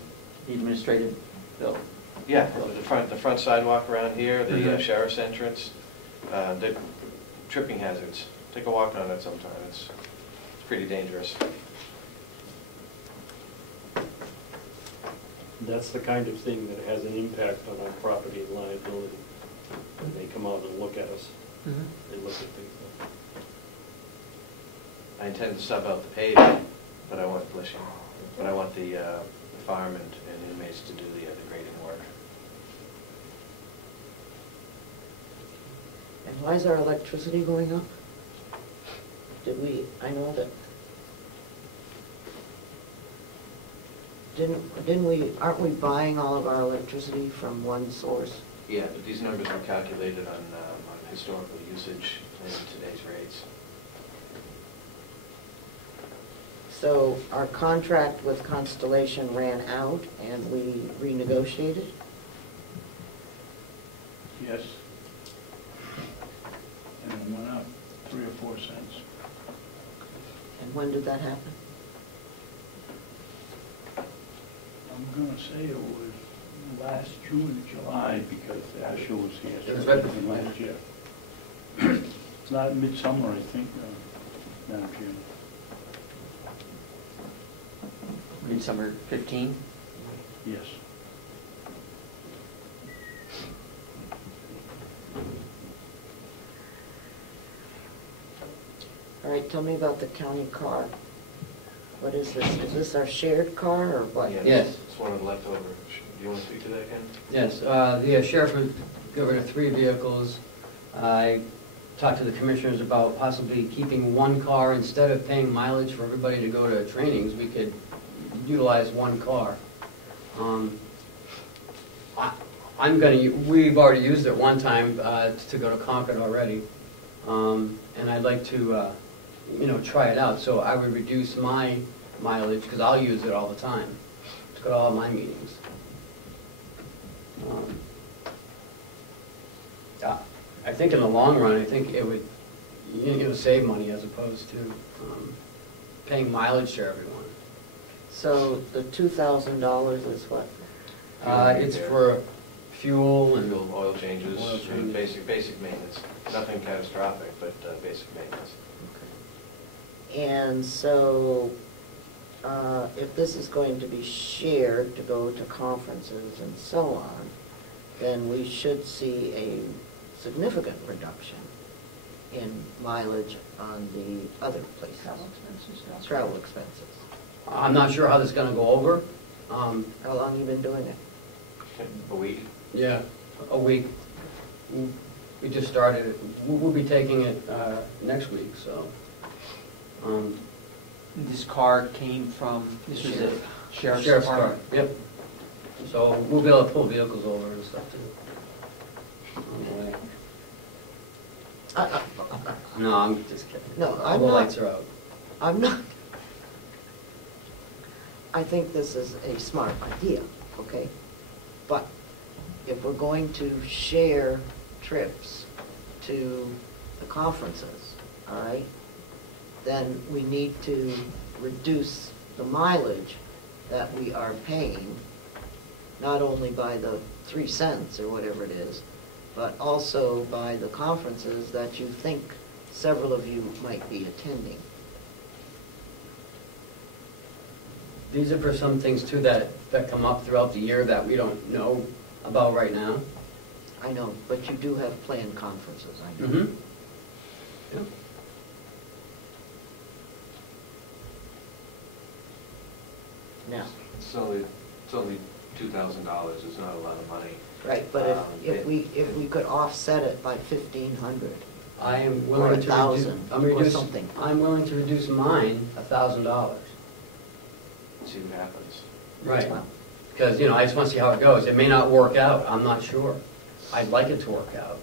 the administrative building? Yeah, the front sidewalk around here, the Mhm. sheriff's entrance, the tripping hazards. Take a walk on it sometime, it's pretty dangerous. That's the kind of thing that has an impact on our property and liability. When they come out and look at us, they look at things like I intend to sub out the paid, but I want the firemen and inmates to do the grading work. And why is our electricity going up? I know that, aren't we buying all of our electricity from one source? Yeah, but these numbers were calculated on historical usage and today's rates. So our contract with Constellation ran out and we renegotiated? Yes. And it went up 3 or 4 cents. And when did that happen? I'm gonna say it was last June or July, because Asher was here. It was right before last year. It's not midsummer, I think, Madam Chairman. Midsummer 15? Yes. All right, tell me about the county car. What is this? Is this our shared car or what? Yeah, Yes. It's one of the leftover. Do you want to speak to that, Ken? Yes, the sheriff would get rid of 3 vehicles. I talked to the commissioners about possibly keeping 1 car instead of paying mileage for everybody to go to trainings. We could utilize 1 car. We've already used it one time to go to Concord already, and I'd like to, try it out. So I would reduce my mileage because I'll use it all the time to go to all my meetings. I think in the long run, I think it would, save money as opposed to paying mileage to everyone. So the $2,000 is what? It's for fuel and Oil changes, Oil changes. basic maintenance. Nothing catastrophic, but basic maintenance. And so if this is going to be shared to go to conferences and so on, then we should see a significant reduction in mileage on the other places. Travel expenses. I'm not sure how this is going to go over. How long have you been doing it? A week. Yeah, a week. We just started it. We'll be taking it next week, so. This car came from, this was a sheriff's car. department? Yep. So we'll be able to pull vehicles over and stuff too. On the way. No, I'm just kidding. No, All I'm the not. lights are out. I'm not. I think this is a smart idea, okay? But if we're going to share trips to the conferences, all right, then we need to reduce the mileage that we are paying, not only by the 3 cents or whatever it is, but also by the conferences that you think several of you might be attending. These are for some things too that come up throughout the year that we don't know about right now. I know, but you do have planned conferences, I know. Mm-hmm. Yep. Now, It's only $2,000. It's not a lot of money. right, but if we could offset it by 1,500, I am or willing to 1,000, or reduce. something. I'm willing to reduce mine $1,000. See what happens. Right. Well, Because, I just want to see how it goes. It may not work out. I'm not sure. I'd like it to work out.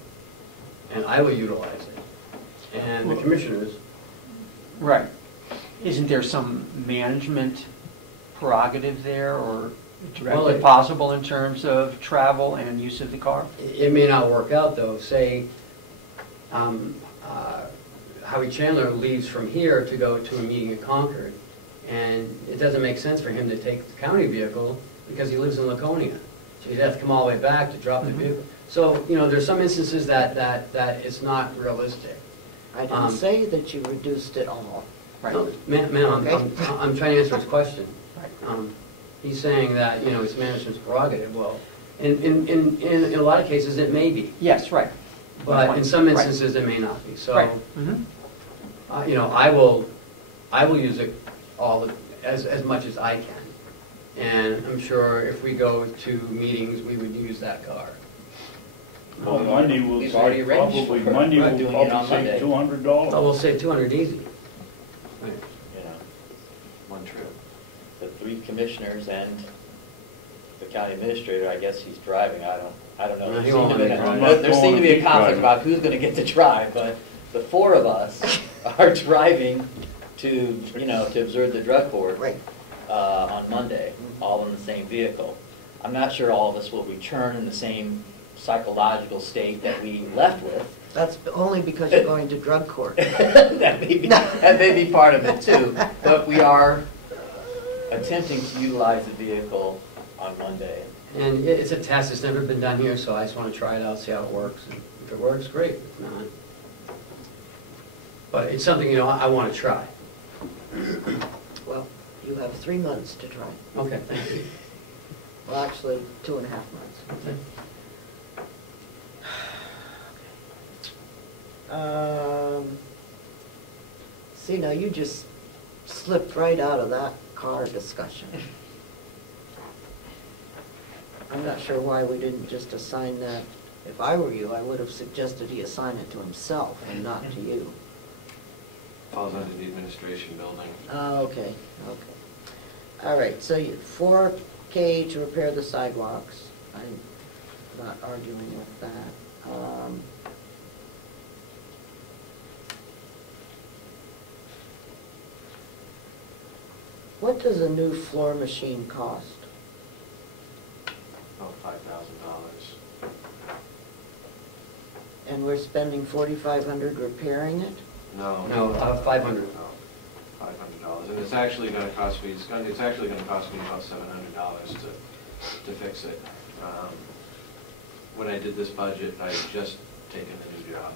And I will utilize it. And the commissioners. Right. Isn't there some management prerogative there, or directly possible in terms of travel and use of the car? It may not work out, though. Say, Howie Chandler leaves from here to go to a meeting in Concord, and it doesn't make sense for him to take the county vehicle because he lives in Laconia. So he'd have to come all the way back to drop the vehicle. So, there's some instances that it's not realistic. I didn't say that you reduced it all. Right. No, ma'am, Okay. I'm trying to answer his question. He's saying that, it's management's prerogative. Well, in a lot of cases, it may be. Yes, right. But in some Right. instances, it may not be. So, Right. Mhm. I will use it as much as I can. And I'm sure if we go to meetings, we would use that car. Well, Monday will We've already save, arranged probably, for Monday will doing it on probably Monday. save Oh, $200. we'll save 200 easy. Right. You know, One trip. the 3 commissioners and the county administrator, I guess he's driving, I don't know. No, he won't let me drive. There seemed to be a Keep conflict driving. about who's gonna get to drive, but the 4 of us are driving to, to observe the drug court. Right. On Monday, all in the same vehicle. I'm not sure all of us will return in the same psychological state that we left with. That's only because you're going to drug court. That may be part of it too, but we are attempting to utilize the vehicle on Monday. And it's a test, it's never been done here, so I just want to try it out, see how it works. And if it works, great. If not. But it's something, I want to try. Well, you have 3 months to try. Okay, thank you. Well, actually, 2.5 months. Okay. See, now you just slipped right out of that car discussion. I'm not sure why we didn't just assign that. If I were you, I would have suggested he assign it to himself and not to you. Falls under the administration building. Oh, okay, okay. All right, so 4K to repair the sidewalks. I'm not arguing with that. What does a new floor machine cost? About $5,000. And we're spending $4,500 repairing it? No. No, 500. No, $500. And it's actually going to cost me, it's actually going to cost me about $700 to fix it. When I did this budget, I had just taken a new job.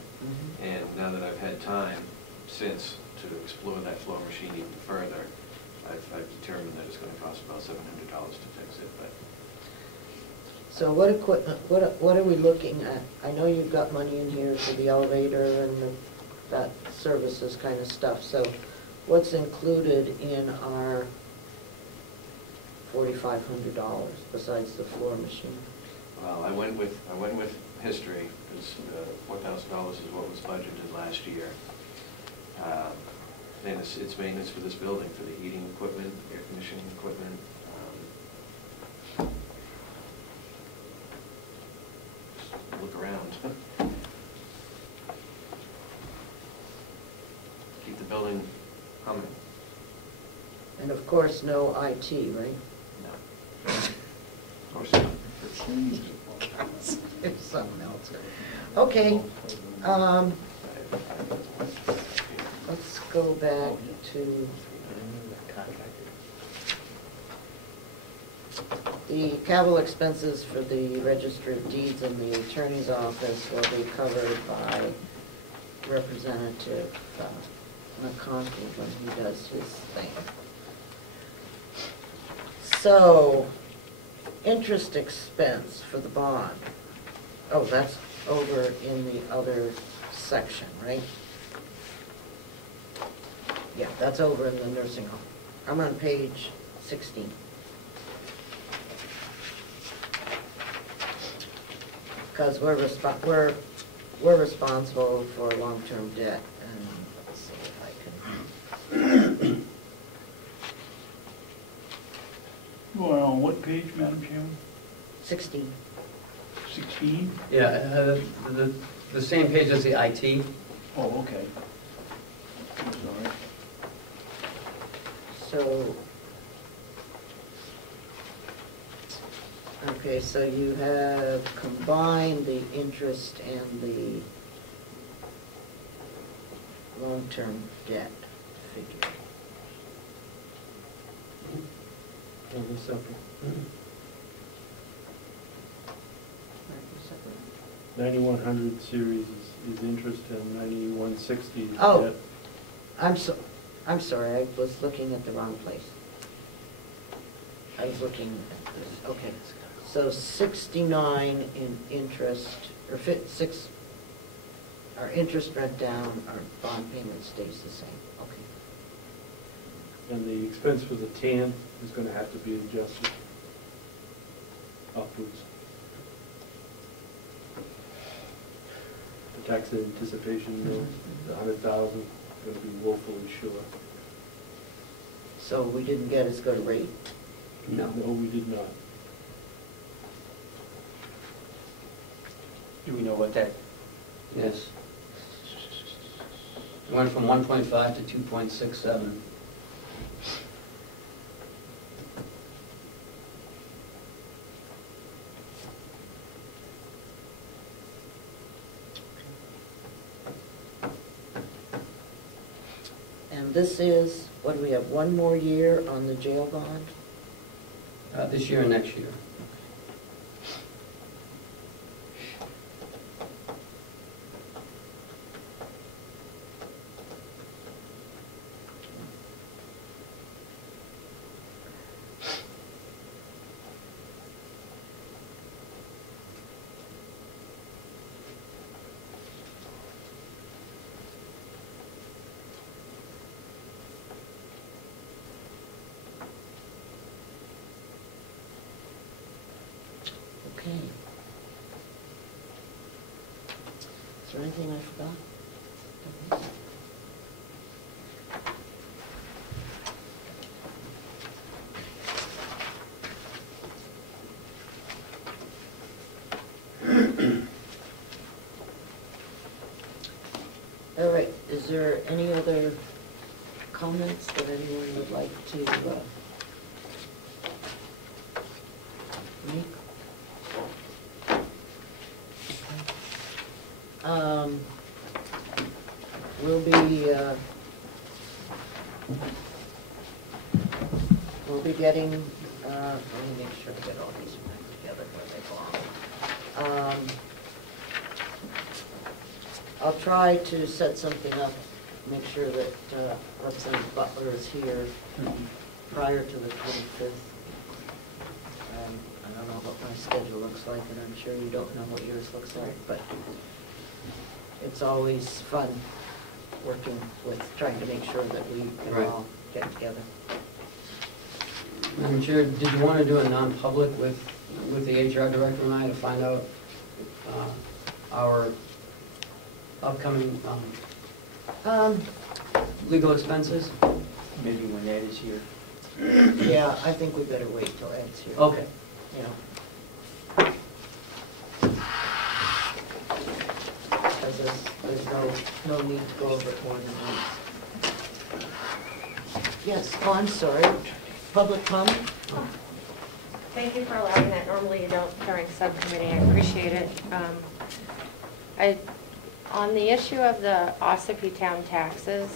And now that I've had time since to explore that floor machine even further, I've determined that it's going to cost about $700 to fix it. But So what equipment, what are we looking at? I know you've got money in here for the elevator and that services kind of stuff, so what's included in our $4,500 besides the floor machine? well, I went with history, because $4,000 is what was budgeted last year. And it's maintenance for this building, for the heating equipment, air conditioning equipment. Just look around. Keep the building humming. And of course, no IT, right? No. Of course not. It's someone else. Okay, let's go back to the capital expenses for the Register of Deeds and the Attorney's Office will be covered by Representative McConkie when he does his thing. So, interest expense for the bond. Oh, that's over in the other section, right? Yeah, that's over in the nursing home. I'm on page 16. Because we're responsible for long-term debt, and let's see if I can. Well, on what page, Madam Chairman? 16. 16? Yeah, the same page as the IT. Oh, okay. I'm sorry. So, okay, so you have combined the interest and the long-term debt figure. Separate. 9100 series is interest and 9160 is Oh. debt. I'm sorry, I was looking at the wrong place. I was looking at this, okay. So 69 in interest, or our interest went down, our bond payment stays the same, okay. And the expense for the TAN is going to have to be adjusted upwards. The tax anticipation note, the 100,000, going to be woefully short. So we didn't get as good a rate? No, we did not. Do we know what that, Yes. It went from 1.5 to 2.67. And this is, what do we have, one more year on the jail bond? This year and next year. Okay. Is there anything I forgot? All right, is there any other comments that anyone would like to make? We'll be getting, let me make sure I get all these back together where they belong. I'll try to set something up, make sure that Representative Butler is here prior to the 25th. I don't know what my schedule looks like, and I'm sure you don't know what yours looks like, but it's always fun working with, trying to make sure that we can Right. all get together. Madam Chair, did you want to do a non-public with the HR director and I to find out our upcoming legal expenses? maybe when Ed is here? Yeah, I think we better wait till Ed's here. Okay. You know. Because there's no need to go over it more than once. Yes, oh, I'm sorry. Public comment? Thank you for allowing that. Normally you don't during subcommittee. I appreciate it. On the issue of the Ossipee town taxes,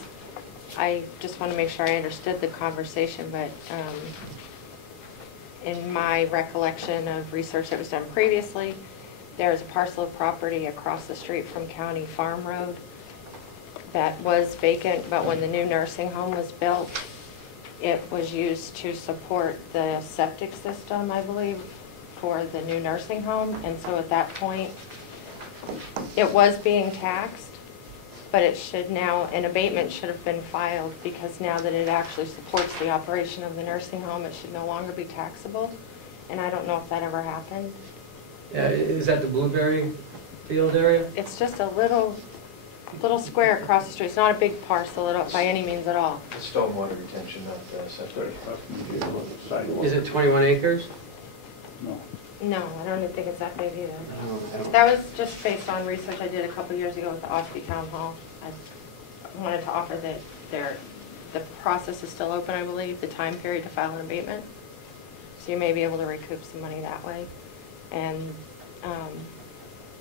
I just want to make sure I understood the conversation, but in my recollection of research that was done previously, there's a parcel of property across the street from County Farm Road that was vacant, but when the new nursing home was built, it was used to support the septic system, I believe, for the new nursing home. And so at that point, it was being taxed, but it should now, an abatement should have been filed, because now that it actually supports the operation of the nursing home, it should no longer be taxable. And I don't know if that ever happened. Yeah, is that the Blueberry Field area? It's just a little square across the street. It's not a big parcel by any means at all. The stormwater retention, not the septic. Is it 21 acres? No. No, I don't even think it's that big either. I don't. That was just based on research I did a couple years ago with the Ossipee Town Hall. I wanted to offer that the process is still open, I believe, the time period to file an abatement. So you may be able to recoup some money that way. And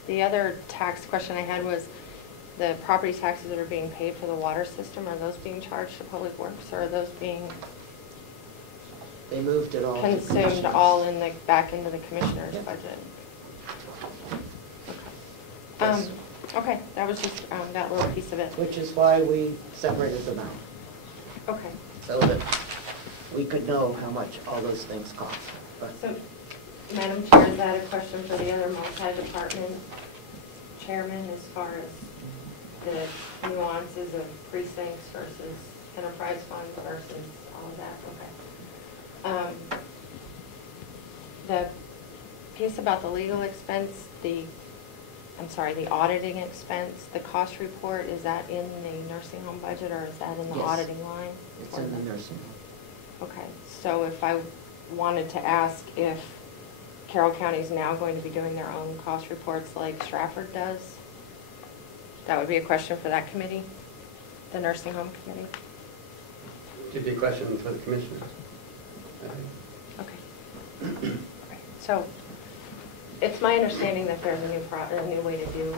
the other tax question I had was the property taxes that are being paid for the water system, are those being charged to Public Works, or are those being They moved it all to consumed commissioners. all back into the commissioner's budget? Yes. Okay, that was just that little piece of it. Which is why we separated them out, Okay. so that we could know how much all those things cost. But So, Madam Chair, is that a question for the other multi-department chairman as far as the nuances of precincts versus enterprise funds versus all of that? Okay. The piece about the legal expense, the auditing expense, the cost report, is that in the nursing home budget or is that in the Yes. auditing line? it's in the nursing home. Okay, so if I wanted to ask if Carroll County is now going to be doing their own cost reports like Stratford does, that would be a question for that committee, the nursing home committee? Should be a question for the commissioners. Okay. So it's my understanding that there's a new way to do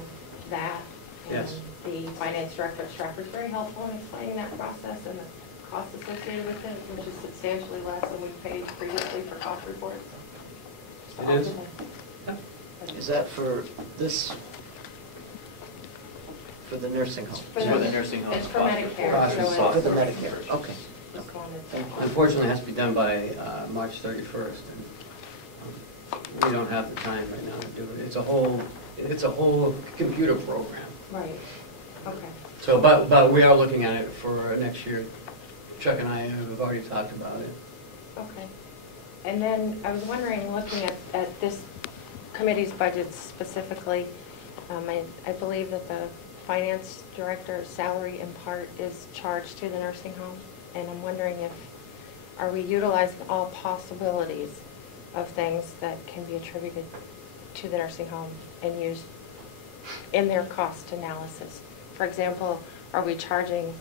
that. Yes. And the finance director at Stratford is very helpful in explaining that process and the costs associated with it, which is substantially less than we paid previously for cost reports. It is? Is that for this, for the nursing home? For the nursing homes It's for cost Medicare. report. so Cost For it's- the Medicare, okay. Just wanted to- Thank you. Unfortunately, it has to be done by March 31st. And we don't have the time right now to do it. It's a whole computer program. Right, okay. So, but we are looking at it for next year. Chuck and I have already talked about it. Okay. And then I was wondering, looking at this committee's budget specifically, I believe that the finance director's salary in part is charged to the nursing home. And I'm wondering are we utilizing all possibilities of things that can be attributed to the nursing home and used in their cost analysis? For example, are we charging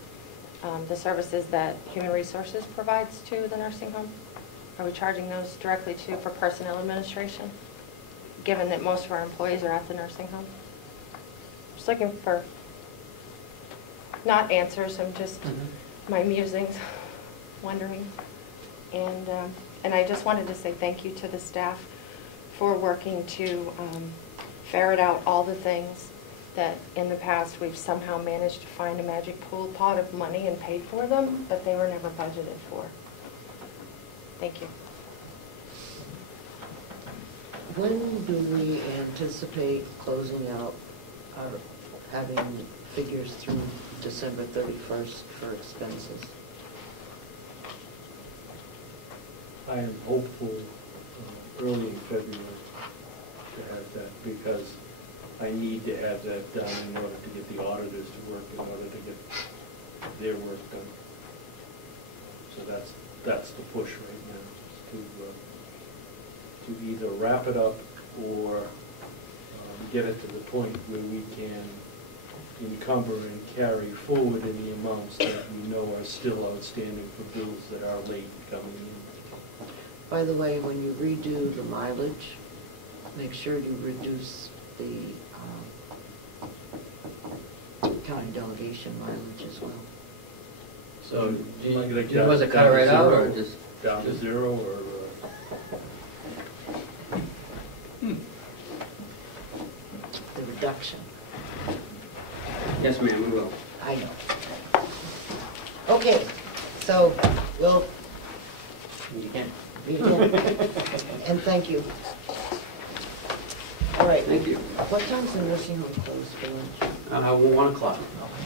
the services that Human Resources provides to the nursing home? Are we charging those directly for personnel administration, given that most of our employees are at the nursing home? Just looking for, not answers, I'm just, my musings, wondering. And I just wanted to say thank you to the staff for working to ferret out all the things that in the past we've somehow managed to find a magic pool pot of money and paid for them, but they were never budgeted for. Thank you. When do we anticipate closing out, having figures through December 31st for expenses? I am hopeful early in February to have that, because I need to have that done in order to get the auditors to work, in order to get their work done. So that's the push right now, to either wrap it up or get it to the point where we can encumber and carry forward in the amounts that we know are still outstanding for bills that are late coming in. By the way, when you redo the mileage, make sure you reduce the county delegation mileage as well. So, Am I gonna do you want to cut it right out, or just? Down to zero, or? The reduction, Yes, ma'am, we will. I know. Okay, so we'll Meet again. meet again. And thank you. All right. Thank you. What time's the nursing home closed for lunch? 1 o'clock. Okay.